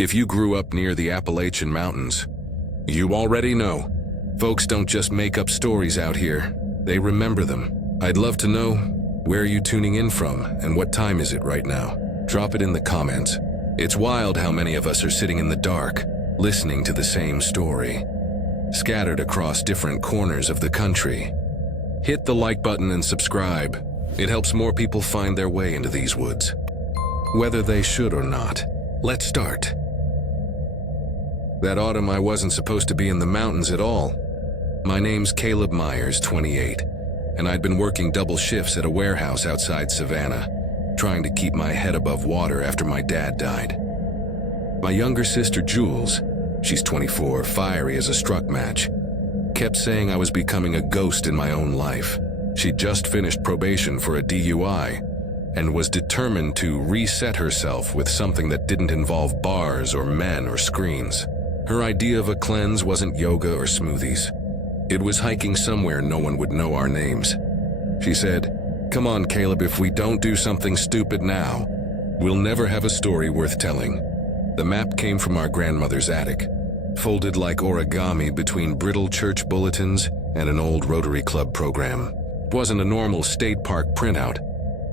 If you grew up near the Appalachian Mountains, you already know. Folks don't just make up stories out here, they remember them. I'd love to know, where are you tuning in from and what time is it right now? Drop it in the comments. It's wild how many of us are sitting in the dark, listening to the same story, scattered across different corners of the country. Hit the like button and subscribe. It helps more people find their way into these woods, whether they should or not. Let's start. That autumn, I wasn't supposed to be in the mountains at all. My name's Caleb Myers, 28, and I'd been working double shifts at a warehouse outside Savannah, trying to keep my head above water after my dad died. My younger sister, Jules, she's 24, fiery as a struck match, kept saying I was becoming a ghost in my own life. She'd just finished probation for a DUI and was determined to reset herself with something that didn't involve bars or men or screens. Her idea of a cleanse wasn't yoga or smoothies. It was hiking somewhere no one would know our names. She said, "Come on, Caleb, if we don't do something stupid now, we'll never have a story worth telling." The map came from our grandmother's attic, folded like origami between brittle church bulletins and an old Rotary Club program. It wasn't a normal state park printout,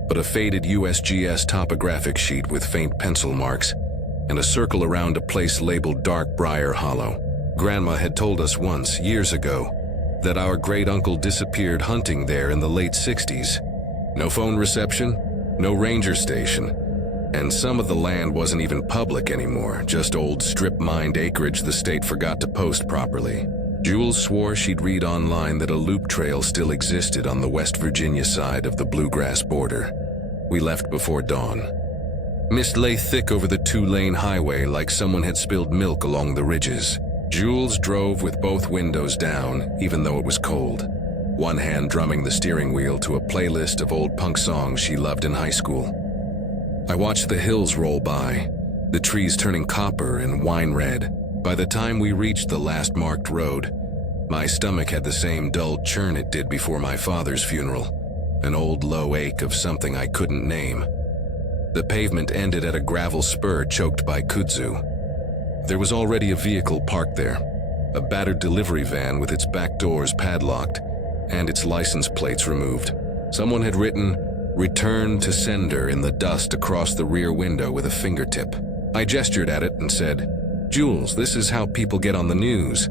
but a faded USGS topographic sheet with faint pencil marks and a circle around a place labeled Dark Briar Hollow. Grandma had told us once, years ago, that our great-uncle disappeared hunting there in the late 60s. No phone reception, no ranger station, and some of the land wasn't even public anymore, just old strip-mined acreage the state forgot to post properly. Jules swore she'd read online that a loop trail still existed on the West Virginia side of the bluegrass border. We left before dawn. Mist lay thick over the two-lane highway like someone had spilled milk along the ridges. Jules drove with both windows down, even though it was cold, one hand drumming the steering wheel to a playlist of old punk songs she loved in high school. I watched the hills roll by, the trees turning copper and wine red. By the time we reached the last marked road, my stomach had the same dull churn it did before my father's funeral, an old low ache of something I couldn't name. The pavement ended at a gravel spur choked by kudzu. There was already a vehicle parked there, a battered delivery van with its back doors padlocked and its license plates removed. Someone had written, "Return to sender" in the dust across the rear window with a fingertip. I gestured at it and said, "Jules, this is how people get on the news."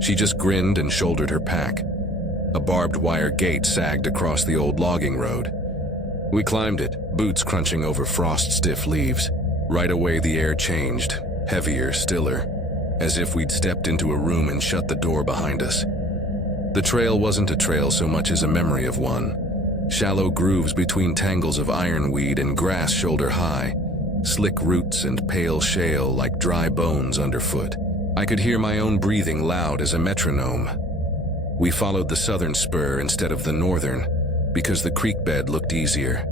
She just grinned and shouldered her pack. A barbed wire gate sagged across the old logging road. We climbed it, boots crunching over frost-stiff leaves. Right away the air changed, heavier, stiller, as if we'd stepped into a room and shut the door behind us. The trail wasn't a trail so much as a memory of one. Shallow grooves between tangles of ironweed and grass shoulder high, slick roots and pale shale like dry bones underfoot. I could hear my own breathing loud as a metronome. We followed the southern spur instead of the northern, because the creek bed looked easier.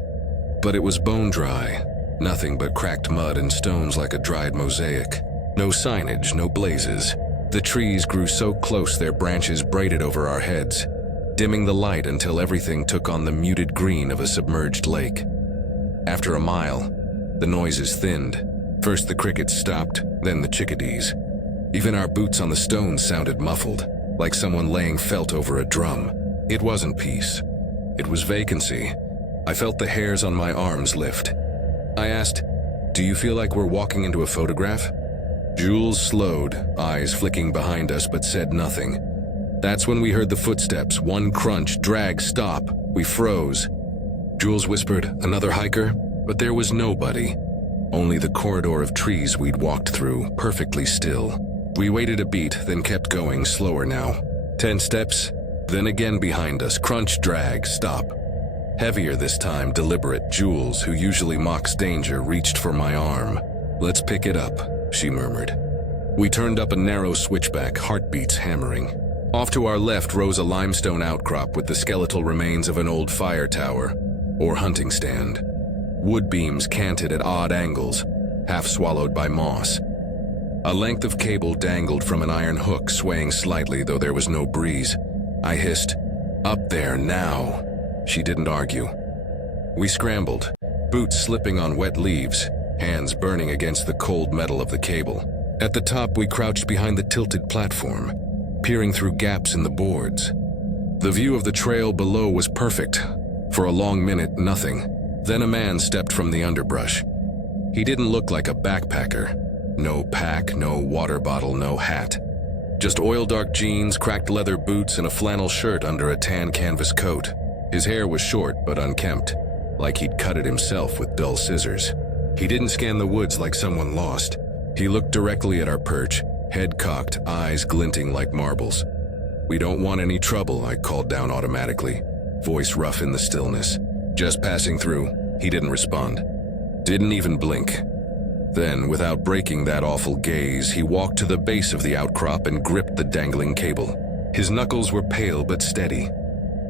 But it was bone dry, nothing but cracked mud and stones like a dried mosaic. No signage, no blazes. The trees grew so close their branches braided over our heads, dimming the light until everything took on the muted green of a submerged lake. After a mile, the noises thinned. First the crickets stopped, then the chickadees. Even our boots on the stones sounded muffled, like someone laying felt over a drum. It wasn't peace. It was vacancy. I felt the hairs on my arms lift. I asked, "Do you feel like we're walking into a photograph?" Jules slowed, eyes flicking behind us, but said nothing. That's when we heard the footsteps, one crunch, drag, stop. We froze. Jules whispered, "Another hiker?" But there was nobody. Only the corridor of trees we'd walked through, perfectly still. We waited a beat, then kept going, slower now. 10 steps, then again behind us, crunch, drag, stop. Heavier this time, deliberate. Jules, who usually mocks danger, reached for my arm. "Let's pick it up," she murmured. We turned up a narrow switchback, heartbeats hammering. Off to our left rose a limestone outcrop with the skeletal remains of an old fire tower, or hunting stand. Wood beams canted at odd angles, half swallowed by moss. A length of cable dangled from an iron hook, swaying slightly though there was no breeze. I hissed, "Up there, now." She didn't argue. We scrambled, boots slipping on wet leaves, hands burning against the cold metal of the cable. At the top, we crouched behind the tilted platform, peering through gaps in the boards. The view of the trail below was perfect. For a long minute, nothing. Then a man stepped from the underbrush. He didn't look like a backpacker. No pack, no water bottle, no hat. Just oil-dark jeans, cracked leather boots, and a flannel shirt under a tan canvas coat. His hair was short but unkempt, like he'd cut it himself with dull scissors. He didn't scan the woods like someone lost. He looked directly at our perch, head cocked, eyes glinting like marbles. "We don't want any trouble," I called down automatically, voice rough in the stillness. "Just passing through." He didn't respond. Didn't even blink. Then, without breaking that awful gaze, he walked to the base of the outcrop and gripped the dangling cable. His knuckles were pale but steady.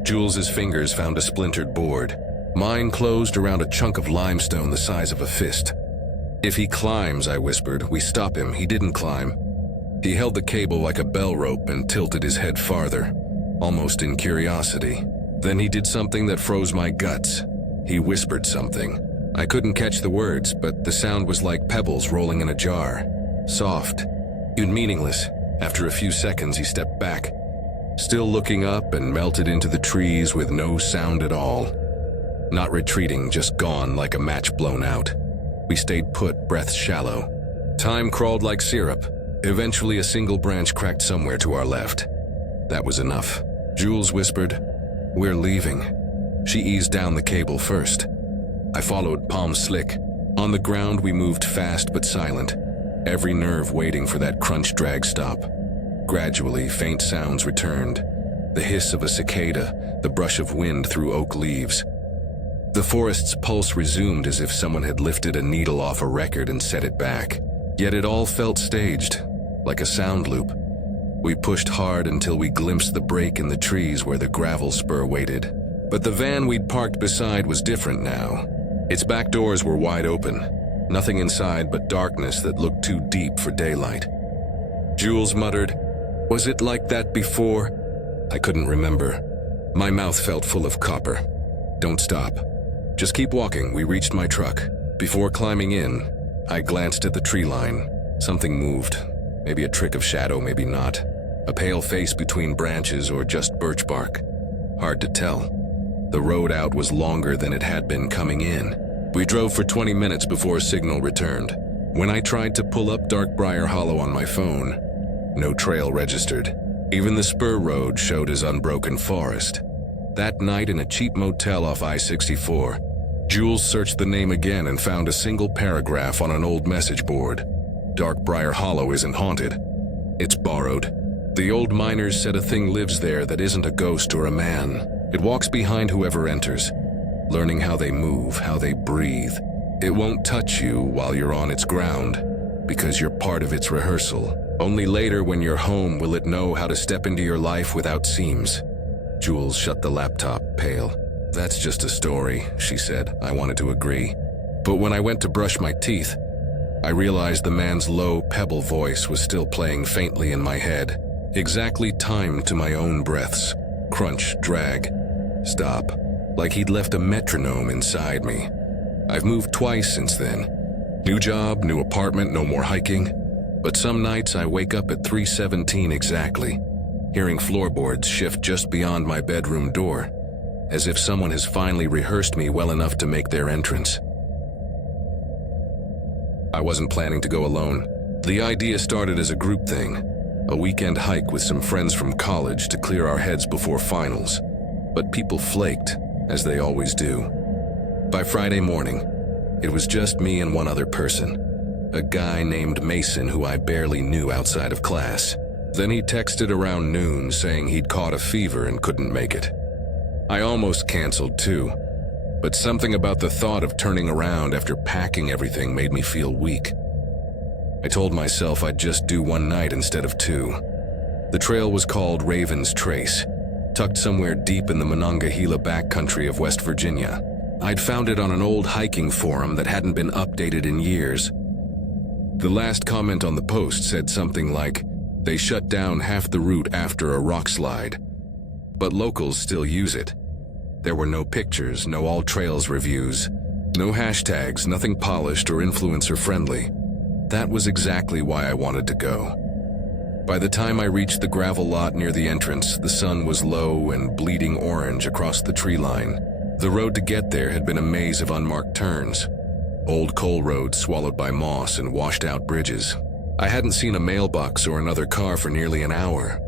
Jules's fingers found a splintered board. Mine closed around a chunk of limestone the size of a fist. "If he climbs," I whispered, "we stop him." He didn't climb. He held the cable like a bell rope and tilted his head farther, almost in curiosity. Then he did something that froze my guts. He whispered something. I couldn't catch the words, but the sound was like pebbles rolling in a jar. Soft, and meaningless. After a few seconds, he stepped back, still looking up, and melted into the trees with no sound at all. Not retreating, just gone like a match blown out. We stayed put, breaths shallow. Time crawled like syrup. Eventually, a single branch cracked somewhere to our left. That was enough. Jules whispered, "We're leaving." She eased down the cable first. I followed, palms slick. On the ground, we moved fast but silent, every nerve waiting for that crunch-drag stop. Gradually, faint sounds returned. The hiss of a cicada, the brush of wind through oak leaves. The forest's pulse resumed as if someone had lifted a needle off a record and set it back. Yet it all felt staged, like a sound loop. We pushed hard until we glimpsed the break in the trees where the gravel spur waited. But the van we'd parked beside was different now. Its back doors were wide open, nothing inside but darkness that looked too deep for daylight. Jules muttered, "Was it like that before?" I couldn't remember. My mouth felt full of copper. "Don't stop. Just keep walking." We reached my truck. Before climbing in, I glanced at the tree line. Something moved. Maybe a trick of shadow, maybe not. A pale face between branches or just birch bark. Hard to tell. The road out was longer than it had been coming in. We drove for 20 minutes before a signal returned. When I tried to pull up Dark Briar Hollow on my phone, no trail registered. Even the spur road showed as unbroken forest. That night in a cheap motel off I-64, Jules searched the name again and found a single paragraph on an old message board. Dark Briar Hollow isn't haunted. It's borrowed. The old miners said a thing lives there that isn't a ghost or a man. It walks behind whoever enters, learning how they move, how they breathe. It won't touch you while you're on its ground, because you're part of its rehearsal. Only later when you're home will it know how to step into your life without seams. Jules shut the laptop, pale. "That's just a story," she said. I wanted to agree. But when I went to brush my teeth, I realized the man's low, pebble voice was still playing faintly in my head, exactly timed to my own breaths. Crunch, drag, stop, like he'd left a metronome inside me. I've moved twice since then. New job, new apartment, no more hiking. But some nights I wake up at 3:17 exactly, hearing floorboards shift just beyond my bedroom door, as if someone has finally rehearsed me well enough to make their entrance. I wasn't planning to go alone. The idea started as a group thing, a weekend hike with some friends from college to clear our heads before finals. But people flaked, as they always do. By Friday morning, it was just me and one other person, a guy named Mason who I barely knew outside of class. Then he texted around noon saying he'd caught a fever and couldn't make it. I almost canceled too, but something about the thought of turning around after packing everything made me feel weak. I told myself I'd just do one night instead of two. The trail was called Raven's Trace, tucked somewhere deep in the Monongahela backcountry of West Virginia. I'd found it on an old hiking forum that hadn't been updated in years. The last comment on the post said something like, "They shut down half the route after a rock slide, but locals still use it." There were no pictures, no all trails reviews, No hashtags, nothing polished or influencer friendly. That was exactly why I wanted to go. By the time I reached the gravel lot near the entrance, the sun was low and bleeding orange across the tree line. The road to get there had been a maze of unmarked turns. Old coal roads swallowed by moss and washed-out bridges. I hadn't seen a mailbox or another car for nearly an hour.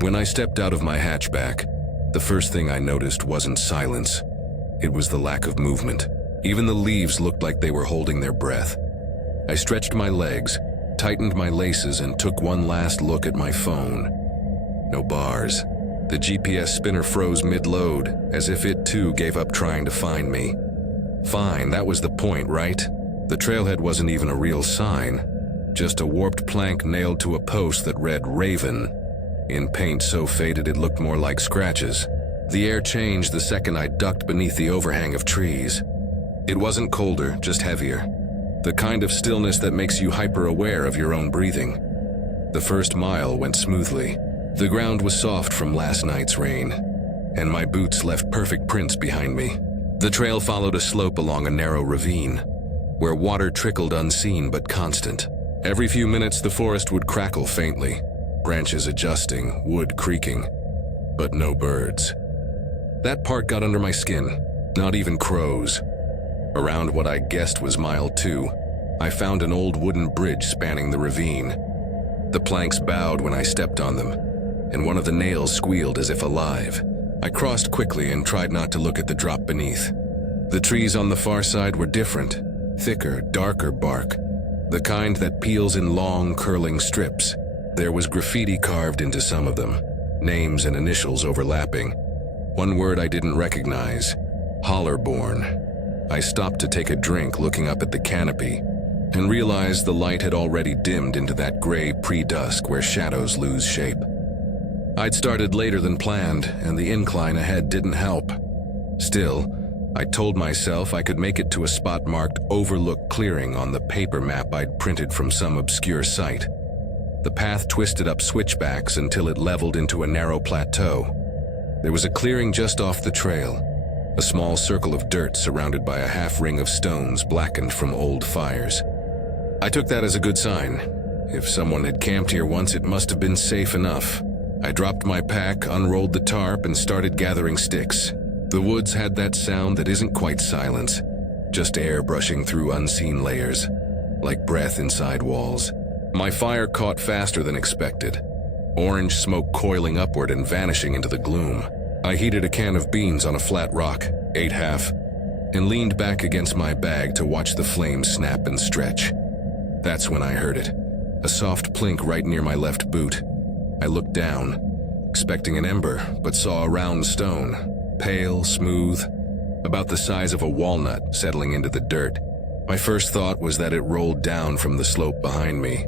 When I stepped out of my hatchback, the first thing I noticed wasn't silence. It was the lack of movement. Even the leaves looked like they were holding their breath. I stretched my legs, tightened my laces, and took one last look at my phone. No bars. The GPS spinner froze mid-load, as if it too gave up trying to find me. Fine, that was the point, right? The trailhead wasn't even a real sign, just a warped plank nailed to a post that read Raven, in paint so faded it looked more like scratches. The air changed the second I ducked beneath the overhang of trees. It wasn't colder, just heavier. The kind of stillness that makes you hyper-aware of your own breathing. The first mile went smoothly. The ground was soft from last night's rain, and my boots left perfect prints behind me. The trail followed a slope along a narrow ravine, where water trickled unseen but constant. Every few minutes the forest would crackle faintly, branches adjusting, wood creaking, but no birds. That part got under my skin, not even crows. Around what I guessed was mile 2, I found an old wooden bridge spanning the ravine. The planks bowed when I stepped on them, and one of the nails squealed as if alive. I crossed quickly and tried not to look at the drop beneath. The trees on the far side were different, thicker, darker bark, the kind that peels in long, curling strips. There was graffiti carved into some of them, names and initials overlapping. One word I didn't recognize, Hollerborn. I stopped to take a drink, looking up at the canopy, and realized the light had already dimmed into that gray pre-dusk where shadows lose shape. I'd started later than planned, and the incline ahead didn't help. Still, I told myself I could make it to a spot marked Overlook Clearing on the paper map I'd printed from some obscure site. The path twisted up switchbacks until it leveled into a narrow plateau. There was a clearing just off the trail, a small circle of dirt surrounded by a half-ring of stones blackened from old fires. I took that as a good sign. If someone had camped here once, it must have been safe enough. I dropped my pack, unrolled the tarp, and started gathering sticks. The woods had that sound that isn't quite silence, just air brushing through unseen layers, like breath inside walls. My fire caught faster than expected, orange smoke coiling upward and vanishing into the gloom. I heated a can of beans on a flat rock, ate half, and leaned back against my bag to watch the flames snap and stretch. That's when I heard it, a soft plink right near my left boot. I looked down, expecting an ember, but saw a round stone, pale, smooth, about the size of a walnut settling into the dirt. My first thought was that it rolled down from the slope behind me,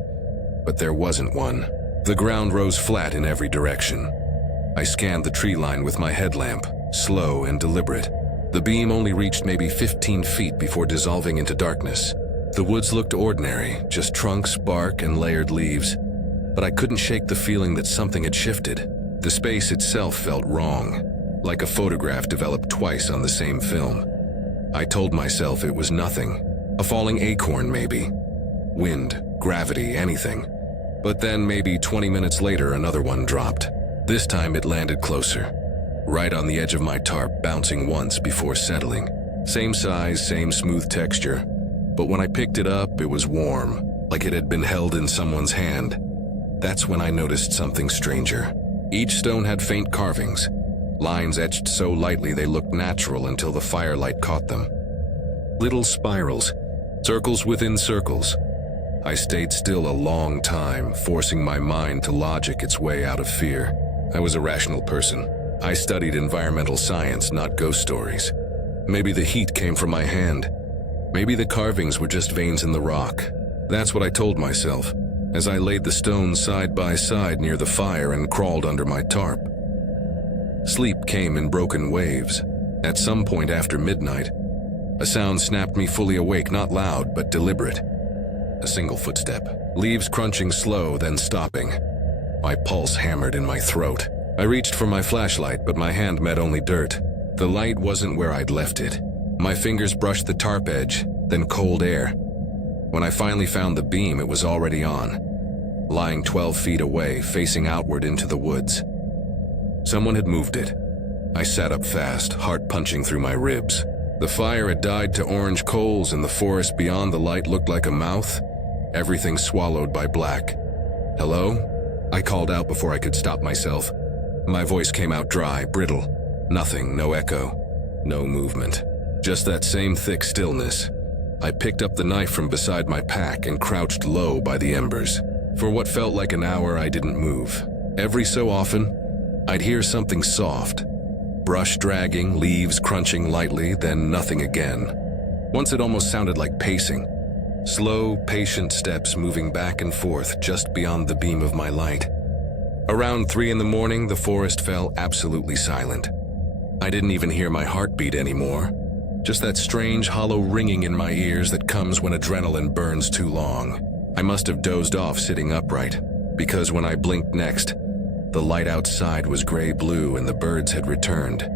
but there wasn't one. The ground rose flat in every direction. I scanned the tree line with my headlamp, slow and deliberate. The beam only reached maybe 15 feet before dissolving into darkness. The woods looked ordinary, just trunks, bark, and layered leaves. But I couldn't shake the feeling that something had shifted. The space itself felt wrong, like a photograph developed twice on the same film. I told myself it was nothing. A falling acorn, maybe. Wind, gravity, anything. But then maybe 20 minutes later, another one dropped. This time it landed closer, right on the edge of my tarp, bouncing once before settling. Same size, same smooth texture. But when I picked it up, it was warm, like it had been held in someone's hand. That's when I noticed something stranger. Each stone had faint carvings, lines etched so lightly they looked natural until the firelight caught them. Little spirals, circles within circles. I stayed still a long time, forcing my mind to logic its way out of fear. I was a rational person. I studied environmental science, not ghost stories. Maybe the heat came from my hand. Maybe the carvings were just veins in the rock. That's what I told myself, as I laid the stones side by side near the fire and crawled under my tarp. Sleep came in broken waves. At some point after midnight, a sound snapped me fully awake, not loud, but deliberate. A single footstep, leaves crunching slow, then stopping. My pulse hammered in my throat. I reached for my flashlight, but my hand met only dirt. The light wasn't where I'd left it. My fingers brushed the tarp edge, then cold air. When I finally found the beam, it was already on, lying 12 feet away, facing outward into the woods. Someone had moved it. I sat up fast, heart punching through my ribs. The fire had died to orange coals, and the forest beyond the light looked like a mouth, everything swallowed by black. "Hello?" I called out before I could stop myself. My voice came out dry, brittle. Nothing, no echo, no movement. Just that same thick stillness. I picked up the knife from beside my pack and crouched low by the embers. For what felt like an hour, I didn't move. Every so often, I'd hear something soft. Brush dragging, leaves crunching lightly, then nothing again. Once it almost sounded like pacing. Slow, patient steps moving back and forth just beyond the beam of my light. Around 3 in the morning, the forest fell absolutely silent. I didn't even hear my heartbeat anymore. Just that strange, hollow ringing in my ears that comes when adrenaline burns too long. I must have dozed off sitting upright, because when I blinked next, the light outside was gray-blue and the birds had returned.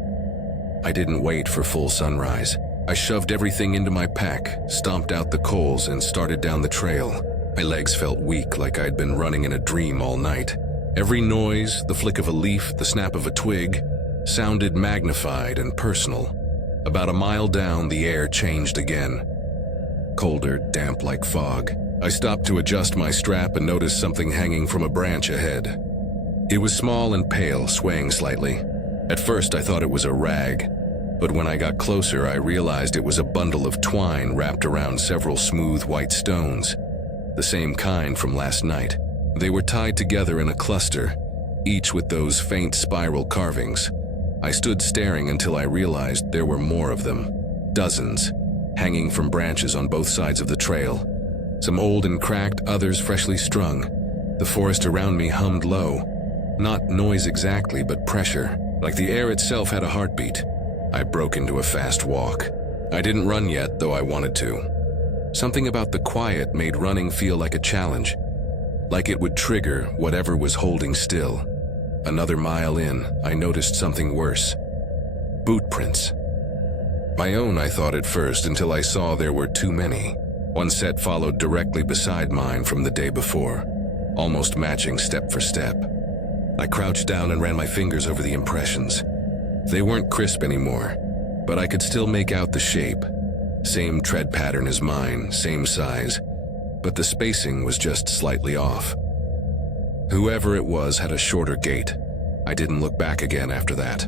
I didn't wait for full sunrise. I shoved everything into my pack, stomped out the coals, and started down the trail. My legs felt weak, like I'd been running in a dream all night. Every noise, the flick of a leaf, the snap of a twig, sounded magnified and personal. About a mile down, the air changed again. Colder, damp like fog. I stopped to adjust my strap and noticed something hanging from a branch ahead. It was small and pale, swaying slightly. At first, I thought it was a rag, but when I got closer, I realized it was a bundle of twine wrapped around several smooth white stones, the same kind from last night. They were tied together in a cluster, each with those faint spiral carvings. I stood staring until I realized there were more of them, dozens, hanging from branches on both sides of the trail. Some old and cracked, others freshly strung. The forest around me hummed low. Not noise exactly, but pressure, like the air itself had a heartbeat. I broke into a fast walk. I didn't run yet, though I wanted to. Something about the quiet made running feel like a challenge, like it would trigger whatever was holding still. Another mile in, I noticed something worse. Boot prints. My own, I thought at first, until I saw there were too many. One set followed directly beside mine from the day before, almost matching step for step. I crouched down and ran my fingers over the impressions. They weren't crisp anymore, but I could still make out the shape. Same tread pattern as mine, same size, but the spacing was just slightly off. Whoever it was had a shorter gait. I didn't look back again after that.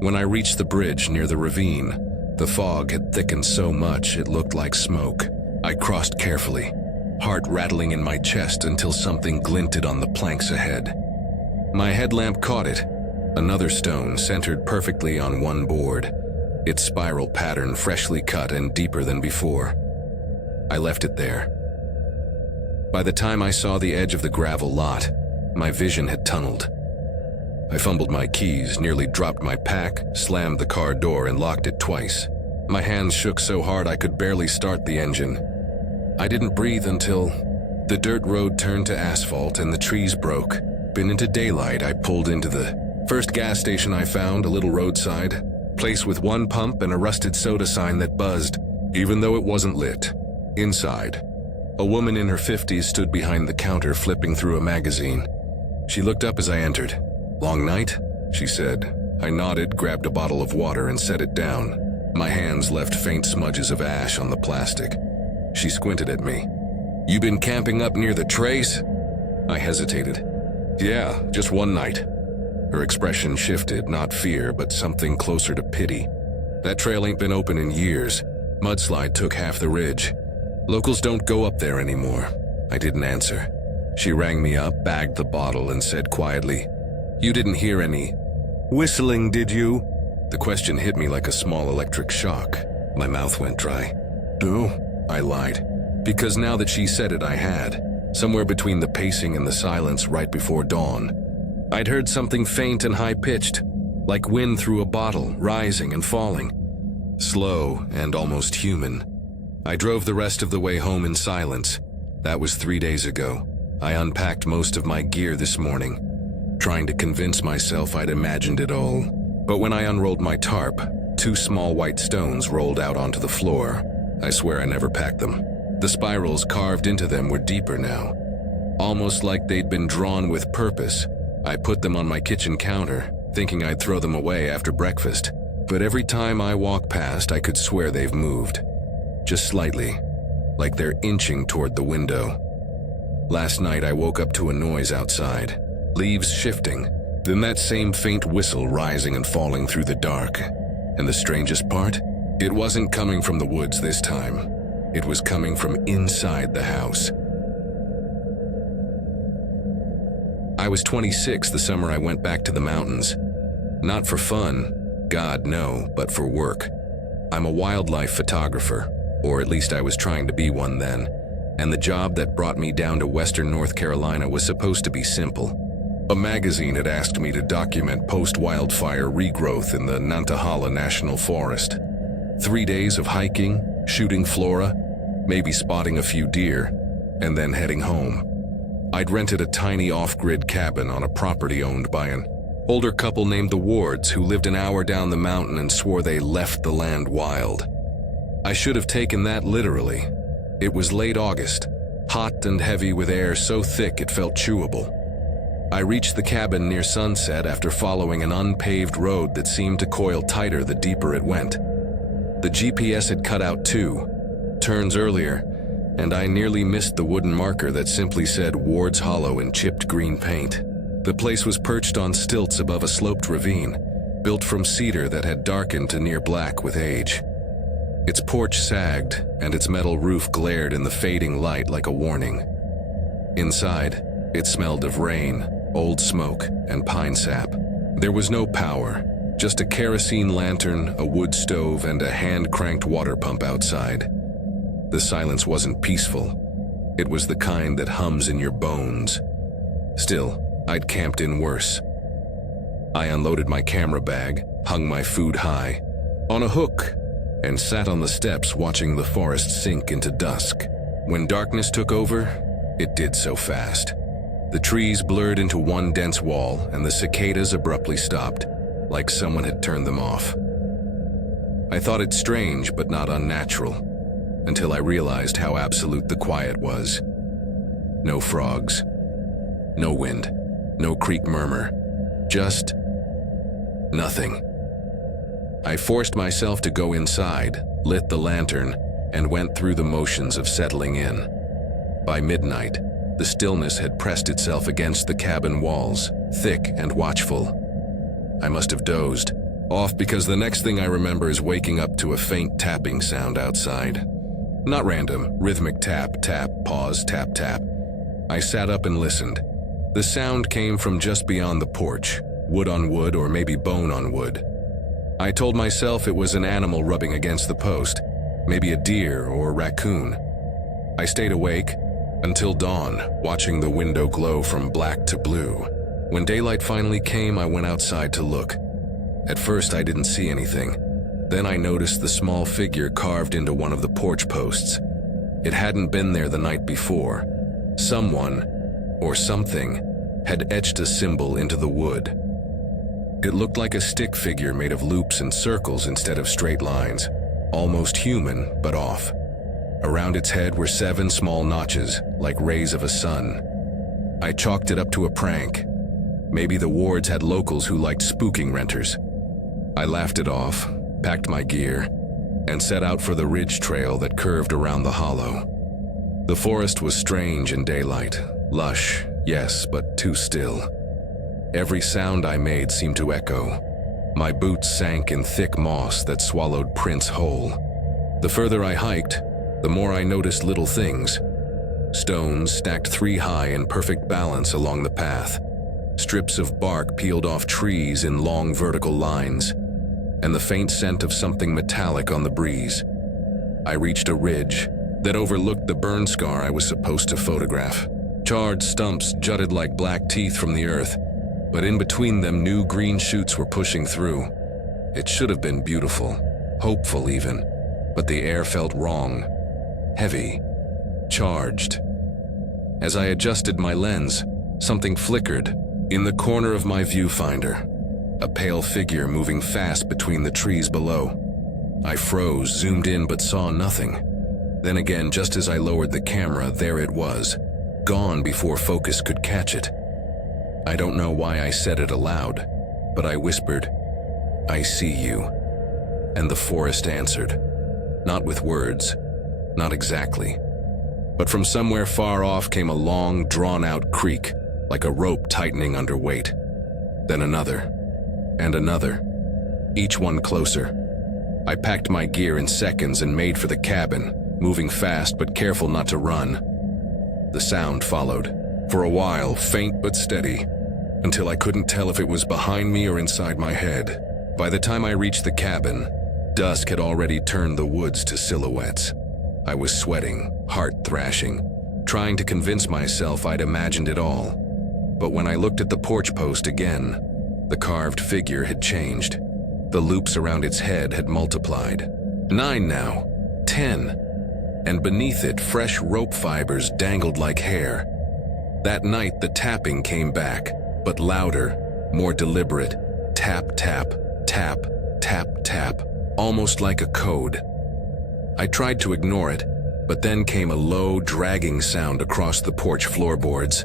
When I reached the bridge near the ravine, the fog had thickened so much it looked like smoke. I crossed carefully, heart rattling in my chest until something glinted on the planks ahead. My headlamp caught it, another stone centered perfectly on one board, its spiral pattern freshly cut and deeper than before. I left it there. By the time I saw the edge of the gravel lot, my vision had tunneled. I fumbled my keys, nearly dropped my pack, slammed the car door, and locked it twice. My hands shook so hard I could barely start the engine. I didn't breathe until the dirt road turned to asphalt and the trees broke. Into daylight, I pulled into the first gas station I found, a little roadside place with one pump and a rusted soda sign that buzzed, even though it wasn't lit. Inside, a woman in her 50s stood behind the counter flipping through a magazine. She looked up as I entered. "Long night?" she said. I nodded, grabbed a bottle of water, and set it down. My hands left faint smudges of ash on the plastic. She squinted at me. "You been camping up near the trace?" I hesitated. "Yeah, just one night." Her expression shifted, not fear, but something closer to pity. "That trail ain't been open in years. Mudslide took half the ridge. Locals don't go up there anymore." I didn't answer. She rang me up, bagged the bottle, and said quietly, "You didn't hear any whistling, did you?" The question hit me like a small electric shock. My mouth went dry. "No," I lied, because now that she said it, I had. Somewhere between the pacing and the silence right before dawn, I'd heard something faint and high-pitched, like wind through a bottle, rising and falling. Slow and almost human. I drove the rest of the way home in silence. That was 3 days ago. I unpacked most of my gear this morning, trying to convince myself I'd imagined it all. But when I unrolled my tarp, 2 small white stones rolled out onto the floor. I swear I never packed them. The spirals carved into them were deeper now, almost like they'd been drawn with purpose. I put them on my kitchen counter, thinking I'd throw them away after breakfast. But every time I walk past, I could swear they've moved. Just slightly, like they're inching toward the window. Last night I woke up to a noise outside, leaves shifting, then that same faint whistle rising and falling through the dark. And the strangest part? It wasn't coming from the woods this time. It was coming from inside the house. I was 26 the summer I went back to the mountains. Not for fun, God no, but for work. I'm a wildlife photographer, or at least I was trying to be one then, and the job that brought me down to western North Carolina was supposed to be simple. A magazine had asked me to document post-wildfire regrowth in the Nantahala National Forest. 3 days of hiking, shooting flora, maybe spotting a few deer, and then heading home. I'd rented a tiny off-grid cabin on a property owned by an older couple named the Wards who lived an hour down the mountain and swore they left the land wild. I should have taken that literally. It was late August, hot and heavy with air so thick it felt chewable. I reached the cabin near sunset after following an unpaved road that seemed to coil tighter the deeper it went. The GPS had cut out 2 turns earlier, and I nearly missed the wooden marker that simply said Ward's Hollow in chipped green paint. The place was perched on stilts above a sloped ravine, built from cedar that had darkened to near black with age. Its porch sagged, and its metal roof glared in the fading light like a warning. Inside, it smelled of rain, old smoke, and pine sap. There was no power, just a kerosene lantern, a wood stove, and a hand-cranked water pump outside. The silence wasn't peaceful. It was the kind that hums in your bones. Still, I'd camped in worse. I unloaded my camera bag, hung my food high, on a hook, and sat on the steps watching the forest sink into dusk. When darkness took over, it did so fast. The trees blurred into one dense wall, and the cicadas abruptly stopped, like someone had turned them off. I thought it strange but not unnatural, until I realized how absolute the quiet was. No frogs, no wind, no creek murmur, just nothing. I forced myself to go inside, lit the lantern, and went through the motions of settling in. By midnight, the stillness had pressed itself against the cabin walls, thick and watchful. I must have dozed off because the next thing I remember is waking up to a faint tapping sound outside. Not random, rhythmic tap, tap, pause, tap, tap. I sat up and listened. The sound came from just beyond the porch, wood on wood or maybe bone on wood. I told myself it was an animal rubbing against the post, maybe a deer or a raccoon. I stayed awake until dawn, watching the window glow from black to blue. When daylight finally came, I went outside to look. At first, I didn't see anything. Then I noticed the small figure carved into one of the porch posts. It hadn't been there the night before. Someone, or something, had etched a symbol into the wood. It looked like a stick figure made of loops and circles instead of straight lines. Almost human, but off. Around its head were 7 small notches, like rays of a sun. I chalked it up to a prank. Maybe the Wards had locals who liked spooking renters. I laughed it off, packed my gear, and set out for the ridge trail that curved around the hollow. The forest was strange in daylight, lush, yes, but too still. Every sound I made seemed to echo. My boots sank in thick moss that swallowed prints whole. The further I hiked, the more I noticed little things. Stones stacked 3 high in perfect balance along the path. Strips of bark peeled off trees in long vertical lines, and the faint scent of something metallic on the breeze. I reached a ridge that overlooked the burn scar I was supposed to photograph. Charred stumps jutted like black teeth from the earth, but in between them new green shoots were pushing through. It should have been beautiful, hopeful even, but the air felt wrong, heavy, charged. As I adjusted my lens, something flickered in the corner of my viewfinder. a pale figure moving fast between the trees below. I froze, zoomed in, but saw nothing. Then again, just as I lowered the camera, there it was, gone before focus could catch it. I don't know why I said it aloud, but I whispered, "I see you." And the forest answered. Not with words, not exactly. But from somewhere far off came a long, drawn-out creak, like a rope tightening under weight. Then another, and another, each one closer. I packed my gear in seconds and made for the cabin, moving fast but careful not to run. The sound followed, for a while, faint but steady, until I couldn't tell if it was behind me or inside my head. By the time I reached the cabin, dusk had already turned the woods to silhouettes. I was sweating, heart thrashing, trying to convince myself I'd imagined it all. But when I looked at the porch post again, the carved figure had changed. The loops around its head had multiplied. 9 now, 10, and beneath it, fresh rope fibers dangled like hair. That night, the tapping came back, but louder, more deliberate. Tap, tap, tap, tap, tap, almost like a code. I tried to ignore it, but then came a low, dragging sound across the porch floorboards,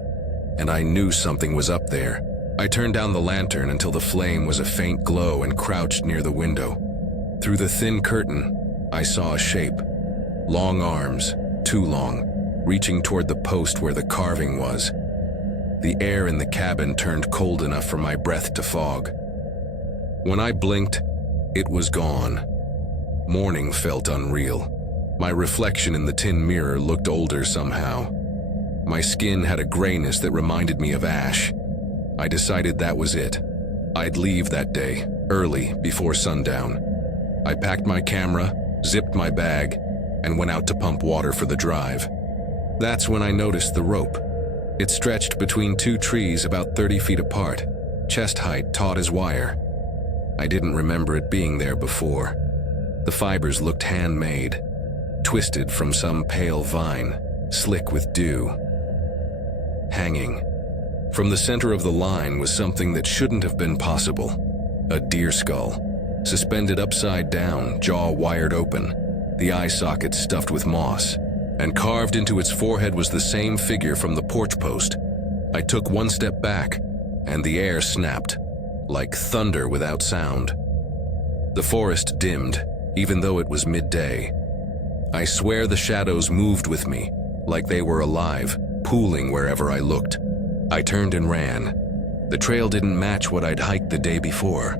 and I knew something was up there. I turned down the lantern until the flame was a faint glow and crouched near the window. Through the thin curtain, I saw a shape. Long arms, too long, reaching toward the post where the carving was. The air in the cabin turned cold enough for my breath to fog. When I blinked, it was gone. Morning felt unreal. My reflection in the tin mirror looked older somehow. My skin had a grayness that reminded me of ash. I decided that was it. I'd leave that day, early, before sundown. I packed my camera, zipped my bag, and went out to pump water for the drive. That's when I noticed the rope. It stretched between 2 trees about 30 feet apart, chest height, taut as wire. I didn't remember it being there before. The fibers looked handmade, twisted from some pale vine, slick with dew. Hanging. From the center of the line was something that shouldn't have been possible. A deer skull, suspended upside down, jaw wired open, the eye socket stuffed with moss, and carved into its forehead was the same figure from the porch post. I took 1 step back, and the air snapped, like thunder without sound. The forest dimmed, even though it was midday. I swear the shadows moved with me, like they were alive, pooling wherever I looked. I turned and ran. The trail didn't match what I'd hiked the day before.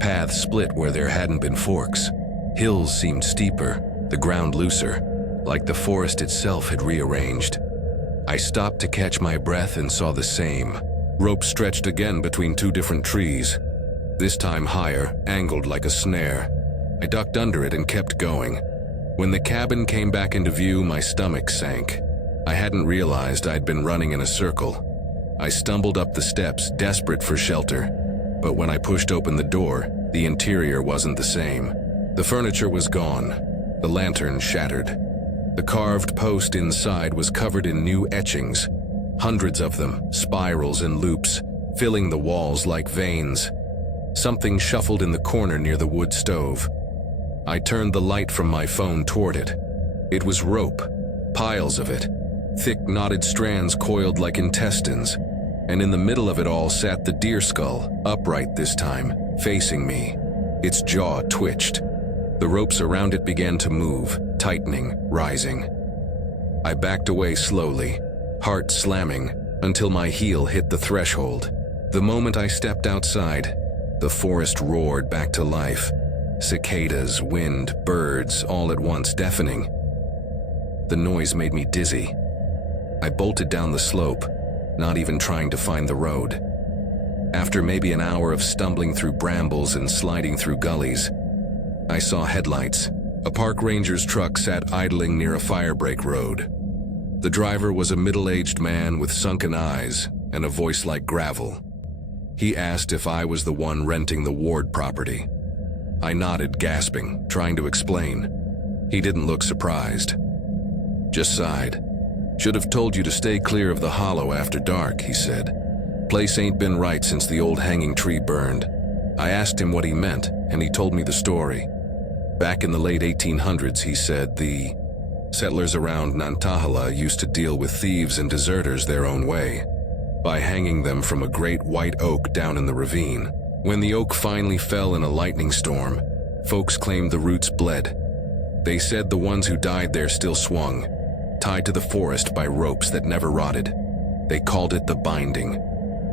Paths split where there hadn't been forks. Hills seemed steeper, the ground looser, like the forest itself had rearranged. I stopped to catch my breath and saw the same. Rope stretched again between 2 different trees, this time higher, angled like a snare. I ducked under it and kept going. When the cabin came back into view, my stomach sank. I hadn't realized I'd been running in a circle. I stumbled up the steps, desperate for shelter. But when I pushed open the door, the interior wasn't the same. The furniture was gone, the lantern shattered. The carved post inside was covered in new etchings, hundreds of them, spirals and loops, filling the walls like veins. Something shuffled in the corner near the wood stove. I turned the light from my phone toward it. It was rope, piles of it, thick knotted strands coiled like intestines, and in the middle of it all sat the deer skull, upright this time, facing me. Its jaw twitched. The ropes around it began to move, tightening, rising. I backed away slowly, heart slamming, until my heel hit the threshold. The moment I stepped outside, the forest roared back to life. Cicadas, wind, birds, all at once, deafening. The noise made me dizzy. I bolted down the slope, not even trying to find the road. After maybe an hour of stumbling through brambles and sliding through gullies, I saw headlights. A park ranger's truck sat idling near a firebreak road. The driver was a middle-aged man with sunken eyes and a voice like gravel. He asked if I was the one renting the Ward property. I nodded, gasping, trying to explain. He didn't look surprised. Just sighed. "Should have told you to stay clear of the hollow after dark," he said. "Place ain't been right since the old hanging tree burned." I asked him what he meant, and he told me the story. Back in the late 1800s, he said, the settlers around Nantahala used to deal with thieves and deserters their own way, by hanging them from a great white oak down in the ravine. When the oak finally fell in a lightning storm, folks claimed the roots bled. They said the ones who died there still swung, tied to the forest by ropes that never rotted. They called it the binding.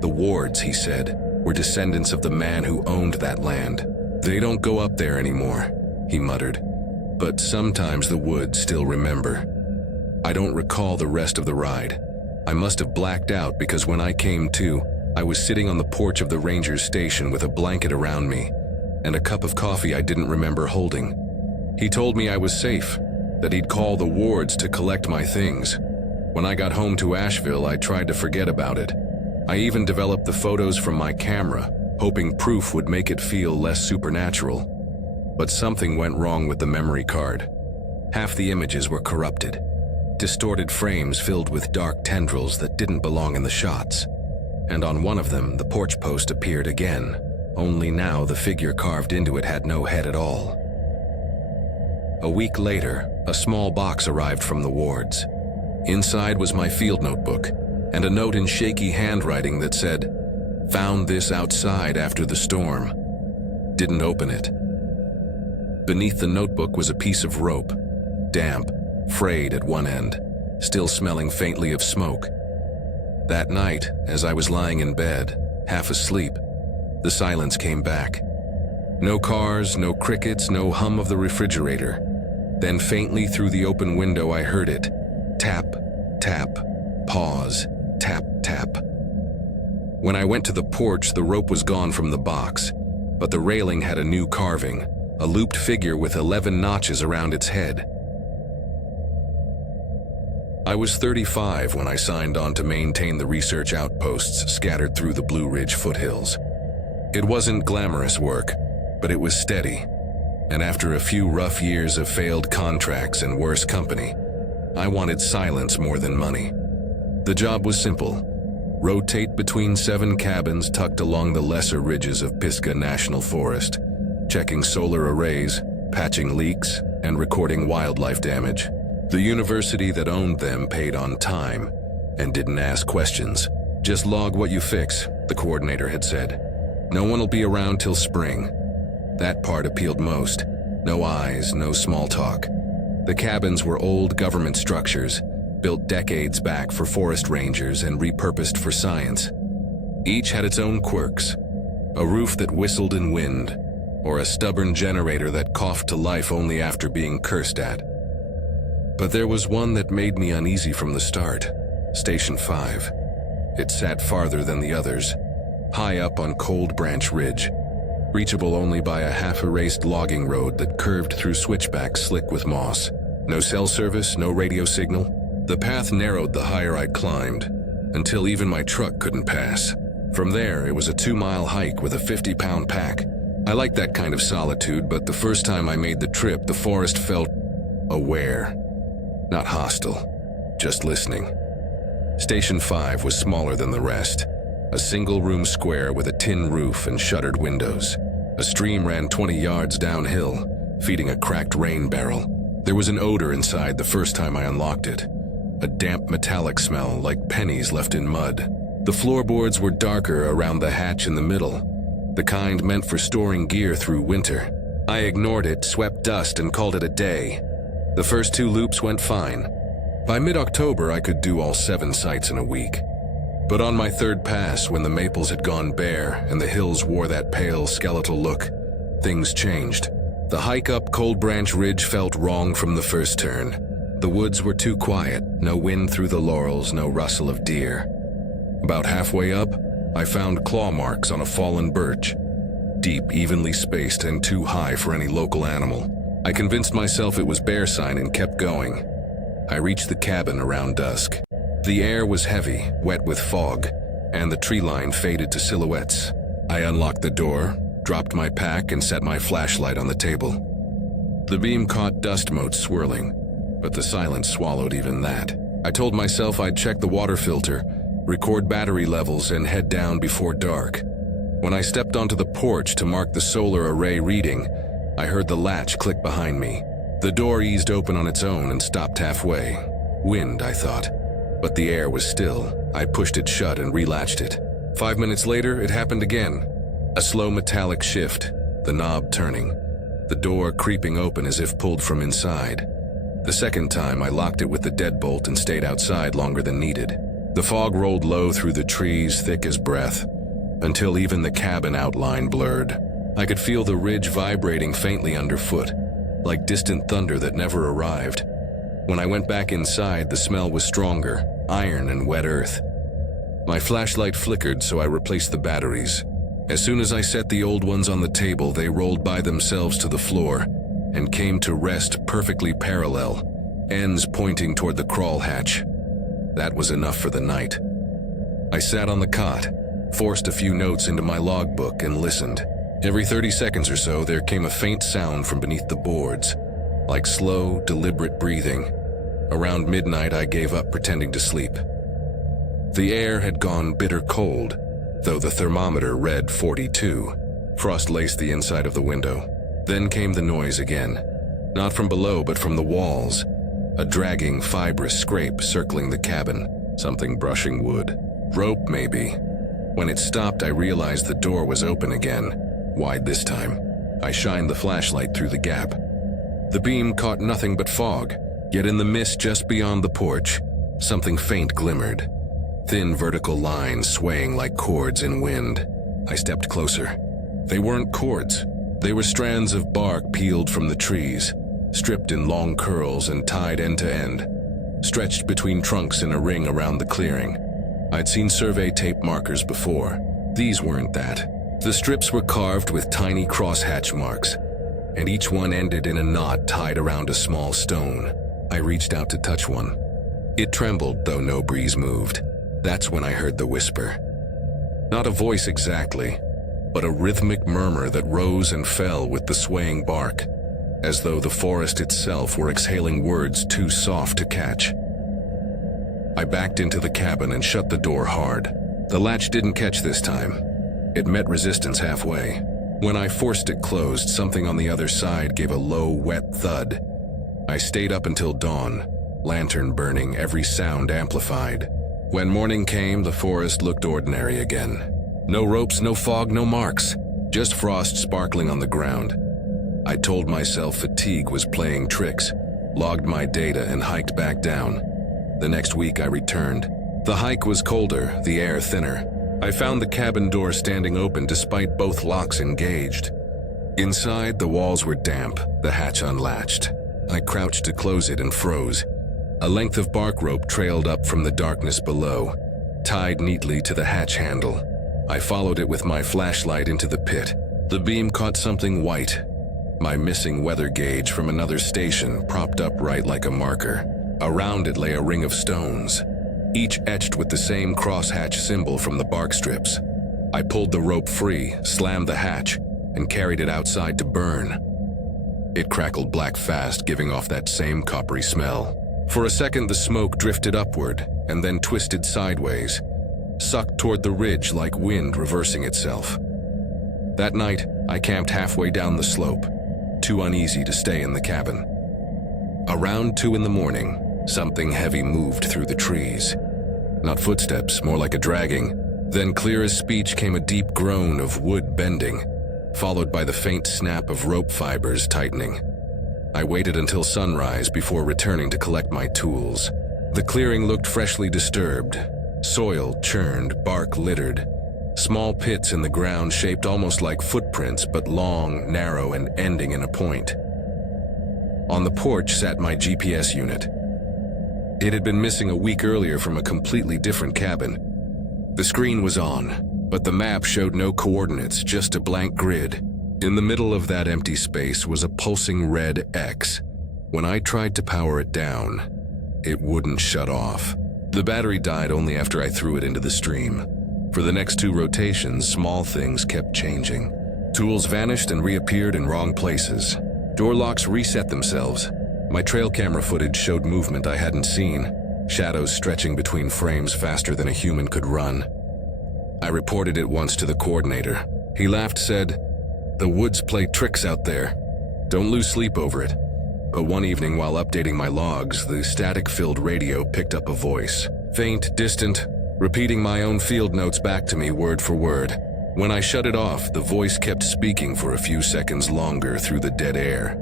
The Wards, he said, were descendants of the man who owned that land. They don't go up there anymore, he muttered, but sometimes the woods still remember. I don't recall the rest of the ride. I must have blacked out because when I came to, I was sitting on the porch of the ranger's station with a blanket around me and a cup of coffee I didn't remember holding. He told me I was safe, that he'd call the Wards to collect my things. When I got home to Asheville, I tried to forget about it. I even developed the photos from my camera, hoping proof would make it feel less supernatural. But something went wrong with the memory card. Half the images were corrupted, distorted frames filled with dark tendrils that didn't belong in the shots. And on one of them, the porch post appeared again, only now the figure carved into it had no head at all. A week later, a small box arrived from the Wards. Inside was my field notebook, and a note in shaky handwriting that said, "Found this outside after the storm." Didn't open it. Beneath the notebook was a piece of rope, damp, frayed at one end, still smelling faintly of smoke. That night, as I was lying in bed, half asleep, the silence came back. No cars, no crickets, no hum of the refrigerator. Then faintly through the open window I heard it. Tap, tap, pause, tap, tap. When I went to the porch, the rope was gone from the box, but the railing had a new carving, a looped figure with 11 notches around its head. I was 35 when I signed on to maintain the research outposts scattered through the Blue Ridge foothills. It wasn't glamorous work, but it was steady, and after a few rough years of failed contracts and worse company, I wanted silence more than money. The job was simple. Rotate between 7 cabins tucked along the lesser ridges of Pisgah National Forest, checking solar arrays, patching leaks, and recording wildlife damage. The university that owned them paid on time and didn't ask questions. Just log what you fix, the coordinator had said. No one will be around till spring. That part appealed most. No eyes, no small talk. The cabins were old government structures, built decades back for forest rangers and repurposed for science. Each had its own quirks. A roof that whistled in wind, or a stubborn generator that coughed to life only after being cursed at. But there was one that made me uneasy from the start. Station 5. It sat farther than the others, high up on Cold Branch Ridge, reachable only by a half-erased logging road that curved through switchbacks slick with moss. No cell service, no radio signal. The path narrowed the higher I climbed, until even my truck couldn't pass. From there, it was a 2-mile hike with a 50-pound pack. I liked that kind of solitude, but the first time I made the trip, the forest felt aware. Not hostile, just listening. Station 5 was smaller than the rest. A single-room square with a tin roof and shuttered windows. A stream ran 20 yards downhill, feeding a cracked rain barrel. There was an odor inside the first time I unlocked it. A damp metallic smell like pennies left in mud. The floorboards were darker around the hatch in the middle, the kind meant for storing gear through winter. I ignored it, swept dust, and called it a day. The first 2 loops went fine. By mid-October, I could do all 7 sites in a week. But on my 3rd pass, when the maples had gone bare and the hills wore that pale, skeletal look, things changed. The hike up Cold Branch Ridge felt wrong from the first turn. The woods were too quiet, no wind through the laurels, no rustle of deer. About halfway up, I found claw marks on a fallen birch, deep, evenly spaced, and too high for any local animal. I convinced myself it was bear sign and kept going. I reached the cabin around dusk. The air was heavy, wet with fog, and the tree line faded to silhouettes. I unlocked the door, dropped my pack, and set my flashlight on the table. The beam caught dust motes swirling, but the silence swallowed even that. I told myself I'd check the water filter, record battery levels, and head down before dark. When I stepped onto the porch to mark the solar array reading, I heard the latch click behind me. The door eased open on its own and stopped halfway. Wind, I thought, but the air was still. I pushed it shut and relatched it. 5 minutes later, it happened again. A slow metallic shift, the knob turning, the door creeping open as if pulled from inside. The second time, I locked it with the deadbolt and stayed outside longer than needed. The fog rolled low through the trees, thick as breath, until even the cabin outline blurred. I could feel the ridge vibrating faintly underfoot, like distant thunder that never arrived. When I went back inside, the smell was stronger, iron and wet earth. My flashlight flickered, so I replaced the batteries. As soon as I set the old ones on the table, they rolled by themselves to the floor and came to rest perfectly parallel, ends pointing toward the crawl hatch. That was enough for the night. I sat on the cot, forced a few notes into my logbook, and listened. Every 30 seconds or so, there came a faint sound from beneath the boards, like slow, deliberate breathing. Around midnight, I gave up pretending to sleep. The air had gone bitter cold, though the thermometer read 42. Frost laced the inside of the window. Then came the noise again, not from below but from the walls, a dragging, fibrous scrape circling the cabin, something brushing wood. Rope, maybe. When it stopped, I realized the door was open again, wide this time. I shined the flashlight through the gap. The beam caught nothing but fog, yet in the mist just beyond the porch, something faint glimmered. Thin vertical lines swaying like cords in wind. I stepped closer. They weren't cords. They were strands of bark peeled from the trees, stripped in long curls and tied end to end, stretched between trunks in a ring around the clearing. I'd seen survey tape markers before. These weren't that. The strips were carved with tiny crosshatch marks, and each one ended in a knot tied around a small stone. I reached out to touch one. It trembled, though no breeze moved. That's when I heard the whisper. Not a voice exactly, but a rhythmic murmur that rose and fell with the swaying bark, as though the forest itself were exhaling words too soft to catch. I backed into the cabin and shut the door hard. The latch didn't catch this time. It met resistance halfway. When I forced it closed, something on the other side gave a low, wet thud. I stayed up until dawn, lantern burning, every sound amplified. When morning came, the forest looked ordinary again. No ropes, no fog, no marks, just frost sparkling on the ground. I told myself fatigue was playing tricks, logged my data, and hiked back down. The next week I returned. The hike was colder, the air thinner. I found the cabin door standing open despite both locks engaged. Inside, the walls were damp, the hatch unlatched. I crouched to close it and froze. A length of bark rope trailed up from the darkness below, tied neatly to the hatch handle. I followed it with my flashlight into the pit. The beam caught something white, my missing weather gauge from another station propped upright like a marker. Around it lay a ring of stones, each etched with the same crosshatch symbol from the bark strips. I pulled the rope free, slammed the hatch, and carried it outside to burn. It crackled black fast, giving off that same coppery smell. For a second, the smoke drifted upward and then twisted sideways, sucked toward the ridge like wind reversing itself. That night, I camped halfway down the slope, too uneasy to stay in the cabin. Around 2 in the morning, something heavy moved through the trees. Not footsteps, more like a dragging. Then clear as speech came a deep groan of wood bending, followed by the faint snap of rope fibers tightening. I waited until sunrise before returning to collect my tools. The clearing looked freshly disturbed. Soil churned, bark littered. Small pits in the ground shaped almost like footprints, but long, narrow, and ending in a point. On the porch sat my GPS unit. It had been missing a week earlier from a completely different cabin. The screen was on, but the map showed no coordinates, just a blank grid. In the middle of that empty space was a pulsing red X. When I tried to power it down, it wouldn't shut off. The battery died only after I threw it into the stream. For the next 2 rotations, small things kept changing. Tools vanished and reappeared in wrong places. Door locks reset themselves. My trail camera footage showed movement I hadn't seen, shadows stretching between frames faster than a human could run. I reported it once to the coordinator. He laughed, said, "The woods play tricks out there. Don't lose sleep over it." But one evening while updating my logs, the static-filled radio picked up a voice. Faint, distant, repeating my own field notes back to me word for word. When I shut it off, the voice kept speaking for a few seconds longer through the dead air.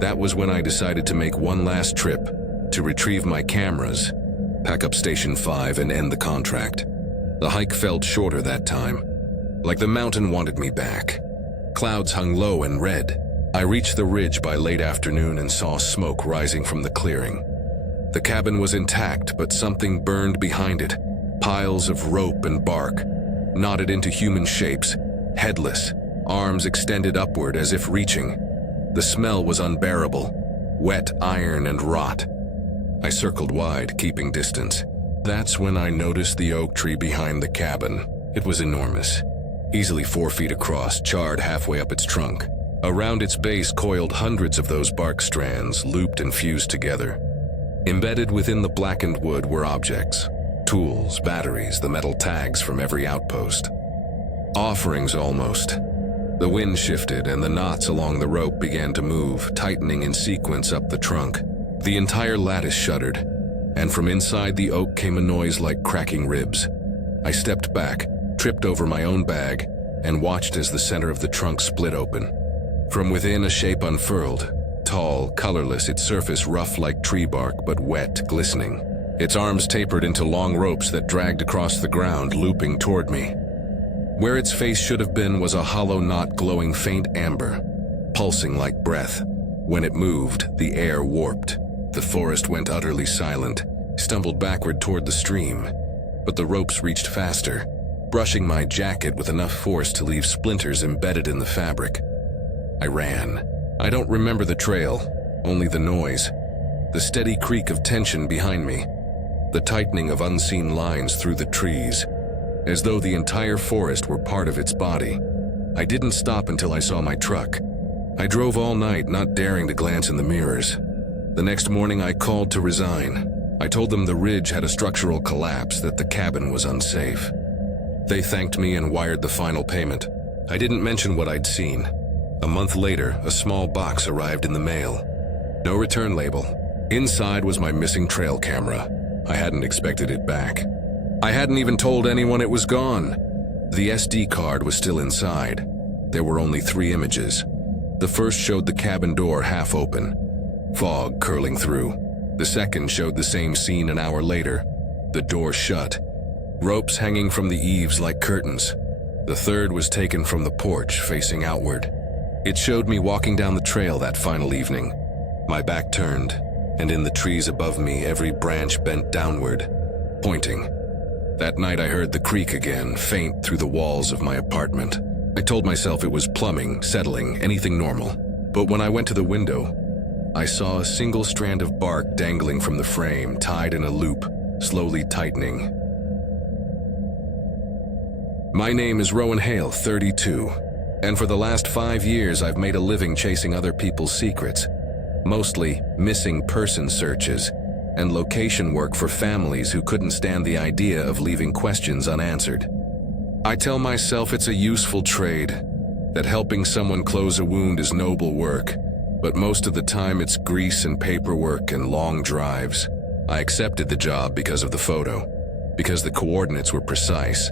That was when I decided to make one last trip, to retrieve my cameras, pack up Station 5 and end the contract. The hike felt shorter that time, like the mountain wanted me back. Clouds hung low and red. I reached the ridge by late afternoon and saw smoke rising from the clearing. The cabin was intact, but something burned behind it. Piles of rope and bark, knotted into human shapes, headless, arms extended upward as if reaching. The smell was unbearable, wet iron and rot. I circled wide, keeping distance. That's when I noticed the oak tree behind the cabin. It was enormous, easily 4 feet across, charred halfway up its trunk. Around its base coiled hundreds of those bark strands, looped and fused together. Embedded within the blackened wood were objects, tools, batteries, the metal tags from every outpost. Offerings almost. The wind shifted and the knots along the rope began to move, tightening in sequence up the trunk. The entire lattice shuddered, and from inside the oak came a noise like cracking ribs. I stepped back, tripped over my own bag, and watched as the center of the trunk split open. From within, a shape unfurled. Tall, colorless, its surface rough like tree bark, but wet, glistening. Its arms tapered into long ropes that dragged across the ground, looping toward me. Where its face should have been was a hollow knot glowing faint amber, pulsing like breath. When it moved, the air warped. The forest went utterly silent, stumbled backward toward the stream. But the ropes reached faster, brushing my jacket with enough force to leave splinters embedded in the fabric. I ran. I don't remember the trail, only the noise, the steady creak of tension behind me, the tightening of unseen lines through the trees, as though the entire forest were part of its body. I didn't stop until I saw my truck. I drove all night, not daring to glance in the mirrors. The next morning I called to resign. I told them the ridge had a structural collapse, that the cabin was unsafe. They thanked me and wired the final payment. I didn't mention what I'd seen. A month later, a small box arrived in the mail. No return label. Inside was my missing trail camera. I hadn't expected it back. I hadn't even told anyone it was gone. The SD card was still inside. There were only 3 images. The first showed the cabin door half open, fog curling through. The second showed the same scene an hour later, the door shut, ropes hanging from the eaves like curtains. The third was taken from the porch, facing outward. It showed me walking down the trail that final evening, my back turned, and in the trees above me every branch bent downward, pointing. That night I heard the creak again, faint through the walls of my apartment. I told myself it was plumbing, settling, anything normal. But when I went to the window, I saw a single strand of bark dangling from the frame, tied in a loop, slowly tightening. My name is Rowan Hale, 32. And for the last 5 years, I've made a living chasing other people's secrets, mostly missing person searches and location work for families who couldn't stand the idea of leaving questions unanswered. I tell myself it's a useful trade, that helping someone close a wound is noble work, but most of the time it's grease and paperwork and long drives. I accepted the job because of the photo, because the coordinates were precise,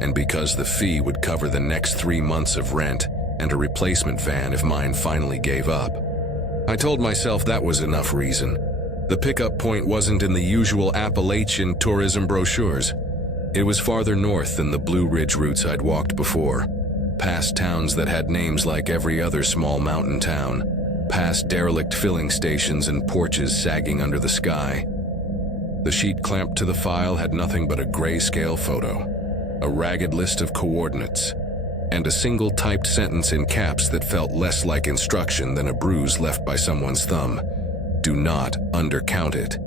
and because the fee would cover the next 3 months of rent and a replacement van if mine finally gave up. I told myself that was enough reason. The pickup point wasn't in the usual Appalachian tourism brochures. It was farther north than the Blue Ridge routes I'd walked before, past towns that had names like every other small mountain town, past derelict filling stations and porches sagging under the sky. The sheet clamped to the file had nothing but a grayscale photo, a ragged list of coordinates, and a single typed sentence in caps that felt less like instruction than a bruise left by someone's thumb. Do not undercount it.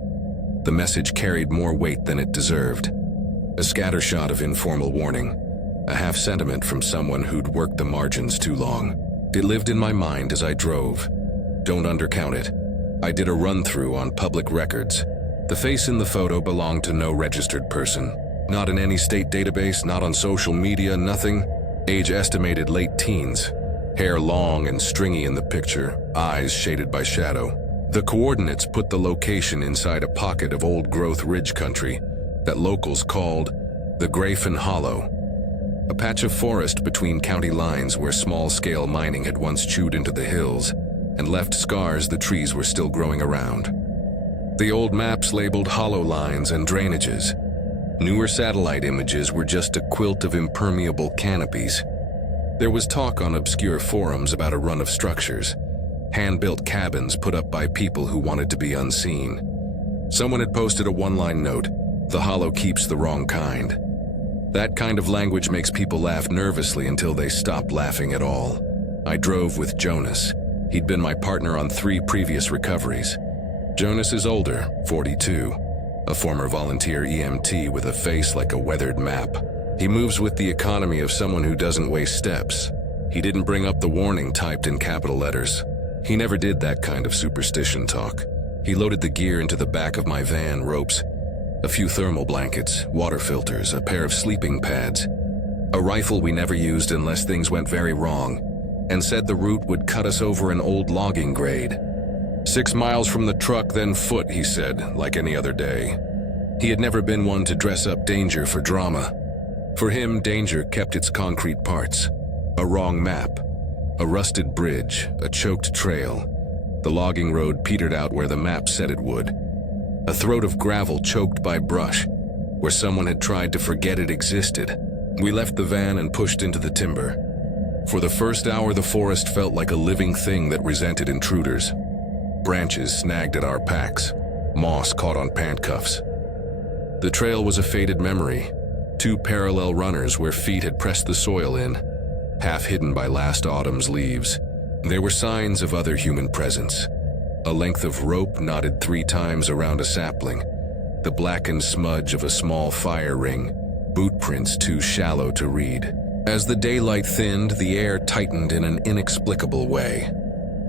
The message carried more weight than it deserved. A scattershot of informal warning, a half sentiment from someone who'd worked the margins too long. It lived in my mind as I drove. Don't undercount it. I did a run-through on public records. The face in the photo belonged to no registered person. Not in any state database, not on social media, nothing. Age estimated late teens. Hair long and stringy in the picture, eyes shaded by shadow. The coordinates put the location inside a pocket of old-growth ridge country that locals called the Grafen Hollow, a patch of forest between county lines where small-scale mining had once chewed into the hills and left scars the trees were still growing around. The old maps labeled hollow lines and drainages. Newer satellite images were just a quilt of impermeable canopies. There was talk on obscure forums about a run of structures, hand-built cabins put up by people who wanted to be unseen. Someone had posted a one-line note, "The hollow keeps the wrong kind." That kind of language makes people laugh nervously until they stop laughing at all. I drove with Jonas. He'd been my partner on 3 previous recoveries. Jonas is older, 42, a former volunteer EMT with a face like a weathered map. He moves with the economy of someone who doesn't waste steps. He didn't bring up the warning typed in capital letters. He never did that kind of superstition talk. He loaded the gear into the back of my van, ropes, a few thermal blankets, water filters, a pair of sleeping pads, a rifle we never used unless things went very wrong, and said the route would cut us over an old logging grade. 6 miles from the truck, then foot, he said, like any other day. He had never been one to dress up danger for drama. For him, danger kept its concrete parts. A wrong map, a rusted bridge, a choked trail. The logging road petered out where the map said it would. A throat of gravel choked by brush, where someone had tried to forget it existed. We left the van and pushed into the timber. For the first hour, the forest felt like a living thing that resented intruders. Branches snagged at our packs, moss caught on pant cuffs. The trail was a faded memory. 2 parallel runners where feet had pressed the soil in, half hidden by last autumn's leaves. There were signs of other human presence. A length of rope knotted 3 times around a sapling, the blackened smudge of a small fire ring, boot prints too shallow to read. As the daylight thinned, the air tightened in an inexplicable way.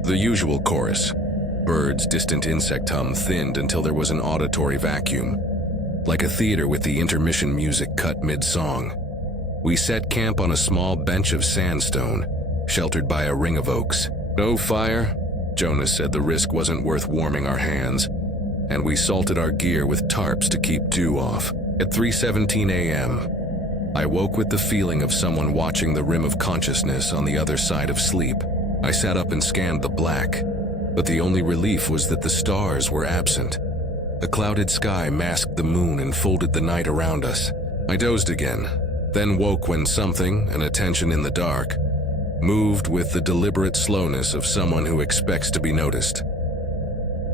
The usual chorus, birds' distant insect hum, thinned until there was an auditory vacuum. Like a theater with the intermission music cut mid-song. We set camp on a small bench of sandstone, sheltered by a ring of oaks. No fire, Jonas said the risk wasn't worth warming our hands, and we salted our gear with tarps to keep dew off. At 3:17 a.m., I woke with the feeling of someone watching the rim of consciousness on the other side of sleep. I sat up and scanned the black, but the only relief was that the stars were absent. A clouded sky masked the moon and folded the night around us. I dozed again, then woke when something, an attention in the dark, moved with the deliberate slowness of someone who expects to be noticed.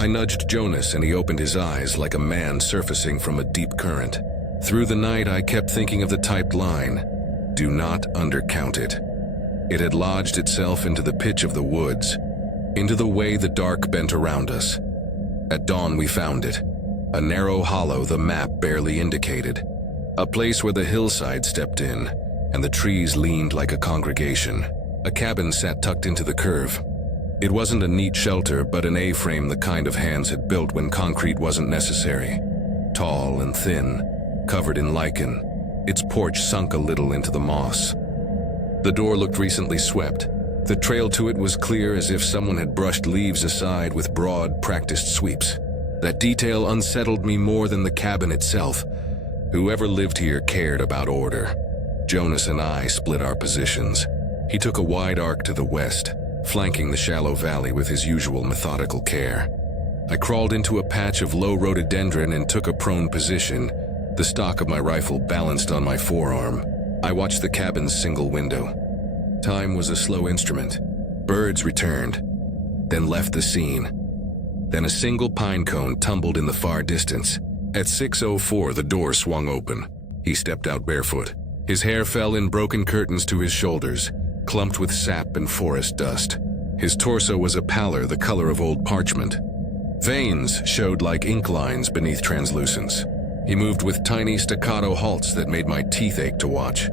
I nudged Jonas and he opened his eyes like a man surfacing from a deep current. Through the night, I kept thinking of the typed line, "Do not undercount it." It had lodged itself into the pitch of the woods, into the way the dark bent around us. At dawn, we found it. A narrow hollow the map barely indicated. A place where the hillside stepped in, and the trees leaned like a congregation. A cabin sat tucked into the curve. It wasn't a neat shelter, but an A-frame the kind of hands had built when concrete wasn't necessary. Tall and thin, covered in lichen, its porch sunk a little into the moss. The door looked recently swept. The trail to it was clear as if someone had brushed leaves aside with broad, practiced sweeps. That detail unsettled me more than the cabin itself. Whoever lived here cared about order. Jonas and I split our positions. He took a wide arc to the west, flanking the shallow valley with his usual methodical care. I crawled into a patch of low rhododendron and took a prone position, the stock of my rifle balanced on my forearm. I watched the cabin's single window. Time was a slow instrument. Birds returned, then left the scene. Then a single pine cone tumbled in the far distance. At 6:04, the door swung open. He stepped out barefoot. His hair fell in broken curtains to his shoulders, clumped with sap and forest dust. His torso was a pallor the color of old parchment. Veins showed like ink lines beneath translucence. He moved with tiny staccato halts that made my teeth ache to watch.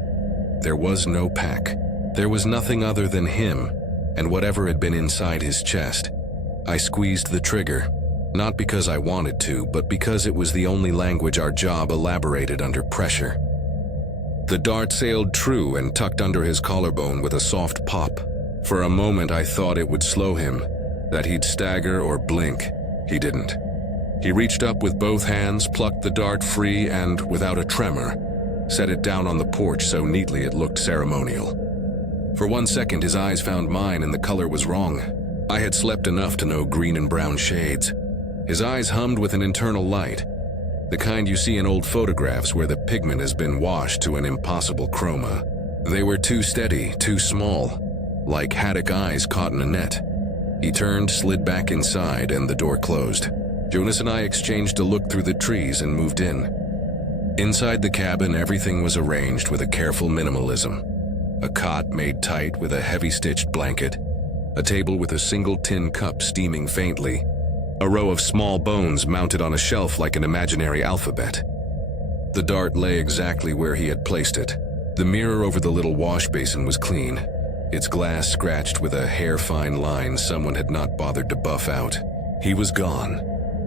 There was no pack. There was nothing other than him, and whatever had been inside his chest. I squeezed the trigger, not because I wanted to, but because it was the only language our job elaborated under pressure. The dart sailed true and tucked under his collarbone with a soft pop. For a moment I thought it would slow him, that he'd stagger or blink. He didn't. He reached up with both hands, plucked the dart free, and, without a tremor, set it down on the porch so neatly it looked ceremonial. For 1 second his eyes found mine and the color was wrong. I had slept enough to know green and brown shades. His eyes hummed with an internal light, the kind you see in old photographs where the pigment has been washed to an impossible chroma. They were too steady, too small, like haddock eyes caught in a net. He turned, slid back inside, and the door closed. Jonas and I exchanged a look through the trees and moved in. Inside the cabin, everything was arranged with a careful minimalism. A cot made tight with a heavy-stitched blanket, a table with a single tin cup steaming faintly, a row of small bones mounted on a shelf like an imaginary alphabet. The dart lay exactly where he had placed it. The mirror over the little wash basin was clean, its glass scratched with a hair-fine line someone had not bothered to buff out. He was gone.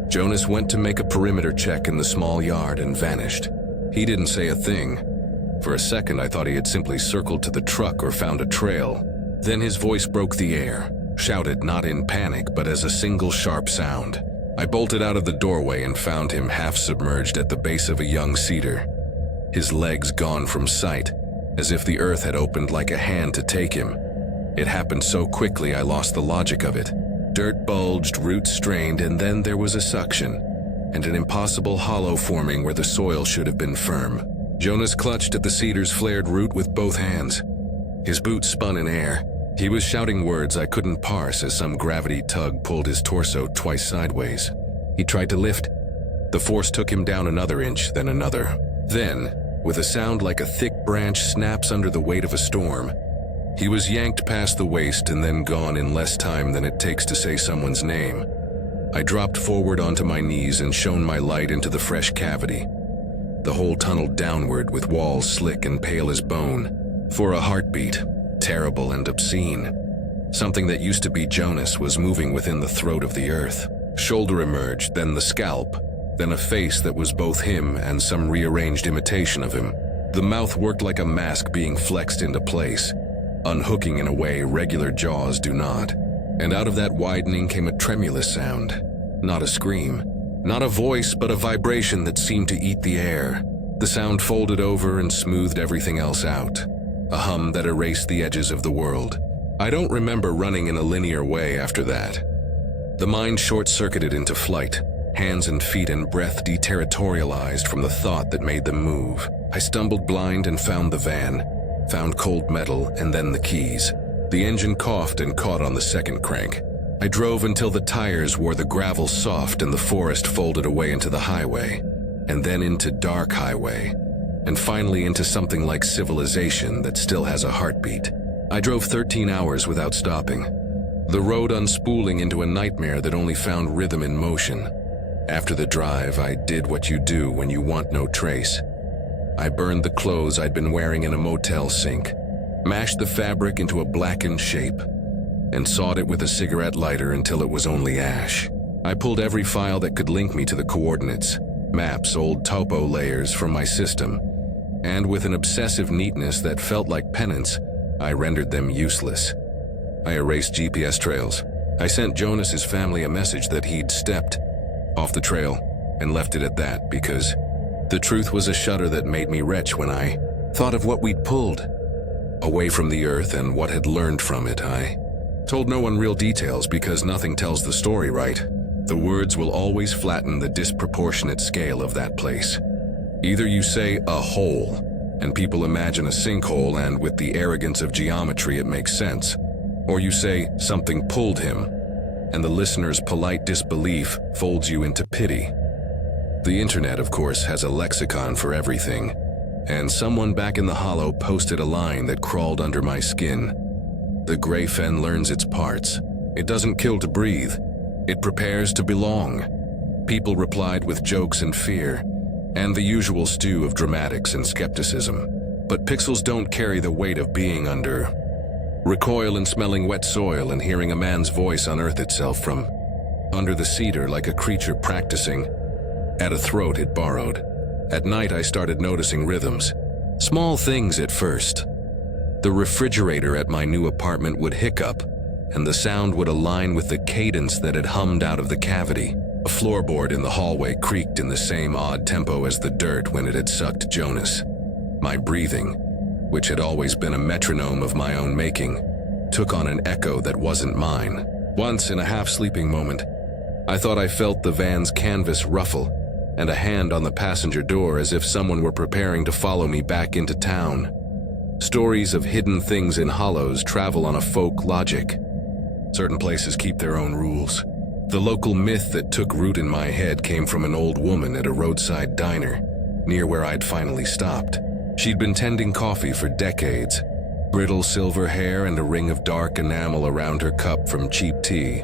Jonas went to make a perimeter check in the small yard and vanished. He didn't say a thing. For a second I thought he had simply circled to the truck or found a trail. Then his voice broke the air, shouted not in panic but as a single sharp sound. I bolted out of the doorway and found him half submerged at the base of a young cedar. His legs gone from sight, as if the earth had opened like a hand to take him. It happened so quickly I lost the logic of it. Dirt bulged, roots strained, and then there was a suction, and an impossible hollow forming where the soil should have been firm. Jonas clutched at the cedar's flared root with both hands. His boots spun in air. He was shouting words I couldn't parse as some gravity tug pulled his torso twice sideways. He tried to lift. The force took him down another inch, then another. Then, with a sound like a thick branch snaps under the weight of a storm, he was yanked past the waist and then gone in less time than it takes to say someone's name. I dropped forward onto my knees and shone my light into the fresh cavity. The hole tunneled downward with walls slick and pale as bone. For a heartbeat, terrible and obscene. Something that used to be Jonas was moving within the throat of the earth. Shoulder emerged, then the scalp, then a face that was both him and some rearranged imitation of him. The mouth worked like a mask being flexed into place, unhooking in a way regular jaws do not. And out of that widening came a tremulous sound. Not a scream, not a voice, but a vibration that seemed to eat the air. The sound folded over and smoothed everything else out. A hum that erased the edges of the world. I don't remember running in a linear way after that. The mind short-circuited into flight, hands and feet and breath deterritorialized from the thought that made them move. I stumbled blind and found the van, found cold metal and then the keys. The engine coughed and caught on the second crank. I drove until the tires wore the gravel soft and the forest folded away into the highway, and then into dark highway, and finally into something like civilization that still has a heartbeat. I drove 13 hours without stopping, the road unspooling into a nightmare that only found rhythm in motion. After the drive, I did what you do when you want no trace. I burned the clothes I'd been wearing in a motel sink, mashed the fabric into a blackened shape, and sawed it with a cigarette lighter until it was only ash. I pulled every file that could link me to the coordinates, maps, old topo layers from my system, and with an obsessive neatness that felt like penance, I rendered them useless. I erased GPS trails. I sent Jonas's family a message that he'd stepped off the trail and left it at that because the truth was a shudder that made me retch when I thought of what we'd pulled away from the earth and what had learned from it. I told no one real details because nothing tells the story right. The words will always flatten the disproportionate scale of that place. Either you say a hole, and people imagine a sinkhole and with the arrogance of geometry it makes sense, or you say something pulled him, and the listener's polite disbelief folds you into pity. The internet, of course, has a lexicon for everything, and someone back in the hollow posted a line that crawled under my skin. The gray fen learns its parts. It doesn't kill to breathe. It prepares to belong. People replied with jokes and fear, and the usual stew of dramatics and skepticism. But pixels don't carry the weight of being under recoil and smelling wet soil and hearing a man's voice unearth itself from under the cedar like a creature practicing at a throat it borrowed. At night I started noticing rhythms. Small things at first. The refrigerator at my new apartment would hiccup, and the sound would align with the cadence that had hummed out of the cavity. A floorboard in the hallway creaked in the same odd tempo as the dirt when it had sucked Jonas. My breathing, which had always been a metronome of my own making, took on an echo that wasn't mine. Once, in a half-sleeping moment, I thought I felt the van's canvas ruffle and a hand on the passenger door as if someone were preparing to follow me back into town. Stories of hidden things in hollows travel on a folk logic. Certain places keep their own rules. The local myth that took root in my head came from an old woman at a roadside diner, near where I'd finally stopped. She'd been tending coffee for decades, brittle silver hair and a ring of dark enamel around her cup from cheap tea.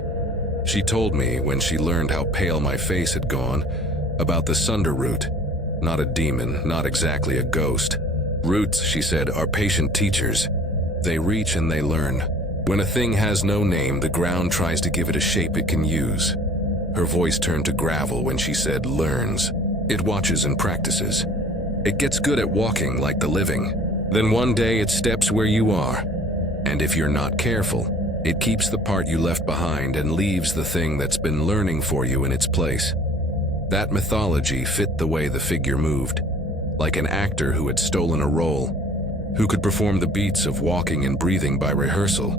She told me, when she learned how pale my face had gone, about the sunder root. Not a demon, not exactly a ghost. Roots, she said, are patient teachers. They reach and they learn. When a thing has no name, the ground tries to give it a shape it can use. Her voice turned to gravel when she said learns. It watches and practices. It gets good at walking like the living. Then one day it steps where you are. And if you're not careful, it keeps the part you left behind and leaves the thing that's been learning for you in its place. That mythology fit the way the figure moved, like an actor who had stolen a role, who could perform the beats of walking and breathing by rehearsal,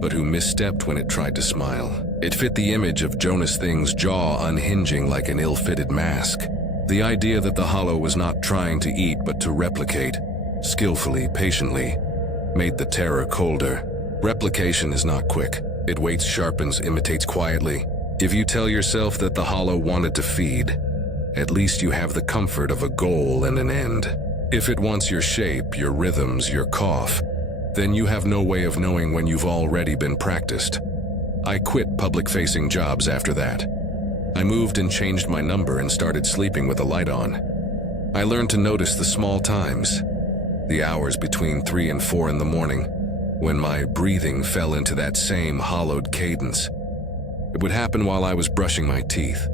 but who misstepped when it tried to smile. It fit the image of Jonas Thing's jaw unhinging like an ill-fitted mask. The idea that the hollow was not trying to eat but to replicate, skillfully, patiently, made the terror colder. Replication is not quick. It waits, sharpens, imitates quietly. If you tell yourself that the hollow wanted to feed, at least you have the comfort of a goal and an end. If it wants your shape, your rhythms, your cough, then you have no way of knowing when you've already been practiced. I quit public-facing jobs after that. I moved and changed my number and started sleeping with the light on. I learned to notice the small times, the hours between 3 and 4 in the morning, when my breathing fell into that same hollowed cadence. It would happen while I was brushing my teeth,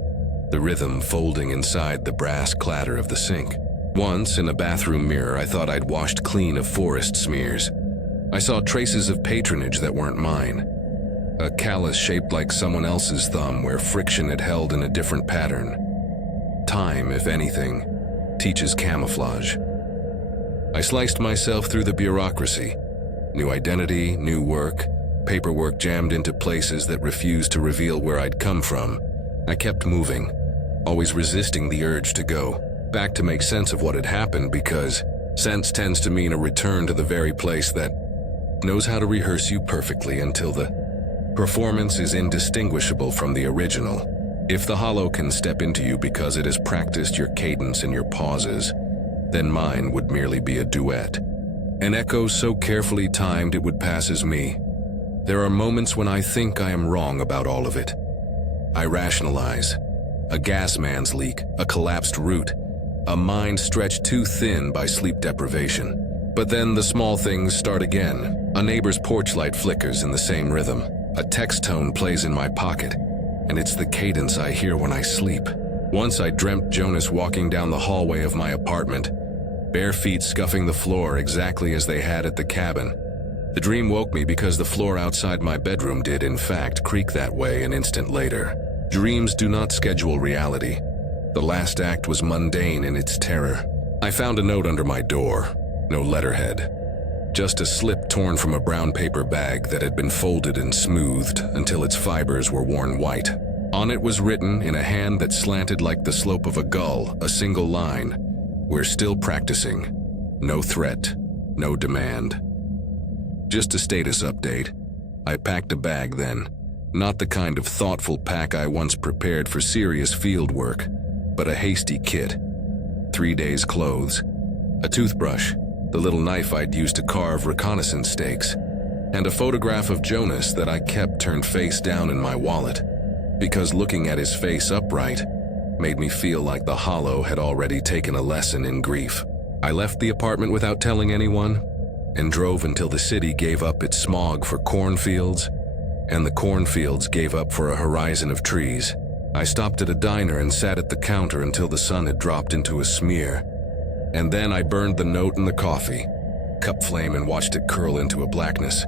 the rhythm folding inside the brass clatter of the sink. Once, in a bathroom mirror, I thought I'd washed clean of forest smears. I saw traces of patronage that weren't mine. A callus shaped like someone else's thumb where friction had held in a different pattern. Time, if anything, teaches camouflage. I sliced myself through the bureaucracy. New identity, new work, paperwork jammed into places that refused to reveal where I'd come from. I kept moving, always resisting the urge to go back to make sense of what had happened, because sense tends to mean a return to the very place that knows how to rehearse you perfectly until the performance is indistinguishable from the original. If the hollow can step into you because it has practiced your cadence and your pauses, then mine would merely be a duet. An echo so carefully timed it would pass as me. There are moments when I think I am wrong about all of it. I rationalize. A gas man's leak, a collapsed root, a mind stretched too thin by sleep deprivation. But then the small things start again. A neighbor's porch light flickers in the same rhythm. A text tone plays in my pocket, and it's the cadence I hear when I sleep. Once I dreamt Jonas walking down the hallway of my apartment, bare feet scuffing the floor exactly as they had at the cabin. The dream woke me because the floor outside my bedroom did, in fact, creak that way an instant later. Dreams do not schedule reality. The last act was mundane in its terror. I found a note under my door. No letterhead. Just a slip torn from a brown paper bag that had been folded and smoothed until its fibers were worn white. On it was written, in a hand that slanted like the slope of a gull, a single line: "We're still practicing. No threat. No demand." Just a status update. I packed a bag then. Not the kind of thoughtful pack I once prepared for serious field work, but a hasty kit. 3 days' clothes, a toothbrush, the little knife I'd used to carve reconnaissance stakes, and a photograph of Jonas that I kept turned face down in my wallet, because looking at his face upright made me feel like the hollow had already taken a lesson in grief. I left the apartment without telling anyone, and drove until the city gave up its smog for cornfields, and the cornfields gave up for a horizon of trees. I stopped at a diner and sat at the counter until the sun had dropped into a smear. And then I burned the note in the coffee, cup flame, and watched it curl into a blackness.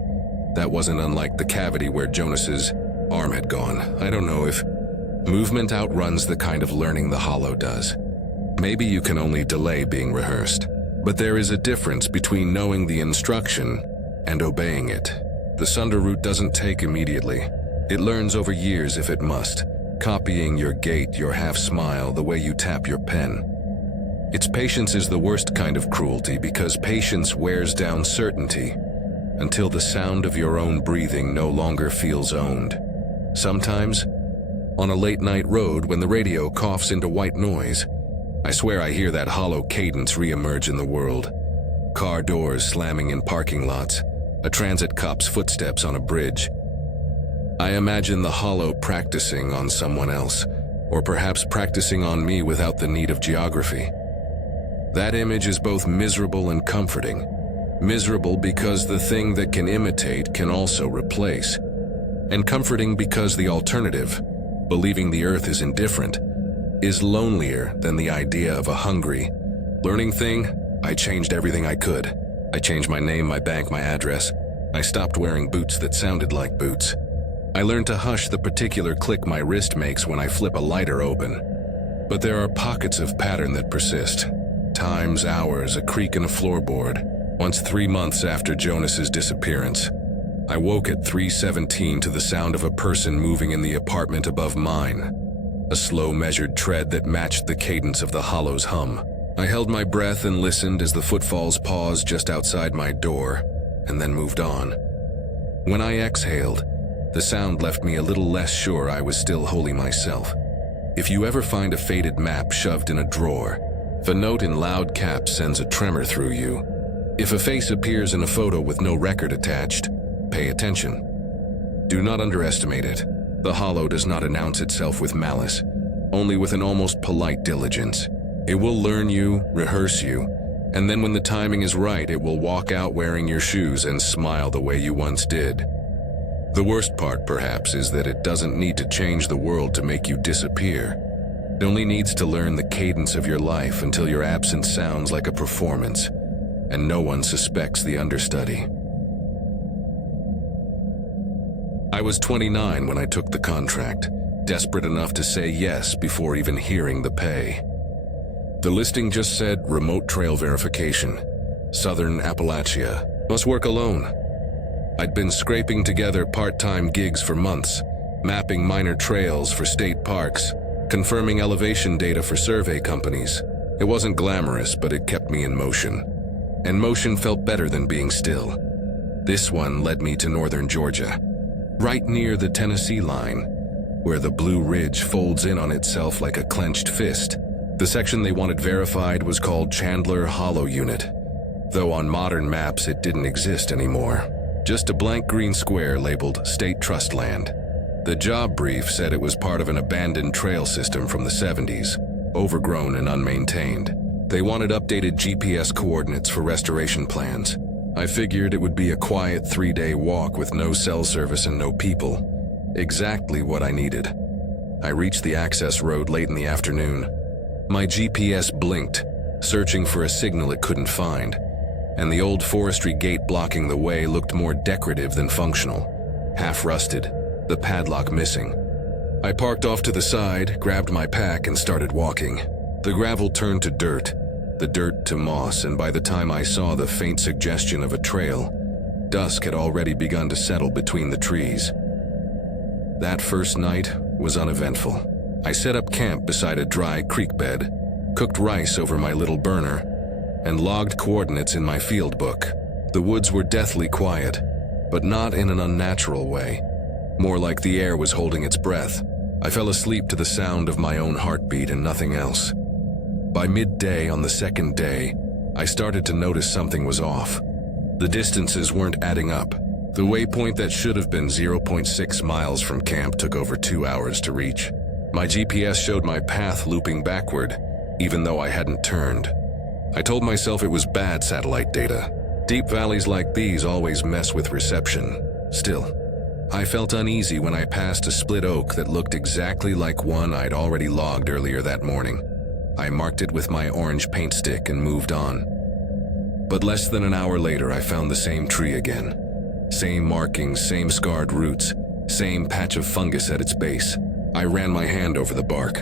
That wasn't unlike the cavity where Jonas's arm had gone. I don't know if movement outruns the kind of learning the hollow does. Maybe you can only delay being rehearsed. But there is a difference between knowing the instruction and obeying it. The Sunder route doesn't take immediately. It learns over years if it must, copying your gait, your half-smile, the way you tap your pen. Its patience is the worst kind of cruelty because patience wears down certainty until the sound of your own breathing no longer feels owned. Sometimes, on a late-night road when the radio coughs into white noise, I swear I hear that hollow cadence re-emerge in the world. Car doors slamming in parking lots, a transit cop's footsteps on a bridge. I imagine the hollow practicing on someone else, or perhaps practicing on me without the need of geography. That image is both miserable and comforting. Miserable because the thing that can imitate can also replace. And comforting because the alternative, believing the earth is indifferent, is lonelier than the idea of a hungry, learning thing. I changed everything I could. I changed my name, my bank, my address. I stopped wearing boots that sounded like boots. I learned to hush the particular click my wrist makes when I flip a lighter open. But there are pockets of pattern that persist. Times, hours, a creak in a floorboard. Once 3 months after Jonas's disappearance, I woke at 3:17 to the sound of a person moving in the apartment above mine. A slow, measured tread that matched the cadence of the hollow's hum. I held my breath and listened as the footfalls paused just outside my door, and then moved on. When I exhaled, the sound left me a little less sure I was still wholly myself. If you ever find a faded map shoved in a drawer, if a note in loud caps sends a tremor through you, if a face appears in a photo with no record attached, pay attention. Do not underestimate it. The hollow does not announce itself with malice, only with an almost polite diligence. It will learn you, rehearse you, and then when the timing is right, it will walk out wearing your shoes and smile the way you once did. The worst part, perhaps, is that it doesn't need to change the world to make you disappear. It only needs to learn the cadence of your life until your absence sounds like a performance, and no one suspects the understudy. I was 29 when I took the contract, desperate enough to say yes before even hearing the pay. The listing just said remote trail verification, Southern Appalachia, must work alone. I'd been scraping together part-time gigs for months, mapping minor trails for state parks, confirming elevation data for survey companies. It wasn't glamorous, but it kept me in motion. And motion felt better than being still. This one led me to northern Georgia, right near the Tennessee line, where the Blue Ridge folds in on itself like a clenched fist. The section they wanted verified was called Chandler Hollow Unit, though on modern maps it didn't exist anymore. Just a blank green square labeled State Trust Land. The job brief said it was part of an abandoned trail system from the 70s, overgrown and unmaintained. They wanted updated GPS coordinates for restoration plans. I figured it would be a quiet 3-day walk with no cell service and no people. Exactly what I needed. I reached the access road late in the afternoon. My GPS blinked, searching for a signal it couldn't find, and the old forestry gate blocking the way looked more decorative than functional. Half rusted, the padlock missing. I parked off to the side, grabbed my pack, and started walking. The gravel turned to dirt, the dirt to moss, and by the time I saw the faint suggestion of a trail, dusk had already begun to settle between the trees. That first night was uneventful. I set up camp beside a dry creek bed, cooked rice over my little burner, and logged coordinates in my field book. The woods were deathly quiet, but not in an unnatural way. More like the air was holding its breath. I fell asleep to the sound of my own heartbeat and nothing else. By midday on the second day, I started to notice something was off. The distances weren't adding up. The waypoint that should have been 0.6 miles from camp took over 2 hours to reach. My GPS showed my path looping backward, even though I hadn't turned. I told myself it was bad satellite data. Deep valleys like these always mess with reception. Still, I felt uneasy when I passed a split oak that looked exactly like one I'd already logged earlier that morning. I marked it with my orange paint stick and moved on. But less than an hour later, I found the same tree again. Same markings, same scarred roots, same patch of fungus at its base. I ran my hand over the bark.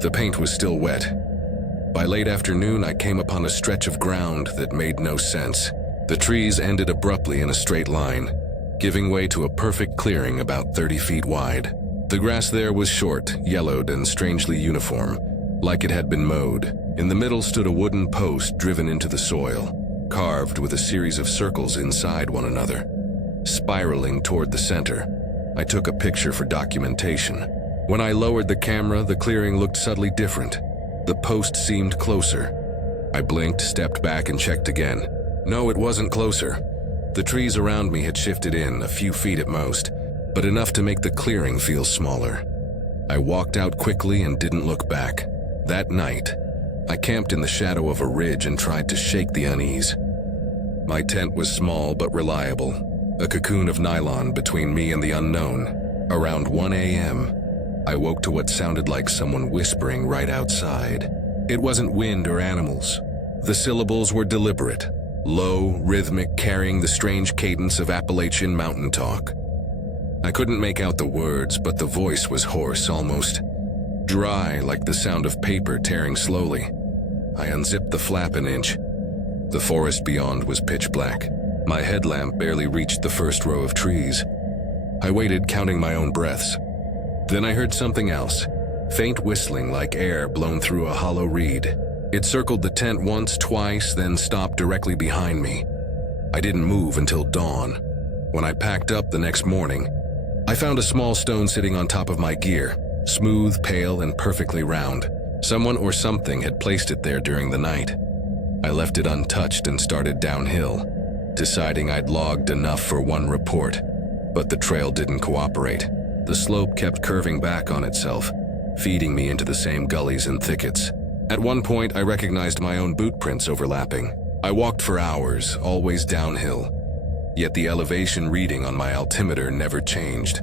The paint was still wet. By late afternoon, I came upon a stretch of ground that made no sense. The trees ended abruptly in a straight line, giving way to a perfect clearing about 30 feet wide. The grass there was short, yellowed, and strangely uniform, like it had been mowed. In the middle stood a wooden post driven into the soil, carved with a series of circles inside one another, spiraling toward the center. I took a picture for documentation. When I lowered the camera, the clearing looked subtly different. The post seemed closer. I blinked, stepped back, and checked again. No, it wasn't closer. The trees around me had shifted in, a few feet at most, but enough to make the clearing feel smaller. I walked out quickly and didn't look back. That night, I camped in the shadow of a ridge and tried to shake the unease. My tent was small but reliable, a cocoon of nylon between me and the unknown. Around 1 a.m., I woke to what sounded like someone whispering right outside. It wasn't wind or animals. The syllables were deliberate, low, rhythmic, carrying the strange cadence of Appalachian mountain talk. I couldn't make out the words, but the voice was hoarse, almost dry, like the sound of paper tearing slowly. I unzipped the flap an inch. The forest beyond was pitch black. My headlamp barely reached the first row of trees. I waited, counting my own breaths. Then I heard something else, faint whistling like air blown through a hollow reed. It circled the tent once, twice, then stopped directly behind me. I didn't move until dawn. When I packed up the next morning, I found a small stone sitting on top of my gear, smooth, pale, and perfectly round. Someone or something had placed it there during the night. I left it untouched and started downhill, deciding I'd logged enough for one report, but the trail didn't cooperate. The slope kept curving back on itself, feeding me into the same gullies and thickets. At one point, I recognized my own boot prints overlapping. I walked for hours, always downhill, yet the elevation reading on my altimeter never changed.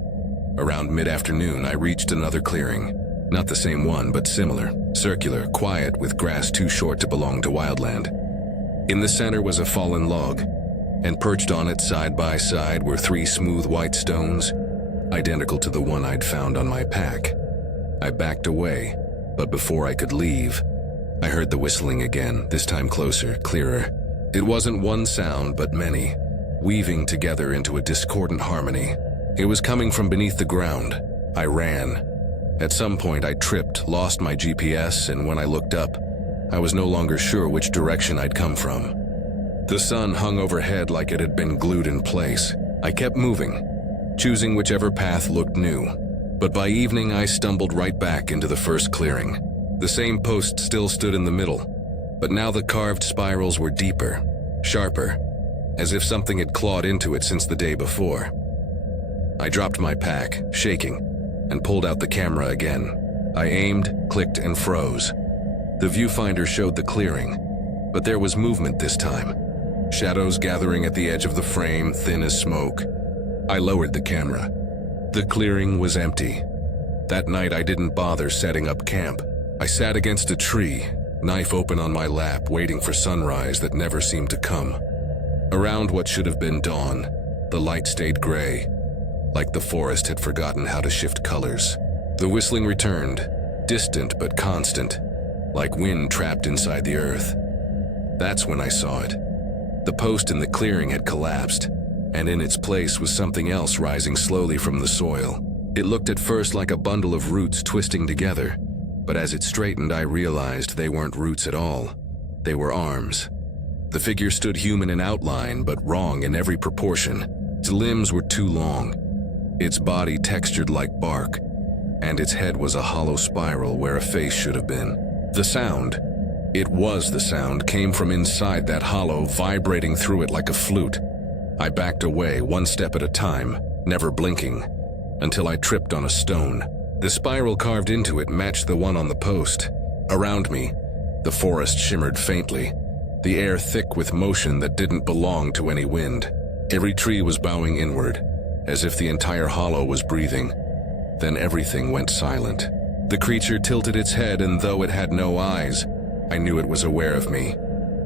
Around mid-afternoon, I reached another clearing. Not the same one, but similar, circular, quiet, with grass too short to belong to wildland. In the center was a fallen log, and perched on it side by side were 3 smooth white stones, identical to the one I'd found on my pack. I backed away, but before I could leave, I heard the whistling again, this time closer, clearer. It wasn't one sound, but many, weaving together into a discordant harmony. It was coming from beneath the ground. I ran. At some point, I tripped, lost my GPS, and when I looked up, I was no longer sure which direction I'd come from. The sun hung overhead like it had been glued in place. I kept moving, choosing whichever path looked new. But by evening, I stumbled right back into the first clearing. The same post still stood in the middle, but now the carved spirals were deeper, sharper, as if something had clawed into it since the day before. I dropped my pack, shaking, and pulled out the camera again. I aimed, clicked, and froze. The viewfinder showed the clearing, but there was movement this time. Shadows gathering at the edge of the frame, thin as smoke. I lowered the camera. The clearing was empty. That night I didn't bother setting up camp. I sat against a tree, knife open on my lap, waiting for sunrise that never seemed to come. Around what should have been dawn, the light stayed gray, like the forest had forgotten how to shift colors. The whistling returned, distant but constant, like wind trapped inside the earth. That's when I saw it. The post in the clearing had collapsed, and in its place was something else rising slowly from the soil. It looked at first like a bundle of roots twisting together, but as it straightened, I realized they weren't roots at all. They were arms. The figure stood human in outline, but wrong in every proportion. Its limbs were too long, its body textured like bark, and its head was a hollow spiral where a face should have been. The sound, it was the sound, came from inside that hollow, vibrating through it like a flute. I backed away, one step at a time, never blinking, until I tripped on a stone. The spiral carved into it matched the one on the post. Around me, the forest shimmered faintly, the air thick with motion that didn't belong to any wind. Every tree was bowing inward, as if the entire hollow was breathing. Then everything went silent. The creature tilted its head, and though it had no eyes, I knew it was aware of me.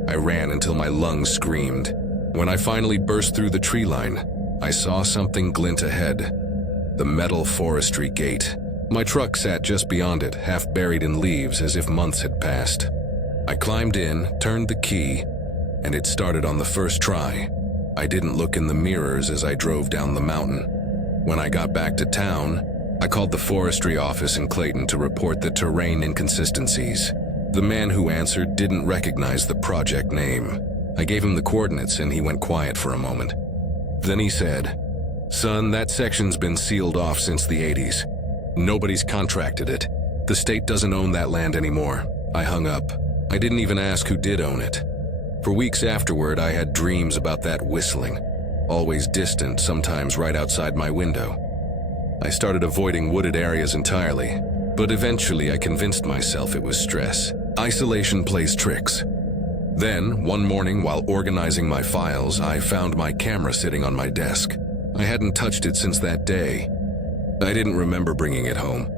I ran until my lungs screamed. When I finally burst through the tree line, I saw something glint ahead. The metal forestry gate. My truck sat just beyond it, half buried in leaves as if months had passed. I climbed in, turned the key, and it started on the first try. I didn't look in the mirrors as I drove down the mountain. When I got back to town, I called the forestry office in Clayton to report the terrain inconsistencies. The man who answered didn't recognize the project name. I gave him the coordinates and he went quiet for a moment. Then he said, "Son, that section's been sealed off since the 80s. Nobody's contracted it. The state doesn't own that land anymore." I hung up. I didn't even ask who did own it. For weeks afterward, I had dreams about that whistling, always distant, sometimes right outside my window. I started avoiding wooded areas entirely, but eventually I convinced myself it was stress. Isolation plays tricks. Then, one morning while organizing my files, I found my camera sitting on my desk. I hadn't touched it since that day. I didn't remember bringing it home.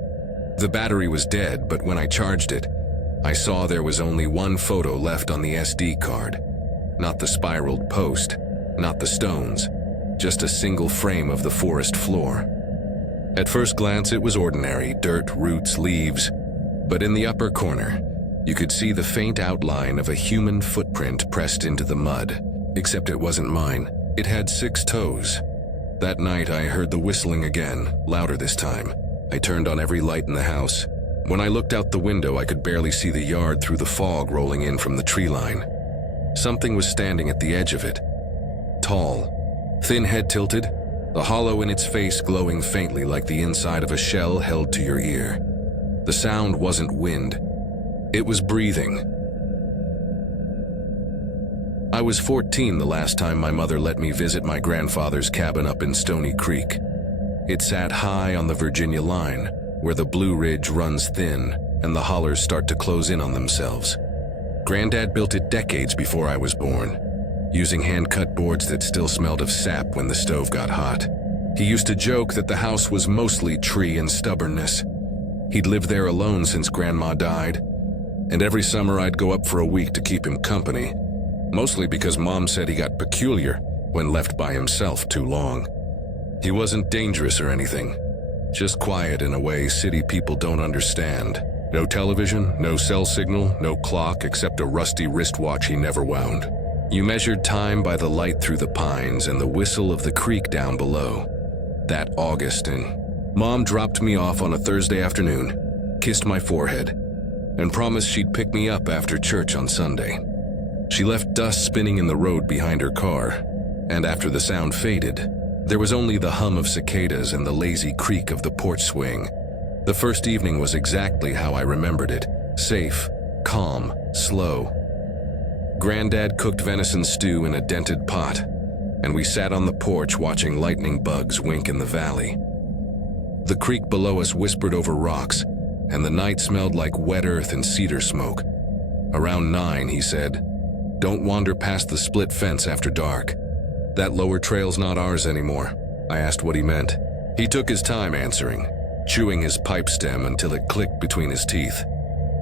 The battery was dead, but when I charged it, I saw there was only one photo left on the SD card. Not the spiraled post, not the stones, just a single frame of the forest floor. At first glance, it was ordinary, dirt, roots, leaves. But in the upper corner, you could see the faint outline of a human footprint pressed into the mud. Except it wasn't mine. It had 6 toes. That night, I heard the whistling again, louder this time. I turned on every light in the house. When I looked out the window, I could barely see the yard through the fog rolling in from the tree line. Something was standing at the edge of it. Tall, thin head tilted, the hollow in its face glowing faintly like the inside of a shell held to your ear. The sound wasn't wind. It was breathing. I was 14 the last time my mother let me visit my grandfather's cabin up in Stony Creek. It sat high on the Virginia line, where the Blue Ridge runs thin and the hollers start to close in on themselves. Granddad built it decades before I was born, using hand-cut boards that still smelled of sap when the stove got hot. He used to joke that the house was mostly tree and stubbornness. He'd lived there alone since Grandma died, and every summer I'd go up for a week to keep him company, mostly because Mom said he got peculiar when left by himself too long. He wasn't dangerous or anything, just quiet in a way city people don't understand. No television, no cell signal, no clock except a rusty wristwatch he never wound. You measured time by the light through the pines and the whistle of the creek down below. That August, and Mom dropped me off on a Thursday afternoon, kissed my forehead, and promised she'd pick me up after church on Sunday. She left dust spinning in the road behind her car, and after the sound faded, there was only the hum of cicadas and the lazy creak of the porch swing. The first evening was exactly how I remembered it, safe, calm, slow. Granddad cooked venison stew in a dented pot, and we sat on the porch watching lightning bugs wink in the valley. The creek below us whispered over rocks, and the night smelled like wet earth and cedar smoke. Around 9, he said, "Don't wander past the split fence after dark. That lower trail's not ours anymore." I asked what he meant. He took his time answering, chewing his pipe stem until it clicked between his teeth.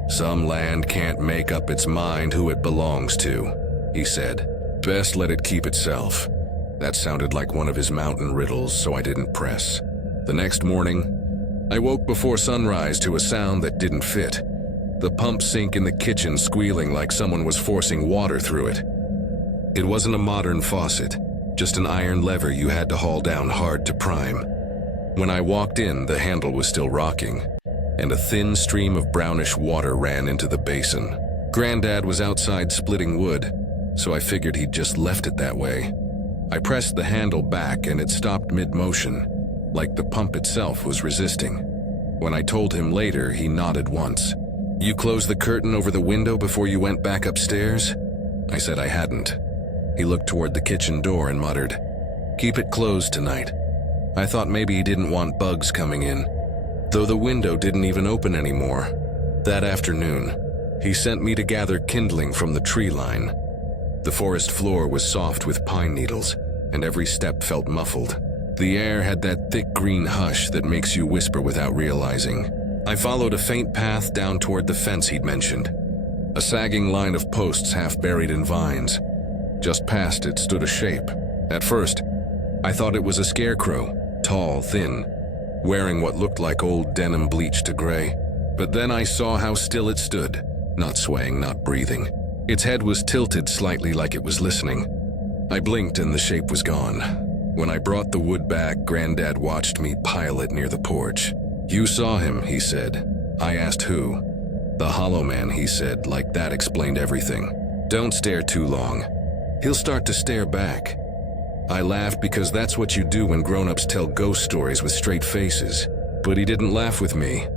"Some land can't make up its mind who it belongs to," he said. "Best let it keep itself." That sounded like one of his mountain riddles, so I didn't press. The next morning, I woke before sunrise to a sound that didn't fit. The pump sink in the kitchen squealing like someone was forcing water through it. It wasn't a modern faucet, just an iron lever you had to haul down hard to prime. When I walked in, the handle was still rocking, and a thin stream of brownish water ran into the basin. Granddad was outside splitting wood, so I figured he'd just left it that way. I pressed the handle back and it stopped mid-motion, like the pump itself was resisting. When I told him later, he nodded once. "You closed the curtain over the window before you went back upstairs?" I said I hadn't. He looked toward the kitchen door and muttered, "Keep it closed tonight." I thought maybe he didn't want bugs coming in, though the window didn't even open anymore. That afternoon, he sent me to gather kindling from the tree line. The forest floor was soft with pine needles, and every step felt muffled. The air had that thick green hush that makes you whisper without realizing. I followed a faint path down toward the fence he'd mentioned, a sagging line of posts half buried in vines. Just past it stood a shape. At first, I thought it was a scarecrow, tall, thin, wearing what looked like old denim bleached to gray. But then I saw how still it stood, not swaying, not breathing. Its head was tilted slightly like it was listening. I blinked and the shape was gone. When I brought the wood back, Granddad watched me pile it near the porch. "You saw him," he said. I asked who. "The Hollow Man," he said, like that explained everything. "Don't stare too long. He'll start to stare back." I laughed because that's what you do when grown-ups tell ghost stories with straight faces. But he didn't laugh with me.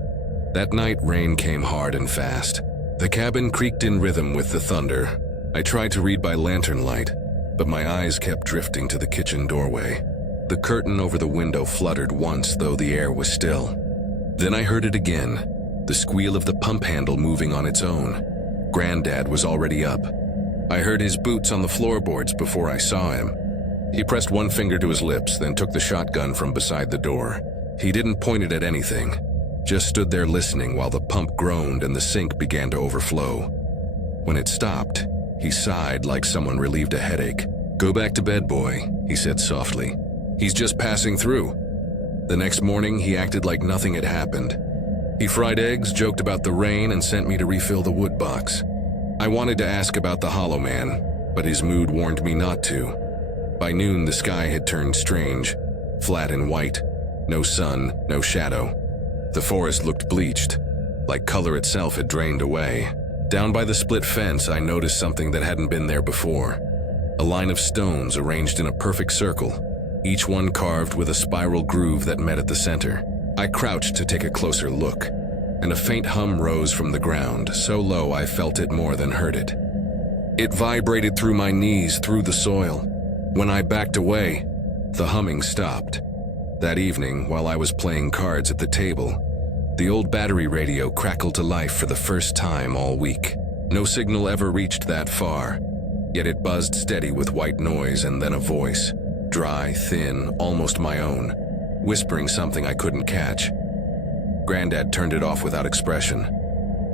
That night, rain came hard and fast. The cabin creaked in rhythm with the thunder. I tried to read by lantern light, but my eyes kept drifting to the kitchen doorway. The curtain over the window fluttered once, though the air was still. Then I heard it again, the squeal of the pump handle moving on its own. Granddad was already up. I heard his boots on the floorboards before I saw him. He pressed one finger to his lips, then took the shotgun from beside the door. He didn't point it at anything, just stood there listening while the pump groaned and the sink began to overflow. When it stopped, he sighed like someone relieved a headache. "Go back to bed, boy," he said softly. "He's just passing through." The next morning, he acted like nothing had happened. He fried eggs, joked about the rain, and sent me to refill the wood box. I wanted to ask about the Hollow Man, but his mood warned me not to. By noon, the sky had turned strange, flat and white, no sun, no shadow. The forest looked bleached, like color itself had drained away. Down by the split fence, I noticed something that hadn't been there before. A line of stones arranged in a perfect circle, each one carved with a spiral groove that met at the center. I crouched to take a closer look, and a faint hum rose from the ground, so low I felt it more than heard it. It vibrated through my knees, through the soil. When I backed away, the humming stopped. That evening, while I was playing cards at the table, the old battery radio crackled to life for the first time all week. No signal ever reached that far, yet it buzzed steady with white noise and then a voice, dry, thin, almost my own, whispering something I couldn't catch. Granddad turned it off without expression.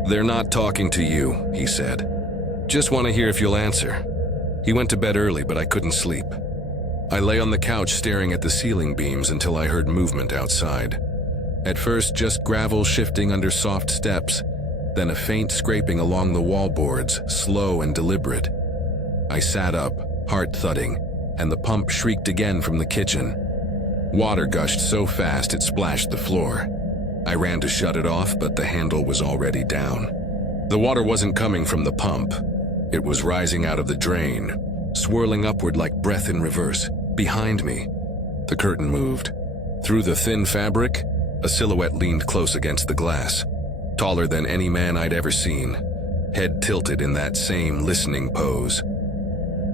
"They're not talking to you," he said. "Just want to hear if you'll answer." He went to bed early, but I couldn't sleep. I lay on the couch staring at the ceiling beams until I heard movement outside. At first, just gravel shifting under soft steps, then a faint scraping along the wallboards, slow and deliberate. I sat up, heart thudding, and the pump shrieked again from the kitchen. Water gushed so fast it splashed the floor. I ran to shut it off, but the handle was already down. The water wasn't coming from the pump. It was rising out of the drain, swirling upward like breath in reverse. Behind me, the curtain moved. Through the thin fabric, a silhouette leaned close against the glass, taller than any man I'd ever seen, head tilted in that same listening pose.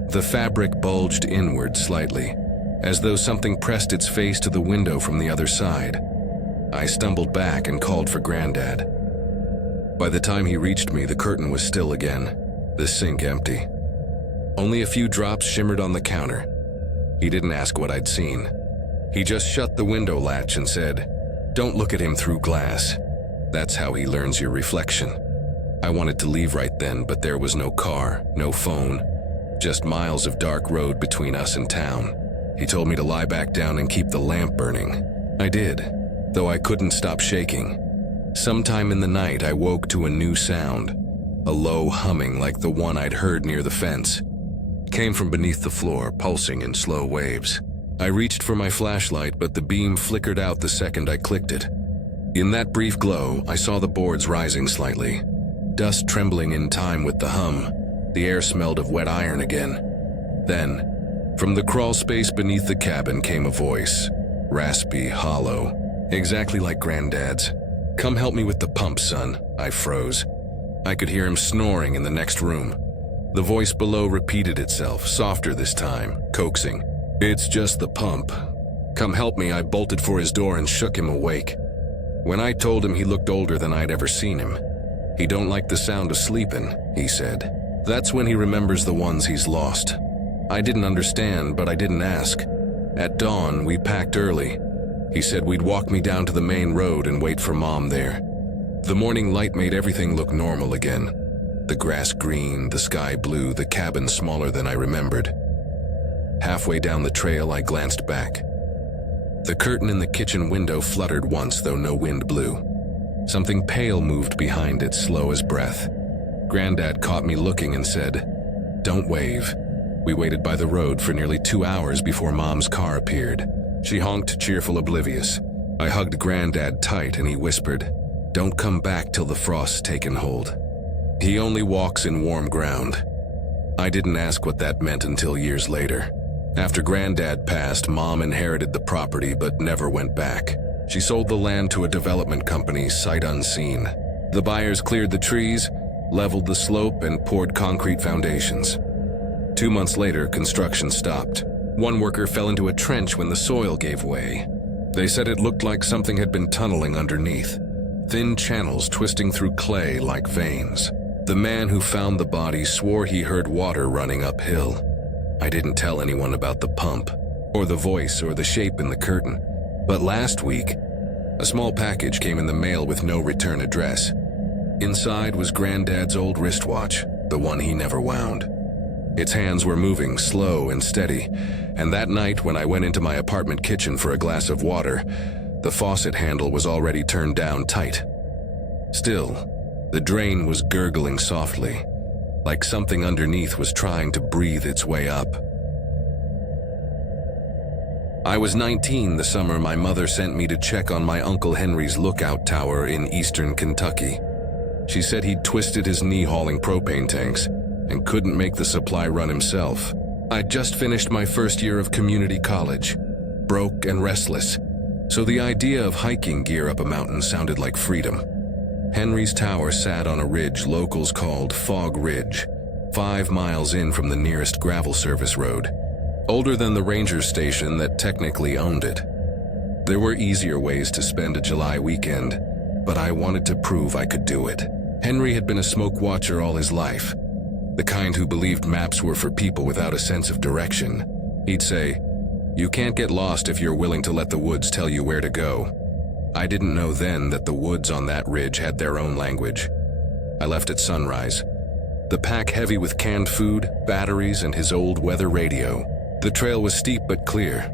The fabric bulged inward slightly, as though something pressed its face to the window from the other side. I stumbled back and called for Granddad. By the time he reached me, the curtain was still again, the sink empty. Only a few drops shimmered on the counter. He didn't ask what I'd seen. He just shut the window latch and said, "Don't look at him through glass. That's how he learns your reflection." I wanted to leave right then, but there was no car, no phone, just miles of dark road between us and town. He told me to lie back down and keep the lamp burning. I did, though I couldn't stop shaking. Sometime in the night, I woke to a new sound, a low humming like the one I'd heard near the fence. It came from beneath the floor, pulsing in slow waves. I reached for my flashlight, but the beam flickered out the second I clicked it. In that brief glow, I saw the boards rising slightly, dust trembling in time with the hum. The air smelled of wet iron again. Then, from the crawl space beneath the cabin came a voice, raspy, hollow, exactly like Granddad's. "Come help me with the pump, son." I froze. I could hear him snoring in the next room. The voice below repeated itself, softer this time, coaxing. "It's just the pump. Come help me." I bolted for his door and shook him awake. When I told him, he looked older than I'd ever seen him. "He don't like the sound of sleeping," he said. "That's when he remembers the ones he's lost." I didn't understand, but I didn't ask. At dawn, we packed early. He said we'd walk me down to the main road and wait for Mom there. The morning light made everything look normal again. The grass green, the sky blue, the cabin smaller than I remembered. Halfway down the trail, I glanced back. The curtain in the kitchen window fluttered once, though no wind blew. Something pale moved behind it, slow as breath. Granddad caught me looking and said, "Don't wave." We waited by the road for nearly 2 hours before Mom's car appeared. She honked, cheerful, oblivious. I hugged Granddad tight and he whispered, "Don't come back till the frost's taken hold. He only walks in warm ground." I didn't ask what that meant until years later. After Granddad passed, Mom inherited the property but never went back. She sold the land to a development company, sight unseen. The buyers cleared the trees, leveled the slope, and poured concrete foundations. 2 months later, construction stopped. One worker fell into a trench when the soil gave way. They said it looked like something had been tunneling underneath, thin channels twisting through clay like veins. The man who found the body swore he heard water running uphill. I didn't tell anyone about the pump, or the voice, or the shape in the curtain. But last week, a small package came in the mail with no return address. Inside was Granddad's old wristwatch, the one he never wound. Its hands were moving, slow and steady, and that night when I went into my apartment kitchen for a glass of water, the faucet handle was already turned down tight. Still, the drain was gurgling softly, like something underneath was trying to breathe its way up. I was 19 the summer my mother sent me to check on my Uncle Henry's lookout tower in eastern Kentucky. She said he'd twisted his knee hauling propane tanks and couldn't make the supply run himself. I'd just finished my first year of community college, broke and restless, so the idea of hiking gear up a mountain sounded like freedom. Henry's tower sat on a ridge locals called Fog Ridge, 5 miles in from the nearest gravel service road, older than the ranger station that technically owned it. There were easier ways to spend a July weekend, but I wanted to prove I could do it. Henry had been a smoke watcher all his life, the kind who believed maps were for people without a sense of direction. He'd say, "You can't get lost if you're willing to let the woods tell you where to go." I didn't know then that the woods on that ridge had their own language. I left at sunrise, the pack heavy with canned food, batteries, and his old weather radio. The trail was steep but clear,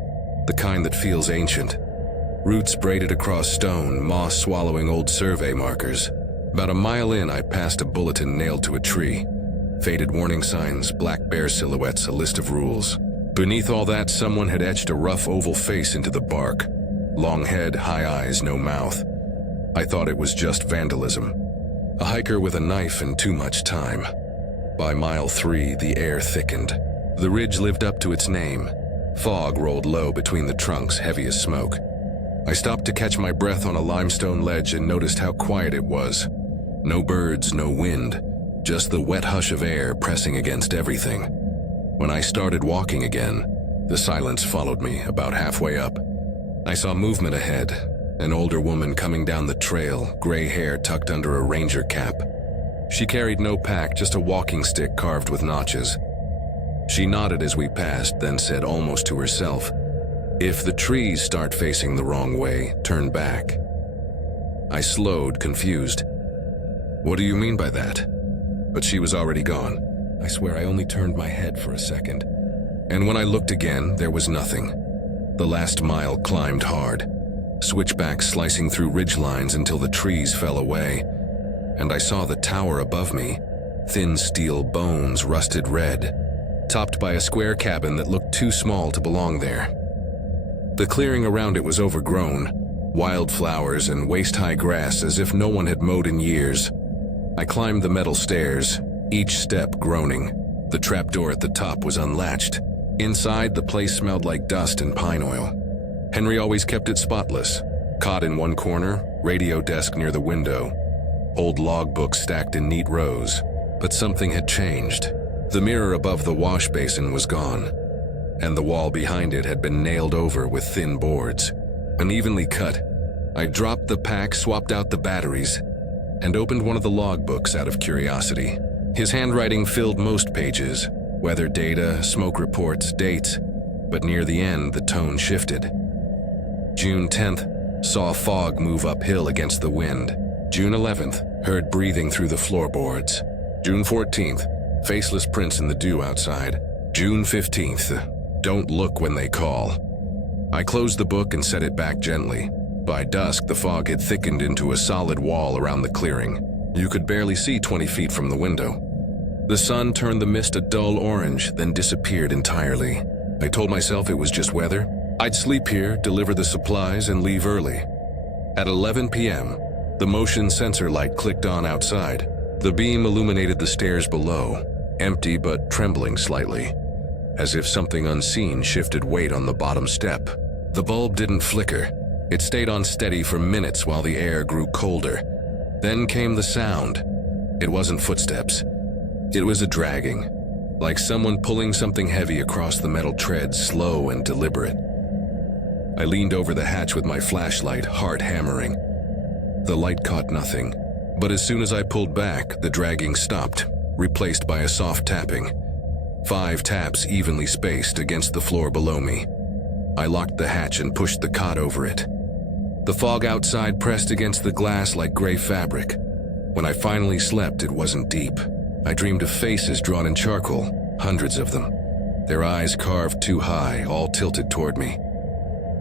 the kind that feels ancient. Roots braided across stone, moss swallowing old survey markers. About a mile in, I passed a bulletin nailed to a tree. Faded warning signs, black bear silhouettes, a list of rules. Beneath all that, someone had etched a rough oval face into the bark. Long head, high eyes, no mouth. I thought it was just vandalism. A hiker with a knife and too much time. By mile 3, the air thickened. The ridge lived up to its name. Fog rolled low between the trunks, heavy as smoke. I stopped to catch my breath on a limestone ledge and noticed how quiet it was. No birds, no wind, just the wet hush of air pressing against everything. When I started walking again, the silence followed me about halfway up. I saw movement ahead, an older woman coming down the trail, gray hair tucked under a ranger cap. She carried no pack, just a walking stick carved with notches. She nodded as we passed, then said almost to herself, "If the trees start facing the wrong way, turn back." I slowed, confused. "What do you mean by that?" But she was already gone. I swear I only turned my head for a second. And when I looked again, there was nothing. The last mile climbed hard, switchbacks slicing through ridgelines until the trees fell away. And I saw the tower above me, thin steel bones rusted red, topped by a square cabin that looked too small to belong there. The clearing around it was overgrown, wildflowers and waist-high grass as if no one had mowed in years. I climbed the metal stairs, each step groaning. The trapdoor at the top was unlatched. Inside, the place smelled like dust and pine oil. Henry always kept it spotless. Cot in one corner, radio desk near the window, old logbooks stacked in neat rows. But something had changed. The mirror above the wash basin was gone, and the wall behind it had been nailed over with thin boards, unevenly cut. I dropped the pack, swapped out the batteries, and opened one of the logbooks out of curiosity. His handwriting filled most pages, weather data, smoke reports, dates, but near the end the tone shifted. June 10th, saw fog move uphill against the wind. June 11th, heard breathing through the floorboards. June 14th, faceless prints in the dew outside. June 15th, don't look when they call. I closed the book and set it back gently. By dusk, the fog had thickened into a solid wall around the clearing. You could barely see 20 feet from the window. The sun turned the mist a dull orange, then disappeared entirely. I told myself it was just weather. I'd sleep here, deliver the supplies, and leave early. At 11 p.m., the motion sensor light clicked on outside. The beam illuminated the stairs below, empty but trembling slightly, as if something unseen shifted weight on the bottom step. The bulb didn't flicker. It stayed on steady for minutes while the air grew colder. Then came the sound. It wasn't footsteps. It was a dragging, like someone pulling something heavy across the metal treads, slow and deliberate. I leaned over the hatch with my flashlight, heart hammering. The light caught nothing, but as soon as I pulled back, the dragging stopped, replaced by a soft tapping. 5 taps evenly spaced against the floor below me. I locked the hatch and pushed the cot over it. The fog outside pressed against the glass like gray fabric. When I finally slept, it wasn't deep. I dreamed of faces drawn in charcoal, hundreds of them. Their eyes carved too high, all tilted toward me.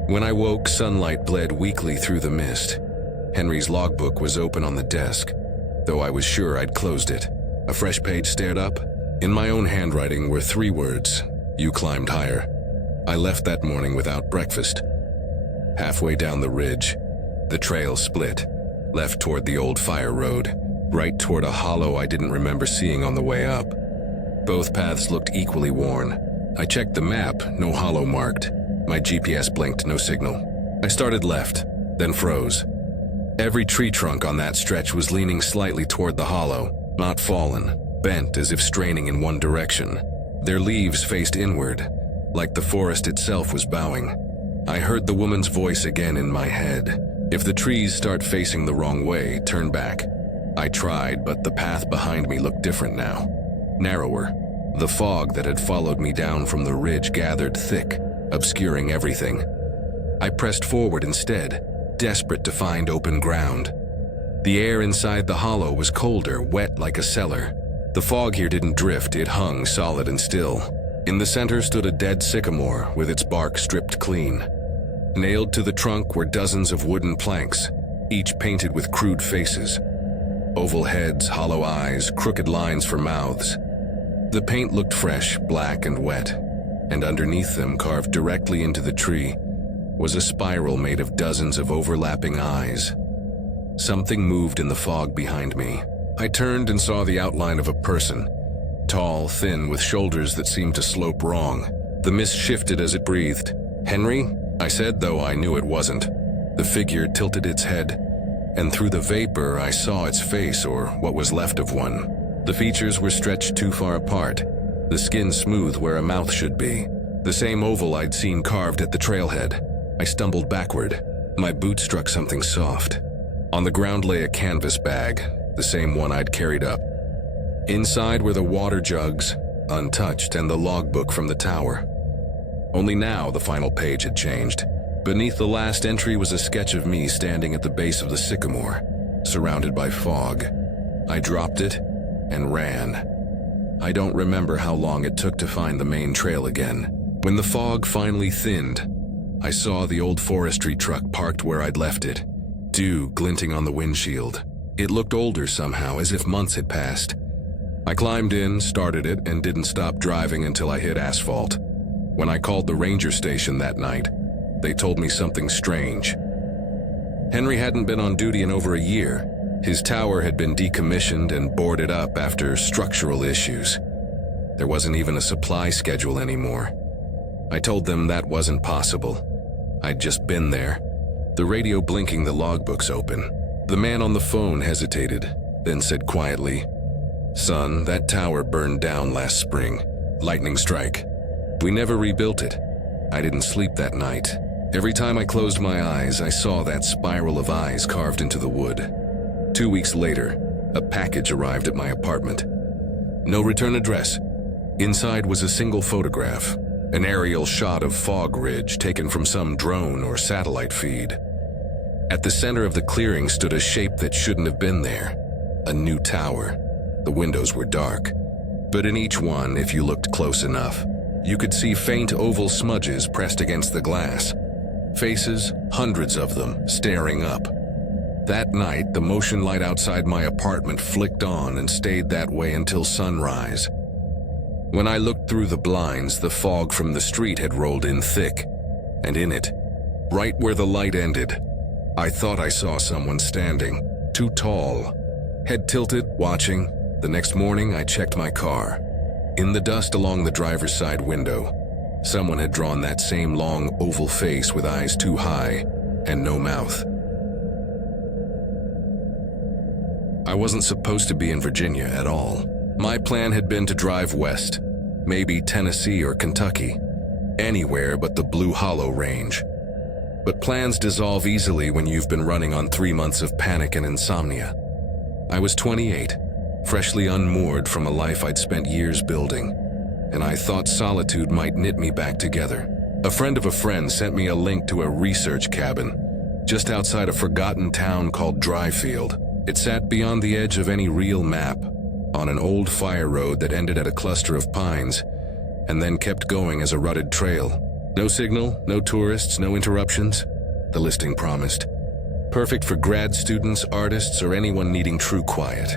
When I woke, sunlight bled weakly through the mist. Henry's logbook was open on the desk, though I was sure I'd closed it. A fresh page stared up. In my own handwriting were 3 words: "You climbed higher." I left that morning without breakfast. Halfway down the ridge, the trail split, left toward the old fire road, right toward a hollow I didn't remember seeing on the way up. Both paths looked equally worn. I checked the map, no hollow marked. My GPS blinked, no signal. I started left, then froze. Every tree trunk on that stretch was leaning slightly toward the hollow, not fallen, bent as if straining in one direction. Their leaves faced inward, like the forest itself was bowing. I heard the woman's voice again in my head. If the trees start facing the wrong way, turn back. I tried, but the path behind me looked different now. Narrower. The fog that had followed me down from the ridge gathered thick, obscuring everything. I pressed forward instead, desperate to find open ground. The air inside the hollow was colder, wet like a cellar. The fog here didn't drift, it hung solid and still. In the center stood a dead sycamore with its bark stripped clean. Nailed to the trunk were dozens of wooden planks, each painted with crude faces. Oval heads, hollow eyes, crooked lines for mouths. The paint looked fresh, black and wet, and underneath them, carved directly into the tree, was a spiral made of dozens of overlapping eyes. Something moved in the fog behind me. I turned and saw the outline of a person. Tall, thin, with shoulders that seemed to slope wrong. The mist shifted as it breathed. "Henry?" I said, though I knew it wasn't. The figure tilted its head, and through the vapor I saw its face, or what was left of one. The features were stretched too far apart, the skin smooth where a mouth should be. The same oval I'd seen carved at the trailhead. I stumbled backward. My boot struck something soft. On the ground lay a canvas bag, the same one I'd carried up. Inside were the water jugs, untouched, and the logbook from the tower. Only now the final page had changed. Beneath the last entry was a sketch of me standing at the base of the sycamore, surrounded by fog. I dropped it and ran. I don't remember how long it took to find the main trail again. When the fog finally thinned, I saw the old forestry truck parked where I'd left it, dew glinting on the windshield. It looked older somehow, as if months had passed. I climbed in, started it, and didn't stop driving until I hit asphalt. When I called the ranger station that night, they told me something strange. Henry hadn't been on duty in over a year. His tower had been decommissioned and boarded up after structural issues. There wasn't even a supply schedule anymore. I told them that wasn't possible. I'd just been there. The radio blinking, the logbooks open. The man on the phone hesitated, then said quietly, "Son, that tower burned down last spring. Lightning strike. We never rebuilt it. I didn't sleep that night. Every time I closed my eyes, I saw that spiral of eyes carved into the wood." 2 weeks later, a package arrived at my apartment. No return address. Inside was a single photograph, an aerial shot of fog ridge taken from some drone or satellite feed. At the center of the clearing stood a shape that shouldn't have been there. A new tower. The windows were dark, but in each one, if you looked close enough, you could see faint oval smudges pressed against the glass. Faces, hundreds of them, staring up. That night, the motion light outside my apartment flicked on and stayed that way until sunrise. When I looked through the blinds, the fog from the street had rolled in thick, and in it, right where the light ended, I thought I saw someone standing, too tall. Head tilted, watching. The next morning, I checked my car. In the dust along the driver's side window, someone had drawn that same long oval face with eyes too high and no mouth. I wasn't supposed to be in Virginia at all. My plan had been to drive west, maybe Tennessee or Kentucky, anywhere but the Blue Hollow Range. But plans dissolve easily when you've been running on 3 months of panic and insomnia. I was 28, freshly unmoored from a life I'd spent years building, and I thought solitude might knit me back together. A friend of a friend sent me a link to a research cabin just outside a forgotten town called Dryfield. It sat beyond the edge of any real map, on an old fire road that ended at a cluster of pines, and then kept going as a rutted trail. No signal, no tourists, no interruptions, the listing promised. Perfect for grad students, artists, or anyone needing true quiet.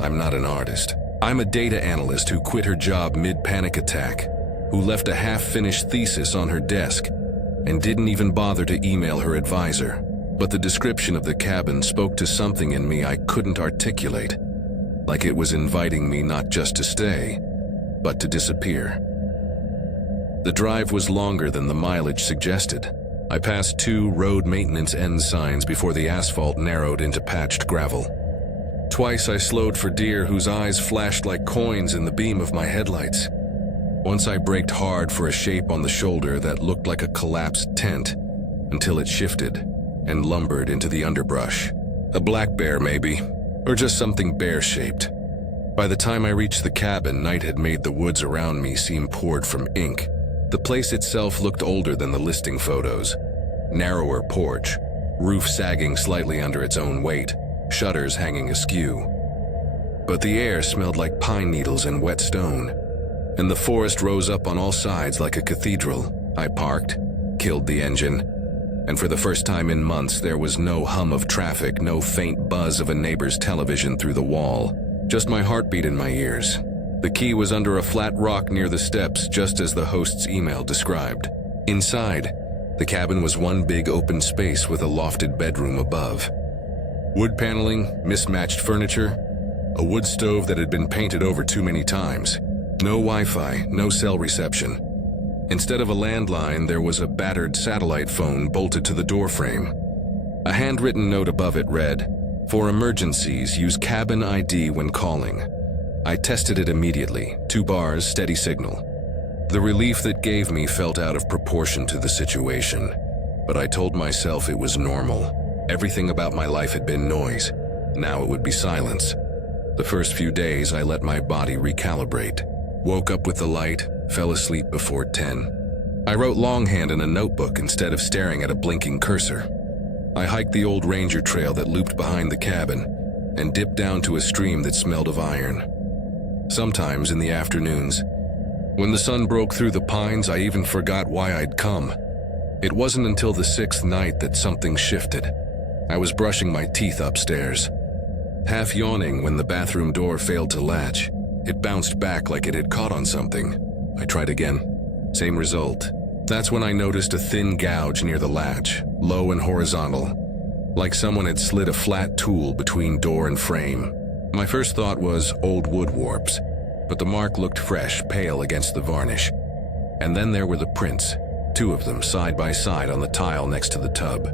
I'm not an artist. I'm a data analyst who quit her job mid-panic attack, who left a half-finished thesis on her desk, and didn't even bother to email her advisor. But the description of the cabin spoke to something in me I couldn't articulate, like it was inviting me not just to stay, but to disappear. The drive was longer than the mileage suggested. I passed 2 road maintenance end signs before the asphalt narrowed into patched gravel. Twice I slowed for deer whose eyes flashed like coins in the beam of my headlights. Once I braked hard for a shape on the shoulder that looked like a collapsed tent, until it shifted and lumbered into the underbrush. A black bear maybe, or just something bear-shaped. By the time I reached the cabin, night had made the woods around me seem poured from ink. The place itself looked older than the listing photos. Narrower porch, roof sagging slightly under its own weight, shutters hanging askew. But the air smelled like pine needles and wet stone, and the forest rose up on all sides like a cathedral. I parked, killed the engine, and for the first time in months there was no hum of traffic, no faint buzz of a neighbor's television through the wall, just my heartbeat in my ears. The key was under a flat rock near the steps, just as the host's email described. Inside, the cabin was one big open space with a lofted bedroom above. Wood paneling, mismatched furniture, a wood stove that had been painted over too many times. No Wi-Fi, no cell reception. Instead of a landline, there was a battered satellite phone bolted to the doorframe. A handwritten note above it read, "For emergencies, use cabin ID when calling." I tested it immediately, 2 bars, steady signal. The relief that gave me felt out of proportion to the situation, but I told myself it was normal. Everything about my life had been noise. Now it would be silence. The first few days, I let my body recalibrate. Woke up with the light, fell asleep before 10. I wrote longhand in a notebook instead of staring at a blinking cursor. I hiked the old ranger trail that looped behind the cabin and dipped down to a stream that smelled of iron. Sometimes in the afternoons, when the sun broke through the pines, I even forgot why I'd come. It wasn't until the 6th night that something shifted. I was brushing my teeth upstairs, half yawning when the bathroom door failed to latch. It bounced back like it had caught on something. I tried again. Same result. That's when I noticed a thin gouge near the latch, low and horizontal, like someone had slid a flat tool between door and frame. My first thought was old wood warps, but the mark looked fresh, pale against the varnish. And then there were the prints, 2 of them side by side on the tile next to the tub.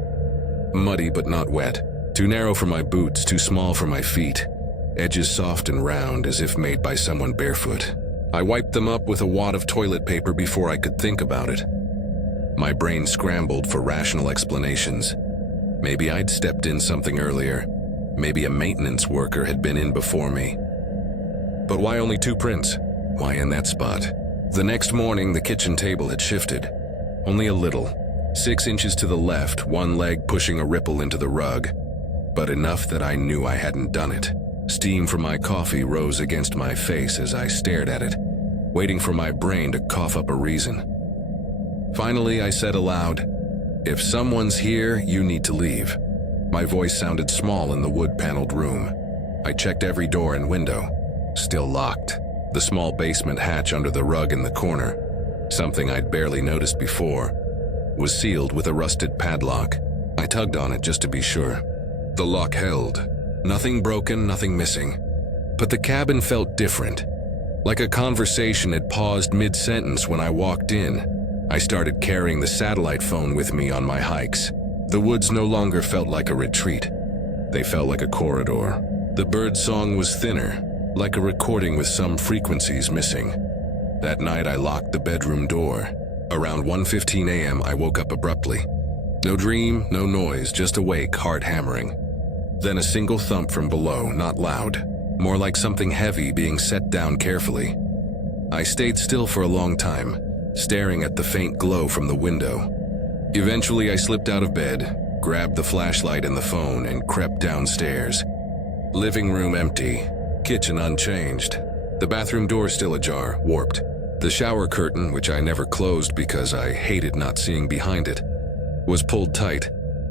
Muddy but not wet, too narrow for my boots, too small for my feet, edges soft and round as if made by someone barefoot. I wiped them up with a wad of toilet paper before I could think about it. My brain scrambled for rational explanations. Maybe I'd stepped in something earlier. Maybe a maintenance worker had been in before me. But why only 2 prints? Why in that spot? The next morning, the kitchen table had shifted. Only a little. 6 inches to the left, one leg pushing a ripple into the rug, but enough that I knew I hadn't done it. Steam from my coffee rose against my face as I stared at it, waiting for my brain to cough up a reason. Finally, I said aloud, "If someone's here, you need to leave." My voice sounded small in the wood-paneled room. I checked every door and window. Still locked. The small basement hatch under the rug in the corner, something I'd barely noticed before, was sealed with a rusted padlock. I tugged on it just to be sure. The lock held. Nothing broken, nothing missing. But the cabin felt different. Like a conversation had paused mid-sentence when I walked in. I started carrying the satellite phone with me on my hikes. The woods no longer felt like a retreat. They felt like a corridor. The bird song was thinner, like a recording with some frequencies missing. That night I locked the bedroom door. Around 1:15 a.m. I woke up abruptly. No dream, no noise, just awake, heart hammering. Then a single thump from below, not loud, more like something heavy being set down carefully. I stayed still for a long time, staring at the faint glow from the window. Eventually I slipped out of bed, grabbed the flashlight and the phone, and crept downstairs. Living room empty, kitchen unchanged. The bathroom door still ajar, warped. The shower curtain, which I never closed because I hated not seeing behind it, was pulled tight.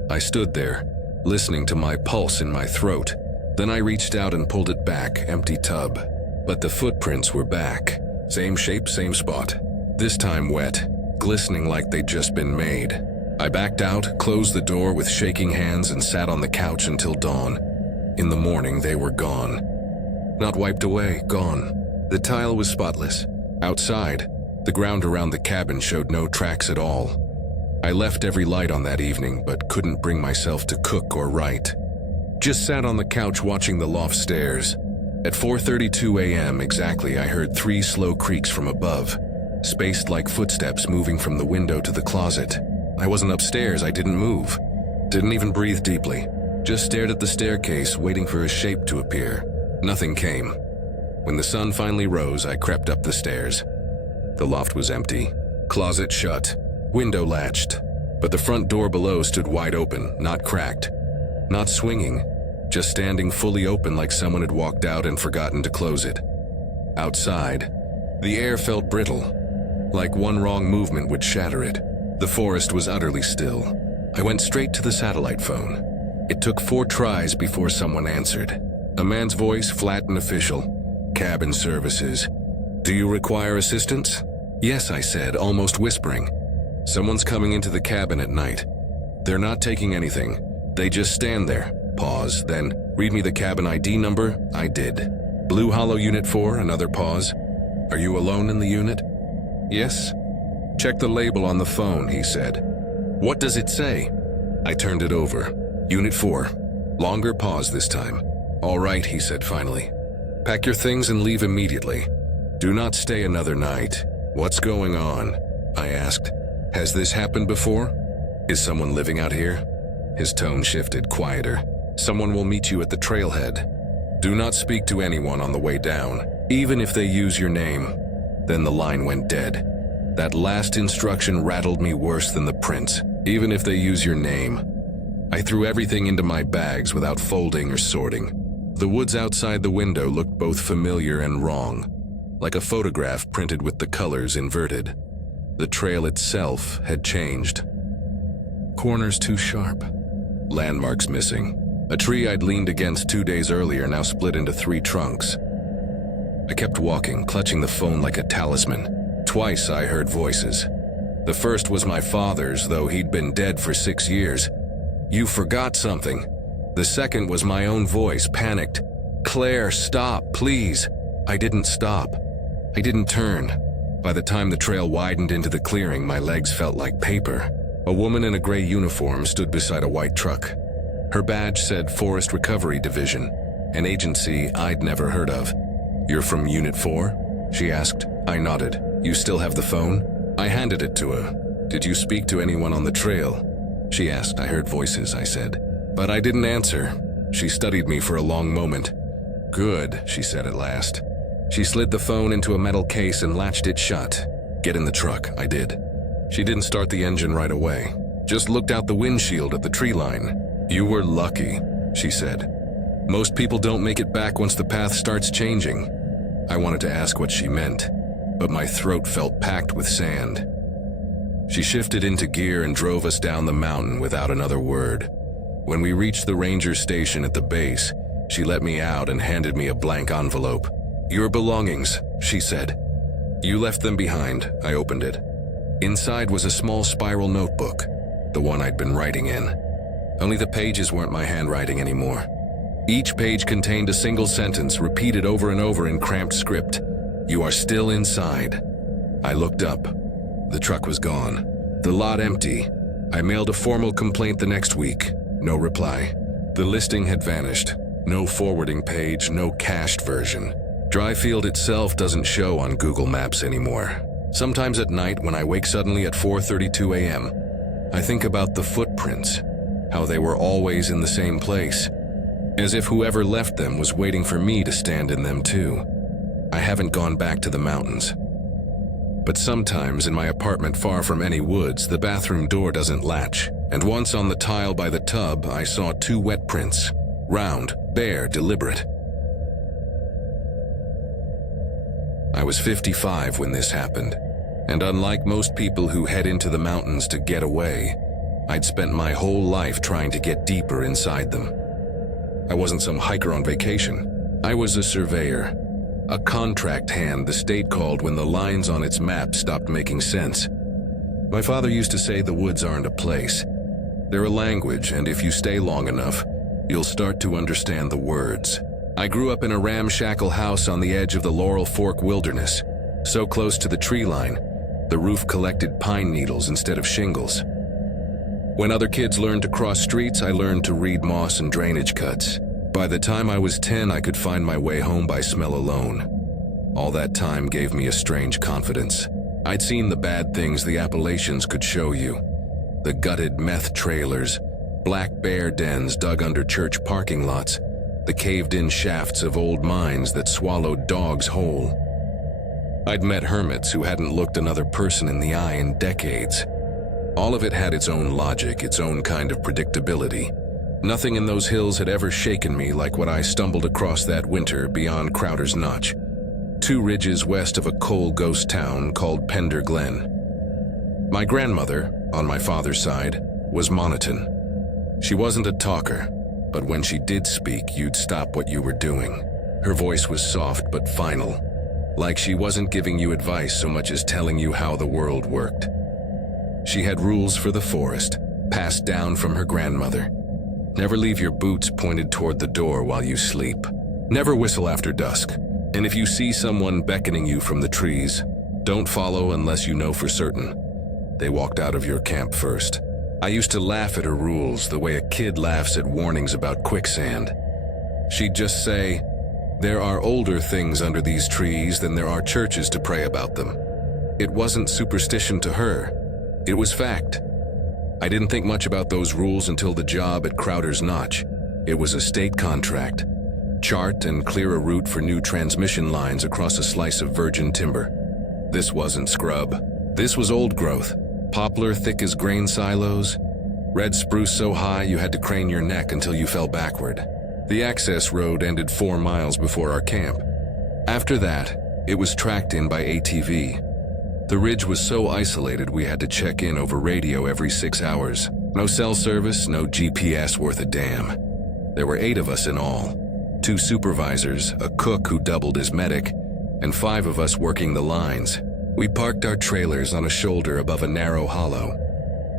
I stood there, listening to my pulse in my throat. Then I reached out and pulled it back, empty tub. But the footprints were back. Same shape, same spot. This time wet, glistening like they'd just been made. I backed out, closed the door with shaking hands, and sat on the couch until dawn. In the morning, they were gone. Not wiped away, gone. The tile was spotless. Outside, the ground around the cabin showed no tracks at all. I left every light on that evening, but couldn't bring myself to cook or write. Just sat on the couch watching the loft stairs. At 4:32 a.m. exactly, I heard 3 slow creaks from above, spaced like footsteps moving from the window to the closet. I wasn't upstairs, I didn't move. Didn't even breathe deeply. Just stared at the staircase, waiting for a shape to appear. Nothing came. When the sun finally rose, I crept up the stairs. The loft was empty, closet shut, window latched, but the front door below stood wide open, not cracked, not swinging, just standing fully open like someone had walked out and forgotten to close it. Outside, the air felt brittle, like one wrong movement would shatter it. The forest was utterly still. I went straight to the satellite phone. It took 4 tries before someone answered. A man's voice, flat and official. "Cabin services. Do you require assistance?" "Yes," I said, almost whispering. "Someone's coming into the cabin at night. They're not taking anything. They just stand there." Pause, then, "Read me the cabin ID number." I did. "Blue Hollow Unit 4, another pause. "Are you alone in the unit?" "Yes." "Check the label on the phone," he said. "What does it say?" I turned it over. "Unit 4. Longer pause this time. "All right," he said finally. "Pack your things and leave immediately. Do not stay another night." "What's going on?" I asked. "Has this happened before? Is someone living out here?" His tone shifted, quieter. "Someone will meet you at the trailhead. Do not speak to anyone on the way down, even if they use your name." Then the line went dead. That last instruction rattled me worse than the prince. "Even if they use your name." I threw everything into my bags without folding or sorting. The woods outside the window looked both familiar and wrong, like a photograph printed with the colors inverted. The trail itself had changed. Corners too sharp. Landmarks missing. A tree I'd leaned against 2 days earlier now split into 3 trunks. I kept walking, clutching the phone like a talisman. Twice I heard voices. The first was my father's, though he'd been dead for 6 years. "You forgot something." The second was my own voice, panicked. "Claire, stop, please." I didn't stop. I didn't turn. By the time the trail widened into the clearing, my legs felt like paper. A woman in a gray uniform stood beside a white truck. Her badge said Forest Recovery Division, an agency I'd never heard of. "You're from Unit 4? She asked. I nodded. "You still have the phone?" I handed it to her. "Did you speak to anyone on the trail?" She asked. "I heard voices," I said. But I didn't answer. She studied me for a long moment. "Good," she said at last. She slid the phone into a metal case and latched it shut. "Get in the truck." I did. She didn't start the engine right away. Just looked out the windshield at the tree line. You were lucky, she said. Most people don't make it back once the path starts changing. I wanted to ask what she meant, but my throat felt packed with sand. She shifted into gear and drove us down the mountain without another word. When we reached the ranger station at the base, she let me out and handed me a blank envelope. Your belongings, she said. You left them behind. I opened it. Inside was a small spiral notebook, the one I'd been writing in. Only the pages weren't my handwriting anymore. Each page contained a single sentence repeated over and over in cramped script. You are still inside. I looked up. The truck was gone. The lot empty. I mailed a formal complaint the next week. No reply. The listing had vanished. No forwarding page, no cached version. Dryfield itself doesn't show on Google Maps anymore. Sometimes at night when I wake suddenly at 4:32 a.m., I think about the footprints, how they were always in the same place, as if whoever left them was waiting for me to stand in them too. I haven't gone back to the mountains. But sometimes in my apartment far from any woods, the bathroom door doesn't latch, and once on the tile by the tub, I saw 2 wet prints, round, bare, deliberate. I was 55 when this happened, and unlike most people who head into the mountains to get away, I'd spent my whole life trying to get deeper inside them. I wasn't some hiker on vacation. I was a surveyor, a contract hand the state called when the lines on its map stopped making sense. My father used to say the woods aren't a place. They're a language, and if you stay long enough, you'll start to understand the words. I grew up in a ramshackle house on the edge of the Laurel Fork Wilderness, so close to the tree line, the roof collected pine needles instead of shingles. When other kids learned to cross streets, I learned to read moss and drainage cuts. By the time I was 10, I could find my way home by smell alone. All that time gave me a strange confidence. I'd seen the bad things the Appalachians could show you. The gutted meth trailers, black bear dens dug under church parking lots, the caved-in shafts of old mines that swallowed dogs whole. I'd met hermits who hadn't looked another person in the eye in decades. All of it had its own logic, its own kind of predictability. Nothing in those hills had ever shaken me like what I stumbled across that winter beyond Crowder's Notch, 2 ridges west of a coal ghost town called Pender Glen. My grandmother, on my father's side, was monotone. She wasn't a talker, but when she did speak, you'd stop what you were doing. Her voice was soft but final, like she wasn't giving you advice so much as telling you how the world worked. She had rules for the forest, passed down from her grandmother. Never leave your boots pointed toward the door while you sleep. Never whistle after dusk. And if you see someone beckoning you from the trees, don't follow unless you know for certain they walked out of your camp first. I used to laugh at her rules the way a kid laughs at warnings about quicksand. She'd just say, "There are older things under these trees than there are churches to pray about them." It wasn't superstition to her. It was fact. I didn't think much about those rules until the job at Crowder's Notch. It was a state contract. Chart and clear a route for new transmission lines across a slice of virgin timber. This wasn't scrub. This was old growth. Poplar thick as grain silos. Red spruce so high you had to crane your neck until you fell backward. The access road ended 4 miles before our camp. After that, it was tracked in by ATV. The ridge was so isolated we had to check in over radio every 6 hours. No cell service, no GPS worth a damn. There were 8 of us in all. 2 supervisors, a cook who doubled as medic, and 5 of us working the lines. We parked our trailers on a shoulder above a narrow hollow.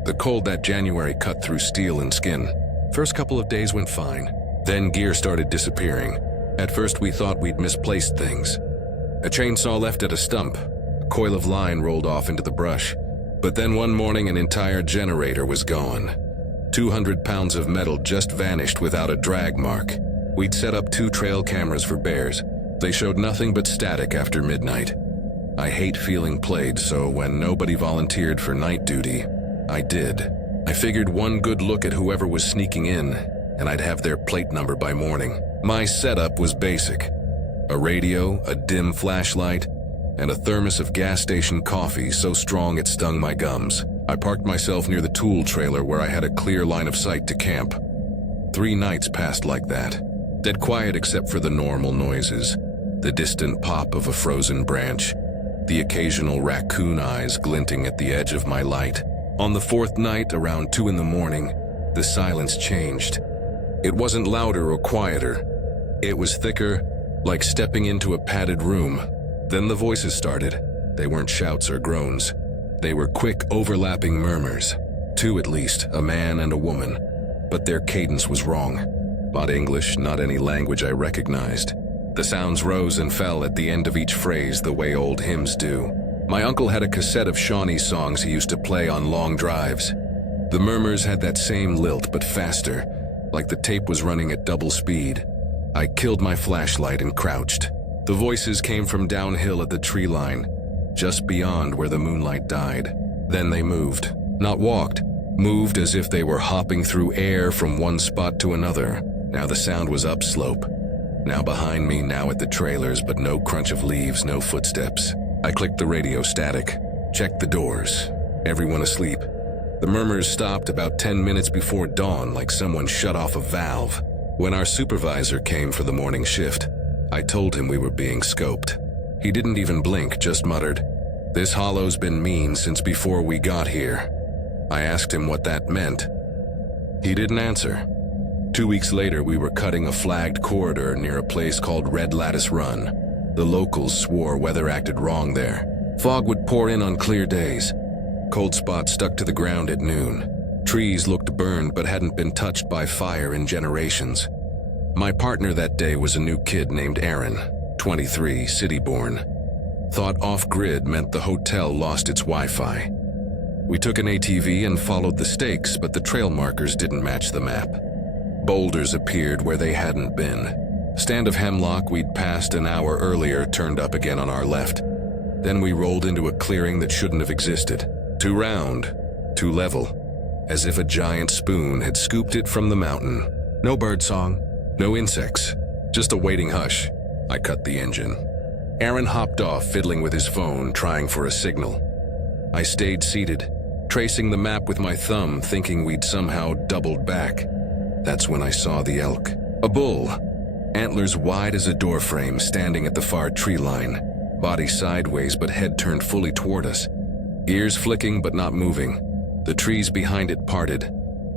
The cold that January cut through steel and skin. First couple of days went fine. Then gear started disappearing. At first we thought we'd misplaced things. A chainsaw left at a stump. A coil of line rolled off into the brush. But then one morning an entire generator was gone. 200 pounds of metal just vanished without a drag mark. We'd set up 2 trail cameras for bears. They showed nothing but static after midnight. I hate feeling played, so when nobody volunteered for night duty, I did. I figured one good look at whoever was sneaking in, and I'd have their plate number by morning. My setup was basic. A radio, a dim flashlight, and a thermos of gas station coffee so strong it stung my gums. I parked myself near the tool trailer where I had a clear line of sight to camp. 3 nights passed like that, dead quiet except for the normal noises, the distant pop of a frozen branch, the occasional raccoon eyes glinting at the edge of my light. On the 4th night, around 2 in the morning, the silence changed. It wasn't louder or quieter. It was thicker, like stepping into a padded room. Then the voices started. They weren't shouts or groans. They were quick, overlapping murmurs. 2 at least, a man and a woman. But their cadence was wrong. Not English, not any language I recognized. The sounds rose and fell at the end of each phrase the way old hymns do. My uncle had a cassette of Shawnee songs he used to play on long drives. The murmurs had that same lilt but faster, like the tape was running at double speed. I killed my flashlight and crouched. The voices came from downhill at the tree line, just beyond where the moonlight died. Then they moved. Not walked, moved as if they were hopping through air from one spot to another. Now the sound was upslope. Now behind me, now at the trailers, but no crunch of leaves, no footsteps. I clicked the radio static, checked the doors. Everyone asleep. The murmurs stopped about 10 minutes before dawn, like someone shut off a valve. When our supervisor came for the morning shift, I told him we were being scoped. He didn't even blink, just muttered, "This hollow's been mean since before we got here." I asked him what that meant. He didn't answer. 2 weeks later, we were cutting a flagged corridor near a place called Red Lattice Run. The locals swore weather acted wrong there. Fog would pour in on clear days. Cold spots stuck to the ground at noon. Trees looked burned but hadn't been touched by fire in generations. My partner that day was a new kid named Aaron, 23, city-born. Thought off-grid meant the hotel lost its Wi-Fi. We took an ATV and followed the stakes, but the trail markers didn't match the map. Boulders appeared where they hadn't been. Stand of hemlock we'd passed an hour earlier turned up again on our left. Then we rolled into a clearing that shouldn't have existed. Too round, too level, as if a giant spoon had scooped it from the mountain. No birdsong, no insects, just a waiting hush. I cut the engine. Aaron hopped off, fiddling with his phone, trying for a signal. I stayed seated, tracing the map with my thumb, thinking we'd somehow doubled back. That's when I saw the elk. A bull, antlers wide as a doorframe, standing at the far tree line, body sideways but head turned fully toward us. Ears flicking but not moving. The trees behind it parted.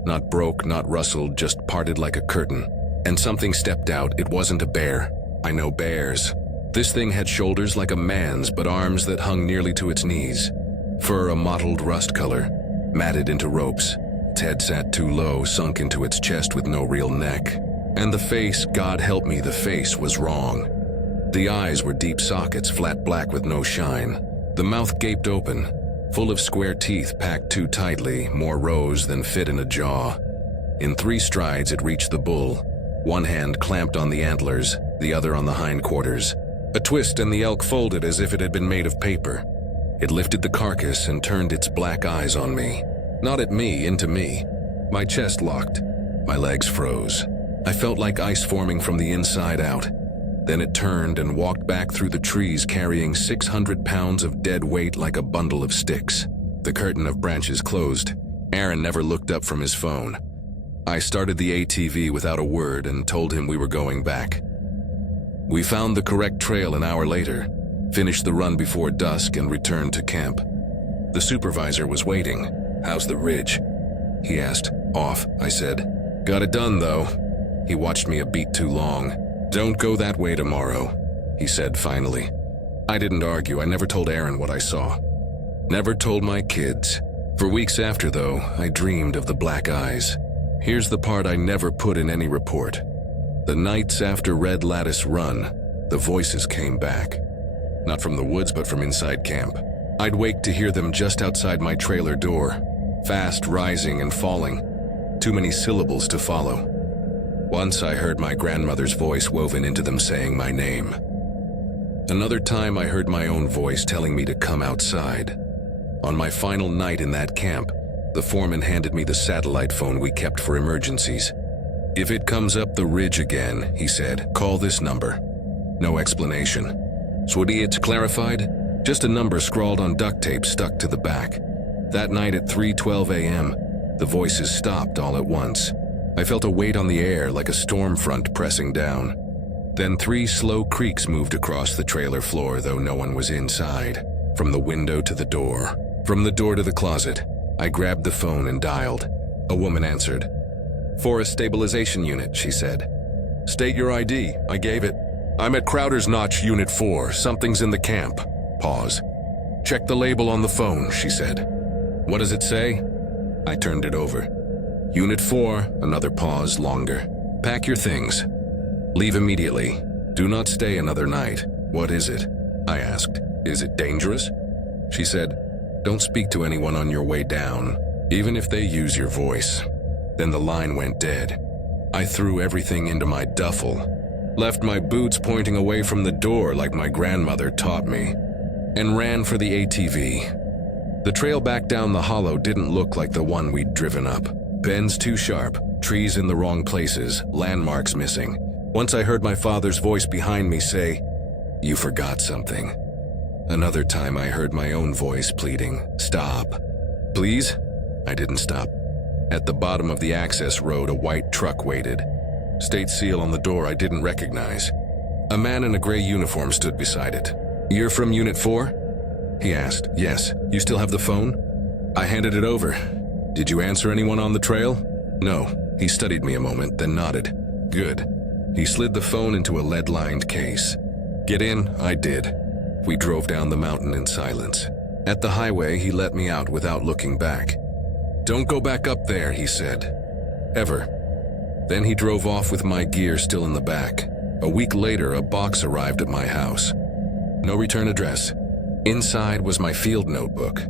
Not broke, not rustled, just parted like a curtain. And something stepped out. It wasn't a bear. I know bears. This thing had shoulders like a man's, but arms that hung nearly to its knees. Fur a mottled rust color, matted into ropes. Its head sat too low, sunk into its chest with no real neck. And the face, God help me, the face was wrong. The eyes were deep sockets, flat black with no shine. The mouth gaped open, full of square teeth packed too tightly, more rows than fit in a jaw. In 3 strides it reached the bull. One hand clamped on the antlers, the other on the hindquarters. A twist and the elk folded as if it had been made of paper. It lifted the carcass and turned its black eyes on me. Not at me, into me. My chest locked. My legs froze. I felt like ice forming from the inside out. Then it turned and walked back through the trees carrying 600 pounds of dead weight like a bundle of sticks. The curtain of branches closed. Aaron never looked up from his phone. I started the ATV without a word and told him we were going back. We found the correct trail an hour later, finished the run before dusk and returned to camp. The supervisor was waiting. "How's the ridge?" he asked. "Off," I said. "Got it done, though." He watched me a beat too long. "Don't go that way tomorrow," he said finally. I didn't argue. I never told Aaron what I saw. Never told my kids. For weeks after, though, I dreamed of the black eyes. Here's the part I never put in any report. The nights after Red Lattice Run, the voices came back. Not from the woods, but from inside camp. I'd wake to hear them just outside my trailer door, fast rising and falling. Too many syllables to follow. Once I heard my grandmother's voice woven into them saying my name. Another time I heard my own voice telling me to come outside. On my final night in that camp, the foreman handed me the satellite phone we kept for emergencies. "If it comes up the ridge again," he said, "call this number." No explanation. Swediets clarified? Just a number scrawled on duct tape stuck to the back. That night at 3:12 a.m., the voices stopped all at once. I felt a weight on the air like a storm front pressing down. Then 3 slow creaks moved across the trailer floor, though no one was inside. From the window to the door. From the door to the closet. I grabbed the phone and dialed. A woman answered. "Forest Stabilization Unit," she said. "State your ID." I gave it. "I'm at Crowder's Notch, Unit 4. Something's in the camp." Pause. "Check the label on the phone," she said. "What does it say?" I turned it over. "Unit 4, another pause, longer. Pack your things. Leave immediately. Do not stay another night." "What is it?" I asked. "Is it dangerous?" She said, "Don't speak to anyone on your way down, even if they use your voice." Then the line went dead. I threw everything into my duffel, left my boots pointing away from the door like my grandmother taught me, and ran for the ATV. The trail back down the hollow didn't look like the one we'd driven up. Bends too sharp, trees in the wrong places, landmarks missing. Once I heard my father's voice behind me say, "You forgot something." Another time I heard my own voice pleading, "Stop." "Please?" I didn't stop. At the bottom of the access road, a white truck waited. State seal on the door I didn't recognize. A man in a gray uniform stood beside it. "You're from Unit 4? He asked. "Yes. You still have the phone?" I handed it over. "Did you answer anyone on the trail?" "No." He studied me a moment, then nodded. "Good." He slid the phone into a lead-lined case. "Get in." I did. We drove down the mountain in silence. At the highway, he let me out without looking back. "Don't go back up there," he said. "Ever." Then he drove off with my gear still in the back. A week later, a box arrived at my house. No return address. Inside was my field notebook.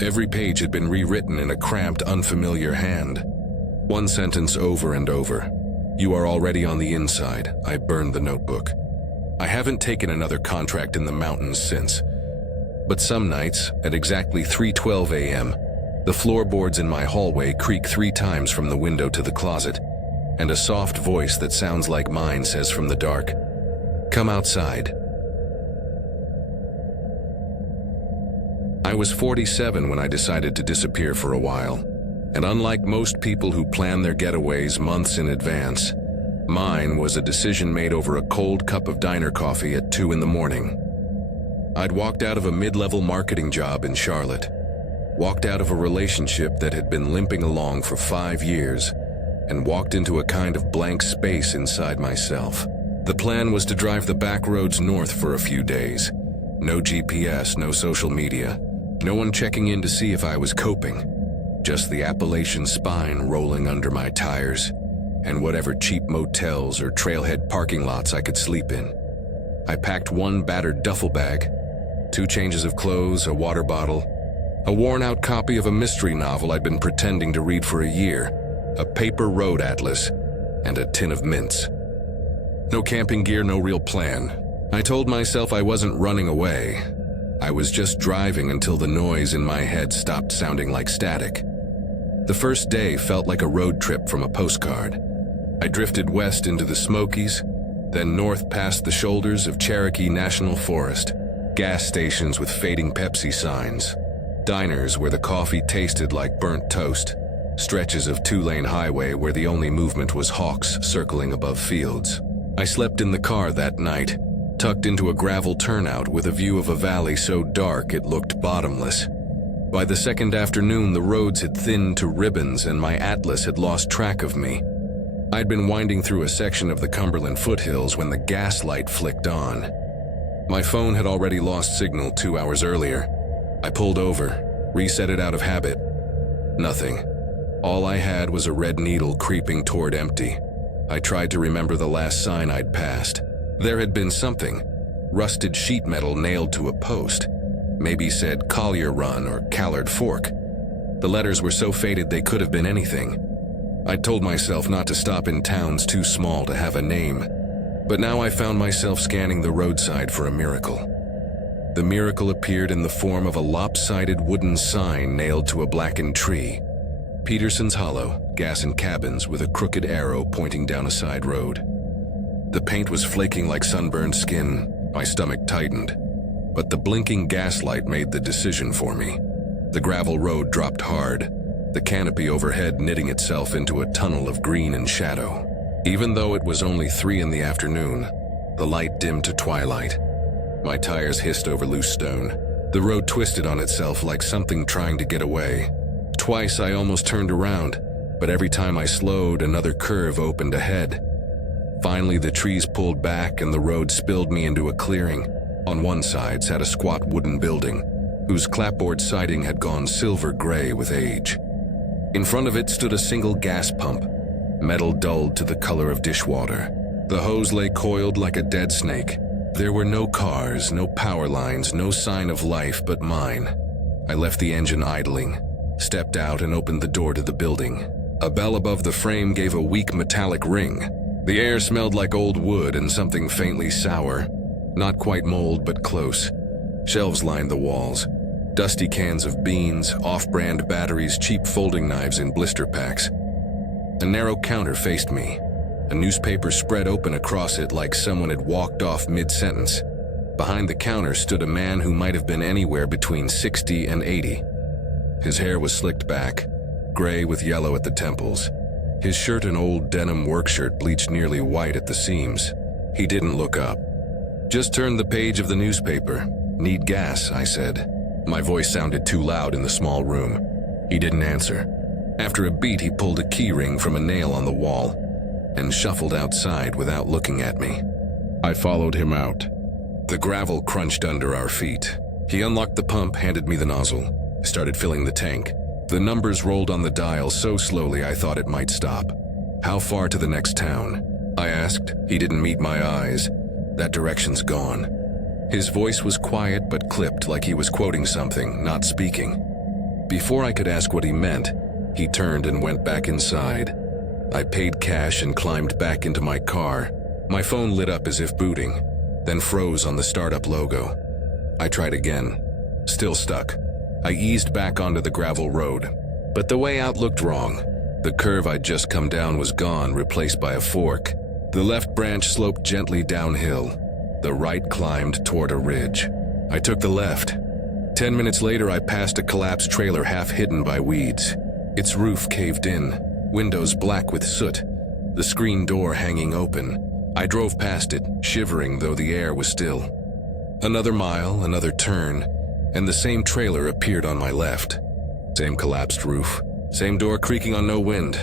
Every page had been rewritten in a cramped, unfamiliar hand. One sentence over and over. "You are already on the inside." I burned the notebook. I haven't taken another contract in the mountains since. But some nights, at exactly 3:12 a.m., the floorboards in my hallway creak 3 times from the window to the closet, and a soft voice that sounds like mine says from the dark, "Come outside." I was 47 when I decided to disappear for a while, and unlike most people who plan their getaways months in advance, mine was a decision made over a cold cup of diner coffee at 2 in the morning. I'd walked out of a mid-level marketing job in Charlotte, walked out of a relationship that had been limping along for 5 years, and walked into a kind of blank space inside myself. The plan was to drive the back roads north for a few days. No GPS, no social media, no one checking in to see if I was coping. Just the Appalachian spine rolling under my tires, and whatever cheap motels or trailhead parking lots I could sleep in. I packed 1 battered duffel bag, 2 changes of clothes, a water bottle, a worn-out copy of a mystery novel I'd been pretending to read for a year, a paper road atlas, and a tin of mints. No camping gear, no real plan. I told myself I wasn't running away. I was just driving until the noise in my head stopped sounding like static. The first day felt like a road trip from a postcard. I drifted west into the Smokies, then north past the shoulders of Cherokee National Forest, gas stations with fading Pepsi signs, diners where the coffee tasted like burnt toast, stretches of 2-lane highway where the only movement was hawks circling above fields. I slept in the car that night, tucked into a gravel turnout with a view of a valley so dark it looked bottomless. By the second afternoon, the roads had thinned to ribbons and my atlas had lost track of me. I'd been winding through a section of the Cumberland foothills when the gas light flicked on. My phone had already lost signal 2 hours earlier. I pulled over, reset it out of habit. Nothing. All I had was a red needle creeping toward empty. I tried to remember the last sign I'd passed. There had been something. Rusted sheet metal nailed to a post. Maybe said Collier Run or Callard Fork. The letters were so faded they could have been anything. I told myself not to stop in towns too small to have a name. But now I found myself scanning the roadside for a miracle. The miracle appeared in the form of a lopsided wooden sign nailed to a blackened tree. Peterson's Hollow, gas and cabins with a crooked arrow pointing down a side road. The paint was flaking like sunburned skin. My stomach tightened. But the blinking gaslight made the decision for me. The gravel road dropped hard, the canopy overhead knitting itself into a tunnel of green and shadow. Even though it was only 3 in the afternoon, the light dimmed to twilight. My tires hissed over loose stone. The road twisted on itself like something trying to get away. Twice I almost turned around, but every time I slowed, another curve opened ahead. Finally, the trees pulled back and the road spilled me into a clearing. On one side sat a squat wooden building, whose clapboard siding had gone silver gray with age. In front of it stood a single gas pump, metal dulled to the color of dishwater. The hose lay coiled like a dead snake. There were no cars, no power lines, no sign of life but mine. I left the engine idling, stepped out and opened the door to the building. A bell above the frame gave a weak metallic ring. The air smelled like old wood and something faintly sour. Not quite mold, but close. Shelves lined the walls. Dusty cans of beans, off-brand batteries, cheap folding knives in blister packs. A narrow counter faced me. A newspaper spread open across it like someone had walked off mid-sentence. Behind the counter stood a man who might have been anywhere between 60 and 80. His hair was slicked back, gray with yellow at the temples. His shirt, an old denim work shirt, bleached nearly white at the seams. He didn't look up. "Just turned the page of the newspaper. Need gas," I said. My voice sounded too loud in the small room. He didn't answer. After a beat, he pulled a key ring from a nail on the wall and shuffled outside without looking at me. I followed him out. The gravel crunched under our feet. He unlocked the pump, handed me the nozzle. I started filling the tank. The numbers rolled on the dial so slowly I thought it might stop. "How far to the next town?" I asked. He didn't meet my eyes. "That direction's gone." His voice was quiet but clipped, like he was quoting something, not speaking. Before I could ask what he meant, he turned and went back inside. I paid cash and climbed back into my car. My phone lit up as if booting, then froze on the startup logo. I tried again. Still stuck. I eased back onto the gravel road, but the way out looked wrong. The curve I'd just come down was gone, replaced by a fork. The left branch sloped gently downhill. The right climbed toward a ridge. I took the left. 10 minutes later, I passed a collapsed trailer half hidden by weeds. Its roof caved in, windows black with soot, the screen door hanging open. I drove past it, shivering though the air was still. Another mile, another turn, and the same trailer appeared on my left. Same collapsed roof, same door creaking on no wind.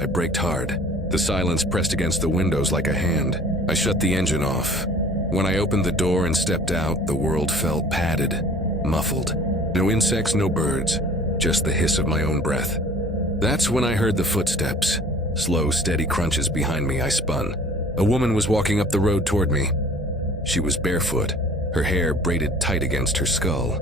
I braked hard. The silence pressed against the windows like a hand. I shut the engine off. When I opened the door and stepped out, the world felt padded, muffled. No insects, no birds, just the hiss of my own breath. That's when I heard the footsteps. Slow, steady crunches behind me. I spun. A woman was walking up the road toward me. She was barefoot, her hair braided tight against her skull.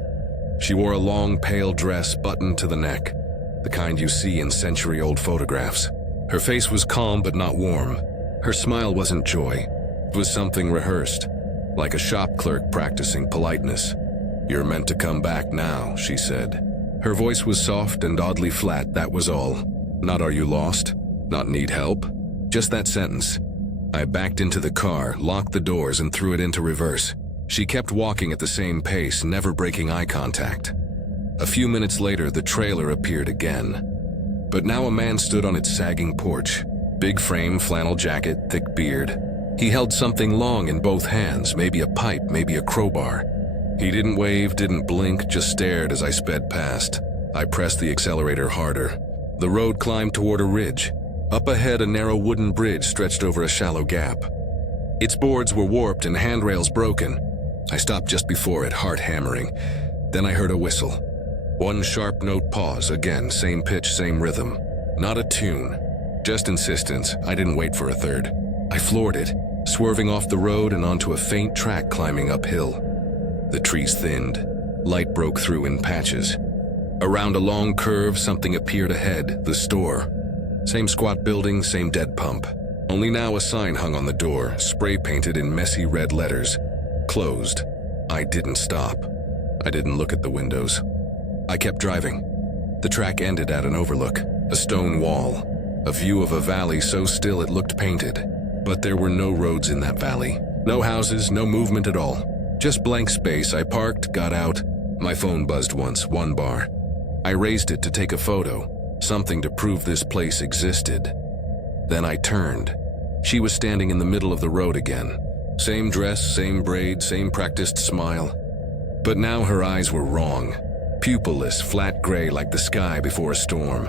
She wore a long, pale dress buttoned to the neck, the kind you see in century-old photographs. Her face was calm but not warm. Her smile wasn't joy. It was something rehearsed, like a shop clerk practicing politeness. "You're meant to come back now," she said. Her voice was soft and oddly flat, that was all. Not "Are you lost?" Not "Need help?" Just that sentence. I backed into the car, locked the doors, and threw it into reverse. She kept walking at the same pace, never breaking eye contact. A few minutes later, the trailer appeared again. But now a man stood on its sagging porch. Big frame, flannel jacket, thick beard. He held something long in both hands, maybe a pipe, maybe a crowbar. He didn't wave, didn't blink, just stared as I sped past. I pressed the accelerator harder. The road climbed toward a ridge. Up ahead, a narrow wooden bridge stretched over a shallow gap. Its boards were warped and handrails broken. I stopped just before it, heart hammering. Then I heard a whistle. One sharp note pause, again, same pitch, same rhythm. Not a tune, just insistence. I didn't wait for a third. I floored it, swerving off the road and onto a faint track climbing uphill. The trees thinned. Light broke through in patches. Around a long curve, something appeared ahead, the store. Same squat building, same dead pump. Only now a sign hung on the door, spray-painted in messy red letters. Closed. I didn't stop. I didn't look at the windows. I kept driving. The track ended at an overlook, a stone wall, a view of a valley so still it looked painted. But there were no roads in that valley. No houses, no movement at all. Just blank space. I parked, got out. My phone buzzed once, one bar. I raised it to take a photo, something to prove this place existed. Then I turned. She was standing in the middle of the road again. Same dress, same braid, same practiced smile. But now her eyes were wrong. Pupilless, flat gray like the sky before a storm.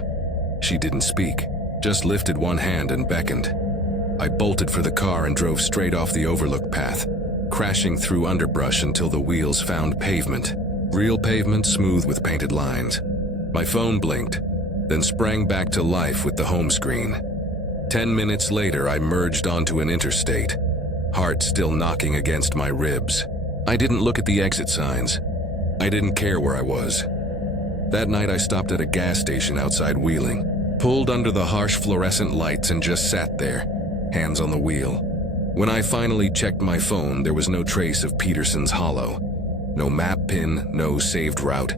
She didn't speak, just lifted one hand and beckoned. I bolted for the car and drove straight off the overlook path, crashing through underbrush until the wheels found pavement. Real pavement, smooth with painted lines. My phone blinked, then sprang back to life with the home screen. 10 minutes later, I merged onto an interstate, heart still knocking against my ribs. I didn't look at the exit signs. I didn't care where I was. That night, I stopped at a gas station outside Wheeling, pulled under the harsh fluorescent lights and just sat there, hands on the wheel. When I finally checked my phone, there was no trace of Peterson's Hollow. No map pin, no saved route.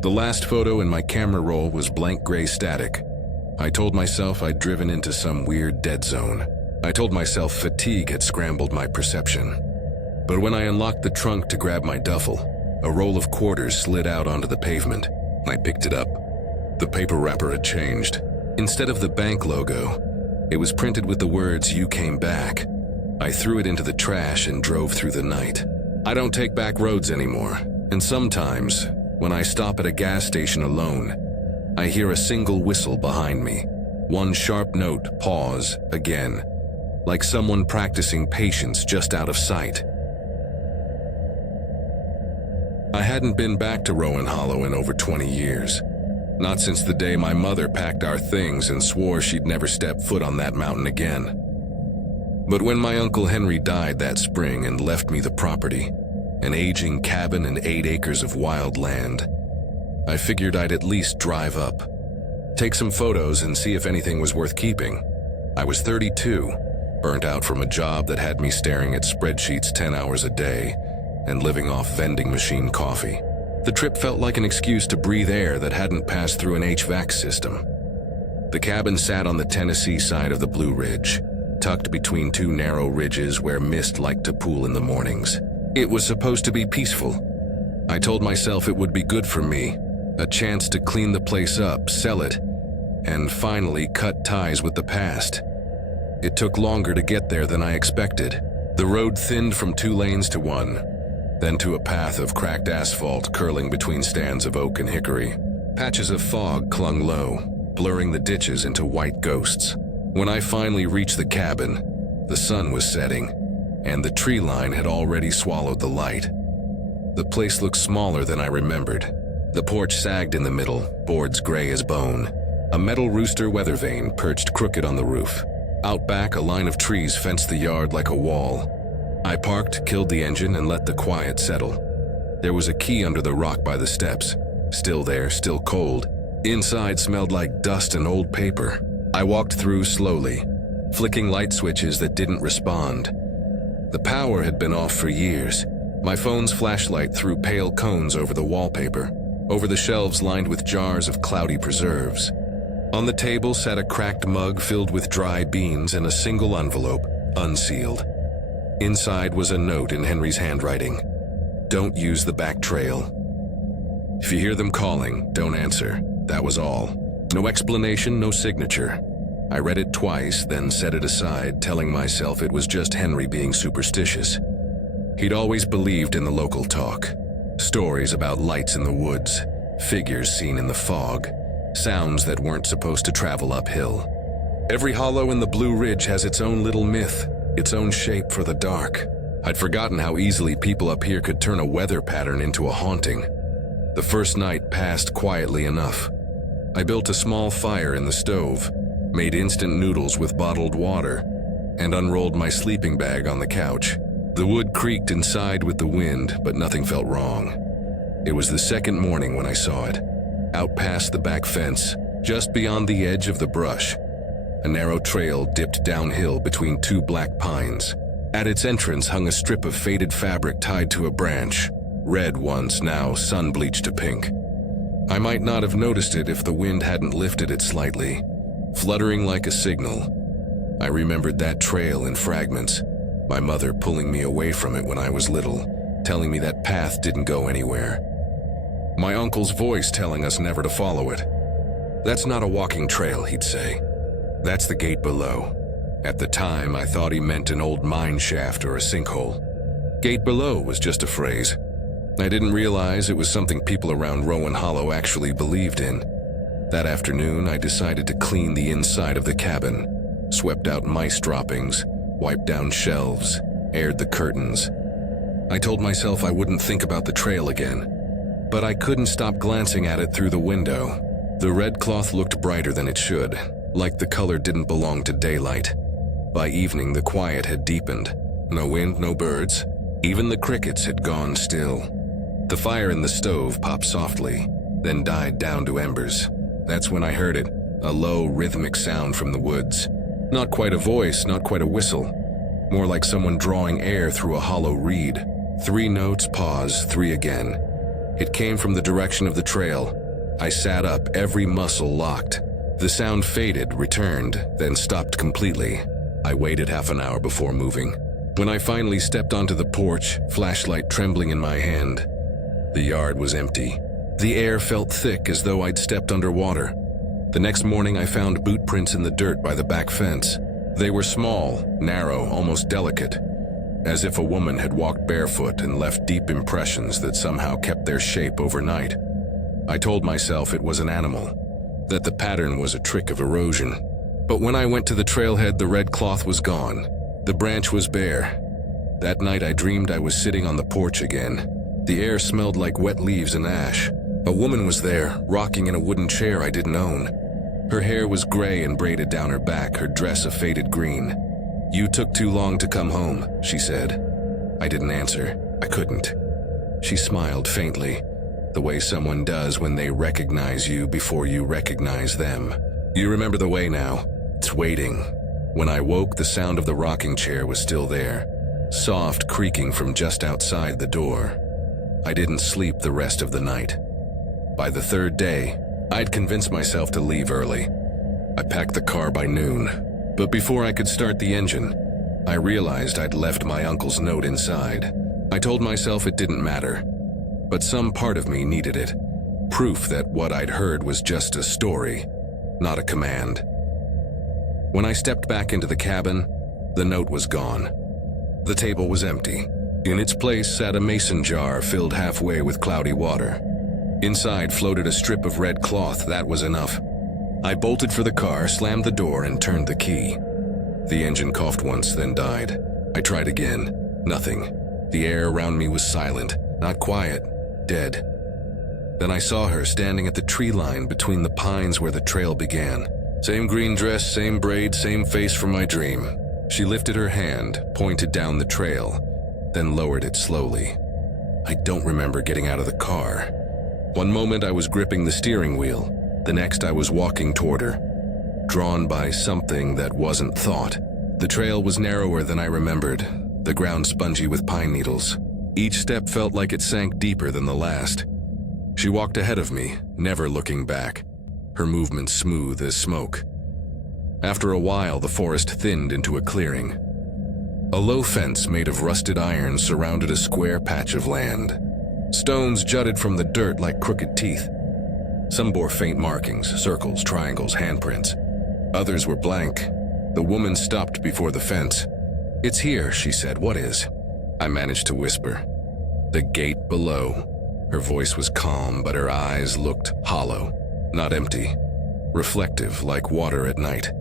The last photo in my camera roll was blank gray static. I told myself I'd driven into some weird dead zone. I told myself fatigue had scrambled my perception. But when I unlocked the trunk to grab my duffel, a roll of quarters slid out onto the pavement. I picked it up. The paper wrapper had changed. Instead of the bank logo, it was printed with the words, "You came back." I threw it into the trash and drove through the night. I don't take back roads anymore, and sometimes, when I stop at a gas station alone, I hear a single whistle behind me. One sharp note, pause, again, like someone practicing patience just out of sight. I hadn't been back to Rowan Hollow in over 20 years. Not since the day my mother packed our things and swore she'd never step foot on that mountain again. But when my Uncle Henry died that spring and left me the property, an aging cabin and 8 acres of wild land, I figured I'd at least drive up, take some photos and see if anything was worth keeping. I was 32, burnt out from a job that had me staring at spreadsheets 10 hours a day and living off vending machine coffee. The trip felt like an excuse to breathe air that hadn't passed through an HVAC system. The cabin sat on the Tennessee side of the Blue Ridge, tucked between 2 narrow ridges where mist liked to pool in the mornings. It was supposed to be peaceful. I told myself it would be good for me, a chance to clean the place up, sell it, and finally cut ties with the past. It took longer to get there than I expected. The road thinned from 2 lanes to 1, then to a path of cracked asphalt curling between stands of oak and hickory. Patches of fog clung low, blurring the ditches into white ghosts. When I finally reached the cabin, the sun was setting, and the tree line had already swallowed the light. The place looked smaller than I remembered. The porch sagged in the middle, boards gray as bone. A metal rooster weather vane perched crooked on the roof. Out back, a line of trees fenced the yard like a wall. I parked, killed the engine, and let the quiet settle. There was a key under the rock by the steps. Still there, still cold. Inside smelled like dust and old paper. I walked through slowly, flicking light switches that didn't respond. The power had been off for years. My phone's flashlight threw pale cones over the wallpaper, over the shelves lined with jars of cloudy preserves. On the table sat a cracked mug filled with dry beans and a single envelope, unsealed. Inside was a note in Henry's handwriting. Don't use the back trail. If you hear them calling, don't answer. That was all. No explanation, no signature. I read it twice, then set it aside, telling myself it was just Henry being superstitious. He'd always believed in the local talk. Stories about lights in the woods, figures seen in the fog, sounds that weren't supposed to travel uphill. Every hollow in the Blue Ridge has its own little myth, its own shape for the dark. I'd forgotten how easily people up here could turn a weather pattern into a haunting. The first night passed quietly enough. I built a small fire in the stove, made instant noodles with bottled water, and unrolled my sleeping bag on the couch. The wood creaked and sighed with the wind, but nothing felt wrong. It was the second morning when I saw it. Out past the back fence, just beyond the edge of the brush, a narrow trail dipped downhill between 2 black pines. At its entrance hung a strip of faded fabric tied to a branch, red once, now sun-bleached to pink. I might not have noticed it if the wind hadn't lifted it slightly, fluttering like a signal. I remembered that trail in fragments, my mother pulling me away from it when I was little, telling me that path didn't go anywhere. My uncle's voice telling us never to follow it. "That's not a walking trail," he'd say. "That's the gate below." At the time, I thought he meant an old mine shaft or a sinkhole. Gate below was just a phrase. I didn't realize it was something people around Rowan Hollow actually believed in. That afternoon, I decided to clean the inside of the cabin, swept out mice droppings, wiped down shelves, aired the curtains. I told myself I wouldn't think about the trail again, but I couldn't stop glancing at it through the window. The red cloth looked brighter than it should, like the color didn't belong to daylight. By evening, the quiet had deepened. No wind, no birds. Even the crickets had gone still. The fire in the stove popped softly, then died down to embers. That's when I heard it, a low, rhythmic sound from the woods. Not quite a voice, not quite a whistle. More like someone drawing air through a hollow reed. 3 notes, pause, 3 again. It came from the direction of the trail. I sat up, every muscle locked. The sound faded, returned, then stopped completely. I waited half an hour before moving. When I finally stepped onto the porch, flashlight trembling in my hand, the yard was empty. The air felt thick as though I'd stepped underwater. The next morning I found boot prints in the dirt by the back fence. They were small, narrow, almost delicate, as if a woman had walked barefoot and left deep impressions that somehow kept their shape overnight. I told myself it was an animal, that the pattern was a trick of erosion. But when I went to the trailhead, the red cloth was gone. The branch was bare. That night I dreamed I was sitting on the porch again. The air smelled like wet leaves and ash. A woman was there, rocking in a wooden chair I didn't own. Her hair was gray and braided down her back, her dress a faded green. "You took too long to come home," she said. I didn't answer. I couldn't. She smiled faintly, the way someone does when they recognize you before you recognize them. "You remember the way now. It's waiting." When I woke, the sound of the rocking chair was still there, soft creaking from just outside the door. I didn't sleep the rest of the night. By the 3rd day, I'd convinced myself to leave early. I packed the car by noon, but before I could start the engine, I realized I'd left my uncle's note inside. I told myself it didn't matter, but some part of me needed it. Proof that what I'd heard was just a story, not a command. When I stepped back into the cabin, the note was gone. The table was empty. In its place sat a mason jar filled halfway with cloudy water. Inside floated a strip of red cloth. That was enough. I bolted for the car, slammed the door, and turned the key. The engine coughed once, then died. I tried again. Nothing. The air around me was silent, not quiet, dead. Then I saw her standing at the tree line between the pines where the trail began. Same green dress, same braid, same face from my dream. She lifted her hand, pointed down the trail, then lowered it slowly. I don't remember getting out of the car. One moment I was gripping the steering wheel, the next I was walking toward her, drawn by something that wasn't thought. The trail was narrower than I remembered, the ground spongy with pine needles. Each step felt like it sank deeper than the last. She walked ahead of me, never looking back, her movement smooth as smoke. After a while, the forest thinned into a clearing. A low fence made of rusted iron surrounded a square patch of land. Stones jutted from the dirt like crooked teeth. Some bore faint markings, circles, triangles, handprints. Others were blank. The woman stopped before the fence. "It's here," she said. "What is?" I managed to whisper. "The gate below." Her voice was calm, but her eyes looked hollow, not empty, reflective like water at night.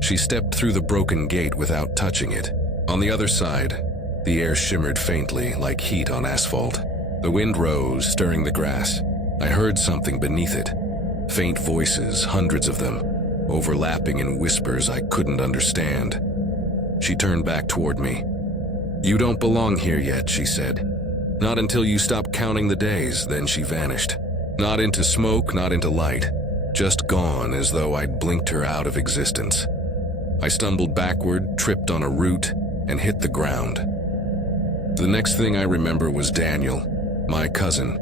She stepped through the broken gate without touching it. On the other side, the air shimmered faintly like heat on asphalt. The wind rose, stirring the grass. I heard something beneath it. Faint voices, hundreds of them, overlapping in whispers I couldn't understand. She turned back toward me. "You don't belong here yet," she said. "Not until you stop counting the days." Then she vanished. Not into smoke, not into light. Just gone, as though I'd blinked her out of existence. I stumbled backward, tripped on a root, and hit the ground. The next thing I remember was Daniel, my cousin,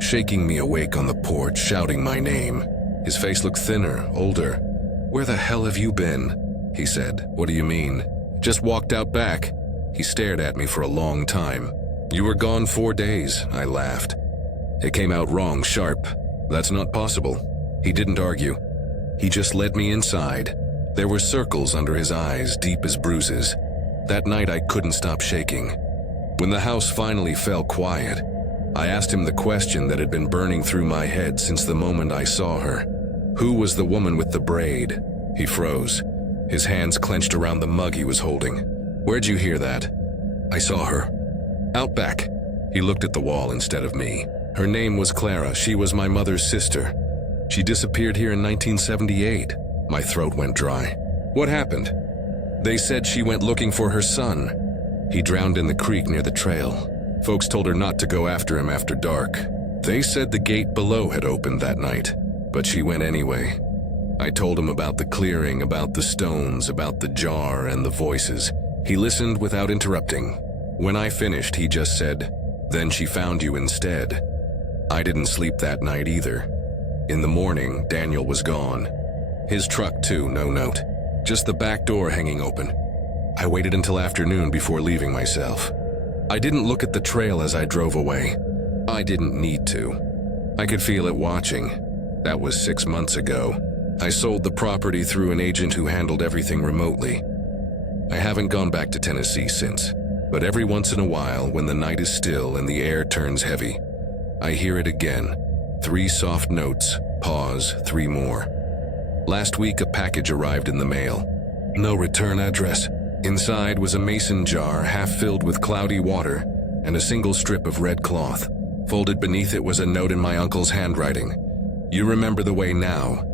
shaking me awake on the porch, shouting my name. His face looked thinner, older. "Where the hell have you been?" he said. "What do you mean?" "Just walked out back." He stared at me for a long time. "You were gone 4 days," I laughed. It came out wrong, sharp. That's not possible. He didn't argue. He just led me inside. There were circles under his eyes, deep as bruises. That night I couldn't stop shaking. When the house finally fell quiet, I asked him the question that had been burning through my head since the moment I saw her. Who was the woman with the braid? He froze, his hands clenched around the mug he was holding. Where'd you hear that? I saw her. Out back. He looked at the wall instead of me. Her name was Clara. She was my mother's sister. She disappeared here in 1978. My throat went dry. What happened? They said she went looking for her son. He drowned in the creek near the trail. Folks told her not to go after him after dark. They said the gate below had opened that night, but she went anyway. I told him about the clearing, about the stones, about the jar and the voices. He listened without interrupting. When I finished, he just said, "Then she found you instead." I didn't sleep that night either. In the morning, Daniel was gone. His truck too, no note. Just the back door hanging open. I waited until afternoon before leaving myself. I didn't look at the trail as I drove away. I didn't need to. I could feel it watching. That was 6 months ago. I sold the property through an agent who handled everything remotely. I haven't gone back to Tennessee since, but every once in a while, when the night is still and the air turns heavy, I hear it again. 3 soft notes, pause, 3 more. Last week, a package arrived in the mail. No return address. Inside was a mason jar half filled with cloudy water and a single strip of red cloth. Folded beneath it was a note in my uncle's handwriting. "You remember the way now.